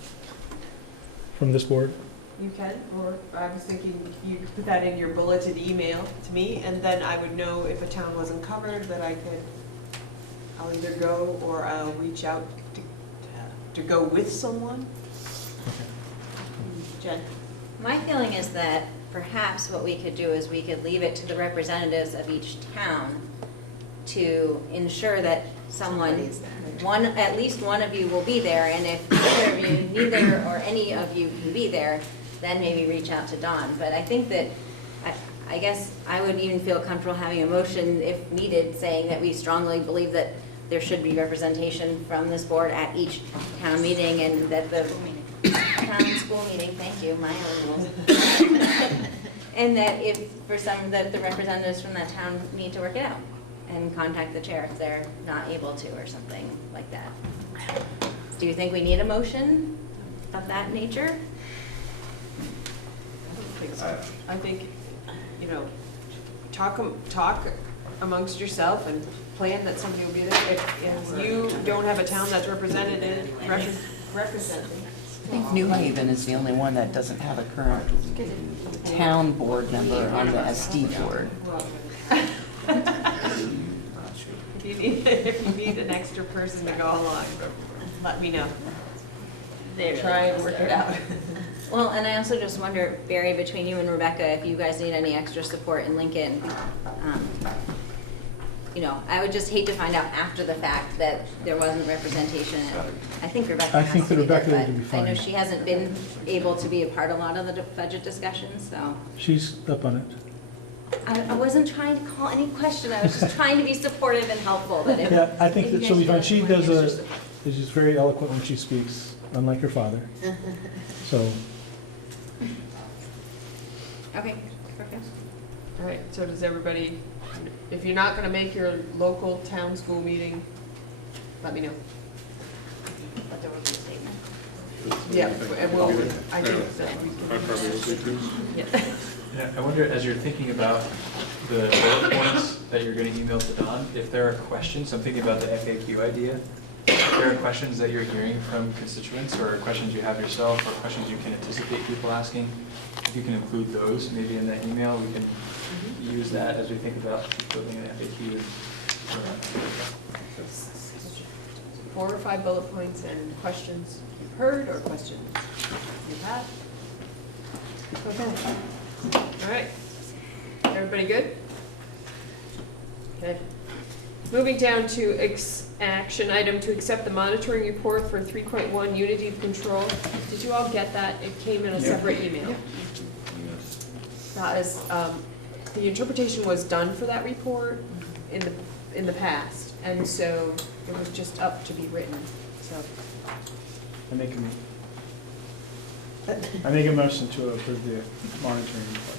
from this board? You can, or I was thinking you could put that in your bulleted email to me, and then I would know if a town wasn't covered, that I'll either go or I'll reach out to go with someone. Jen? My feeling is that perhaps what we could do is we could leave it to the representatives of each town to ensure that at least one of you will be there, and if neither or any of you can be there, then maybe reach out to Dawn. But I think that, I guess I would even feel comfortable having a motion, if needed, saying that we strongly believe that there should be representation from this board at each town meeting, and that the town school meeting, thank you, my own rules. And that that the representatives from that town need to work it out and contact the chair if they're not able to, or something like that. Do you think we need a motion of that nature? I think, you know, talk amongst yourself and plan that somebody will be there. If you don't have a town that's represented. I think New Haven is the only one that doesn't have a current town board member on the SD board. If you need an extra person to go along, let me know. Try and work it out. Well, and I also just wonder, Barry, between you and Rebecca, if you guys need any extra support in Lincoln. You know, I would just hate to find out after the fact that there wasn't representation. I think Rebecca I has think to that be there, Rebecca but would be fine. I know she hasn't been able to be a part of a lot of the budget discussions, so. She's up on it. I wasn't trying to call any question, I was just trying to be supportive and helpful, but if. Yeah, I think if you that she'll be guys fine. feel She like does extra support. is just very eloquent when she speaks, unlike her father. So, Okay, perfect. All right, so does everybody, if you're not gonna make your local town school meeting, let me know. But there will be a statement. Yeah, and we'll, I think that we I probably will be too. yeah. Yeah, I wonder, as you're thinking about the bullet points that you're going to email to Don, if there are questions, I'm thinking about the FAQ idea, if there are questions that you're hearing from constituents, or questions you have yourself, or questions you can anticipate people asking, if you can include those maybe in that email, we can use that as we think about building an FAQ. 4 or 5 bullet points and questions you've heard or questions you've had. Okay. All right. Everybody good? Okay. Moving down to action item to accept the monitoring report for 3.1 Unity of Control. Did you all get that? It came in a separate email. That is, the interpretation was done for that report in the past, and so it was just up to be written, so. I make a motion to approve the monitoring report.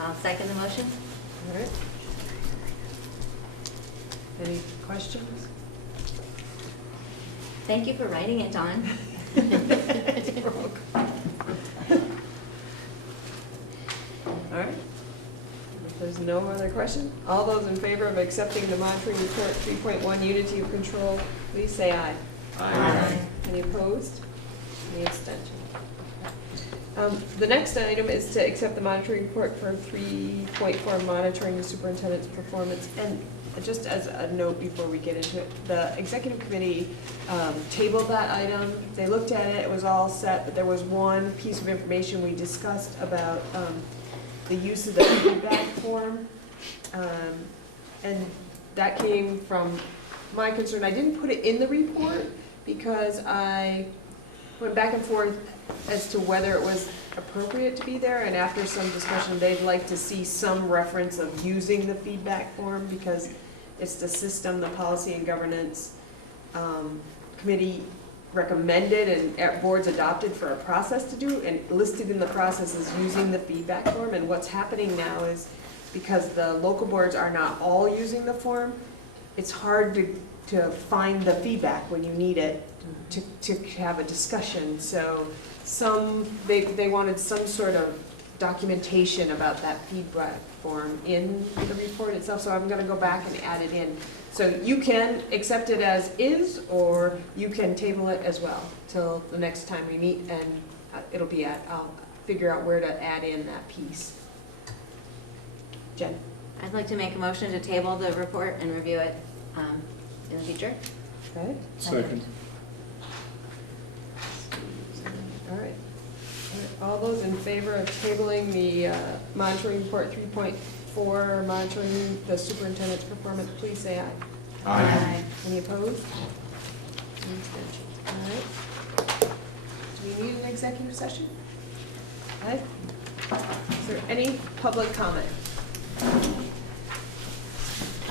I'll second the motion. All right. Any questions? Thank you for writing it, Dawn. You're welcome. All right. If there's no other question, all those in favor of accepting the monitoring report 3.1 Unity of Control, please say aye. Aye. Any opposed? Any abstention? The next item is to accept the monitoring report for 3.4, monitoring the superintendent's performance. And just as a note before we get into it, the executive committee tabled that item. They looked at it, it was all set, but there was one piece of information we discussed about the use of the feedback form. And that came from my concern. I didn't put it in the report because I went back and forth as to whether it was appropriate to be there, and after some discussion, they'd like to see some reference of using the feedback form because it's the system the Policy and Governance Committee recommended and boards adopted for a process to do, and listed in the process is using the feedback form. And what's happening now is because the local boards are not all using the form, it's hard to find the feedback when you need it to have a discussion. So they wanted some sort of documentation about that feedback form in the report itself, so I'm gonna go back and add it in. So you can accept it as is, or you can table it as well till the next time we meet, and it'll be I'll figure out where to add in that piece. Jen? I'd like to make a motion to table the report and review it in the future. Okay. Second. All right. All those in favor of tabling the monitoring report 3.4, monitoring the superintendent's performance, please say aye. Aye. Any opposed? Any abstentions? All right. Do we need an executive session? All right. Is there any public comment?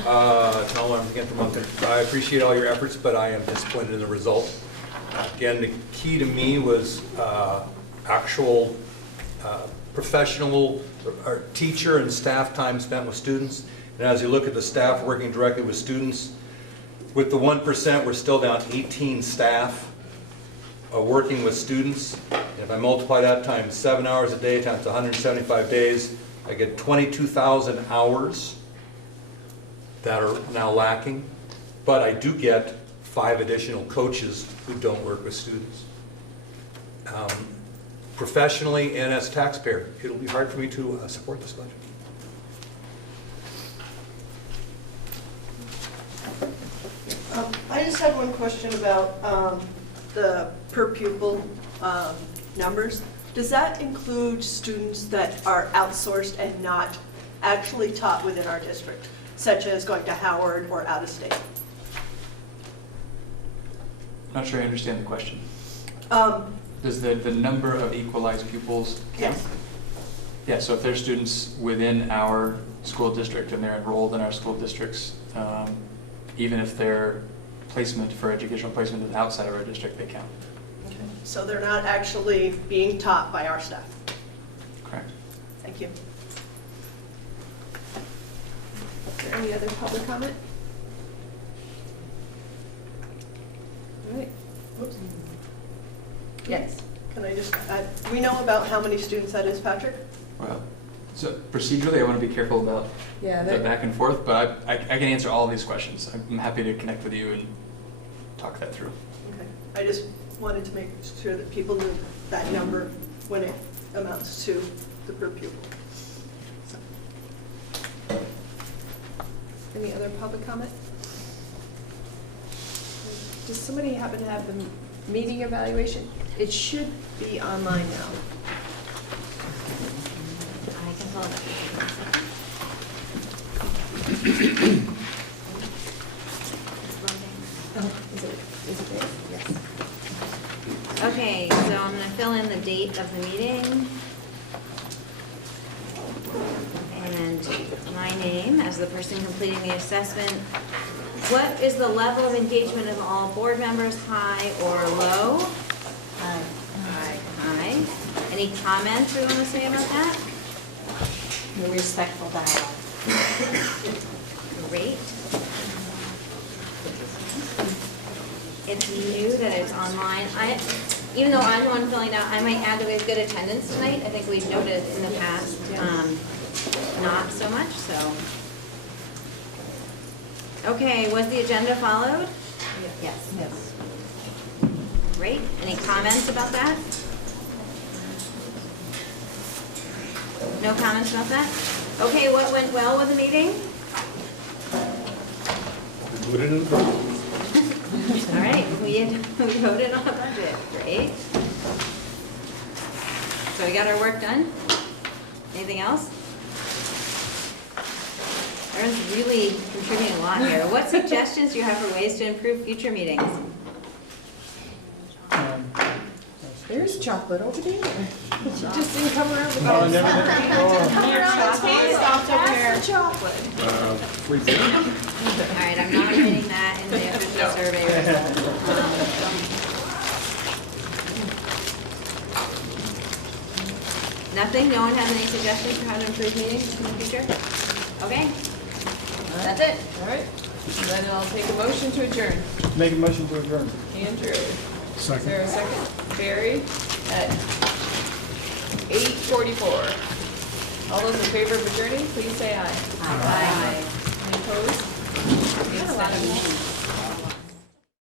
Tom Larman again from Moncton. I appreciate all your efforts, but I am disappointed in the result. Again, the key to me was actual professional or teacher and staff time spent with students. And as you look at the staff working directly with students, with the 1%, we're still down 18 staff working with students. And if I multiply that times 7 hours a day times 175 days, I get 22,000 hours that are now lacking. But I do get 5 additional coaches who don't work with students. Professionally and as a taxpayer, it'll be hard for me to support this budget. I just had one question about the per pupil numbers. Does that include students that are outsourced and not actually taught within our district, such as going to Howard or out of state? I'm not sure I understand the question. Does the number of equalized pupils count? Yes. Yeah, so if there's students within our school district and they're enrolled in our school districts, even if their placement for educational placement is outside of our district, they count. Okay. So they're not actually being taught by our staff? Correct. Thank you. Is there any other public comment? All right. Oops. Yes. Can I just, we know about how many students that is, Patrick? Well, so procedurally, I want to be careful about Yeah, the back and forth, but I can answer all of these questions. I'm happy to connect with you and talk that through. Okay. I just wanted to make sure that people knew that number when it amounts to the per pupil. Any other public comment? Does somebody happen to have the meeting evaluation? It should be online now. I can pull it up. Oh, is it there? Yes. Okay, so I'm gonna fill in the date of the meeting. And my name as the person completing the assessment. What is the level of engagement of all board members, high or low? Aye. High. High. Any comments we want to say about that? Respectful dialogue. Great. It's new that it's online. Even though I'm the one filling out, I might add that we have good attendance tonight. I think we've noted in the past, not so much, so. Okay, was the agenda followed? Yes. Yes. Great. Any comments about that? No comments about that? Okay, what went well with the meeting? Put it in the budget. All right, we voted on a budget, great. So we got our work done? Anything else? Everyone's really contributing a lot here. What suggestions do you have for ways to improve future meetings? There's chocolate over there. She just didn't come around with Oh, all never the did. Come around with taste off over there. Chocolate. Free beer? All right, I'm not writing that in the official survey result. Nothing? No one has any suggestions for how to improve meetings in the future? Okay. That's it. All right, then I'll take a motion to adjourn. Make a motion to adjourn. Andrew, is Second. there a second? Barry, at 8:44. All those in favor of adjourning, please say aye. Aye. Any opposed? Any abstentions?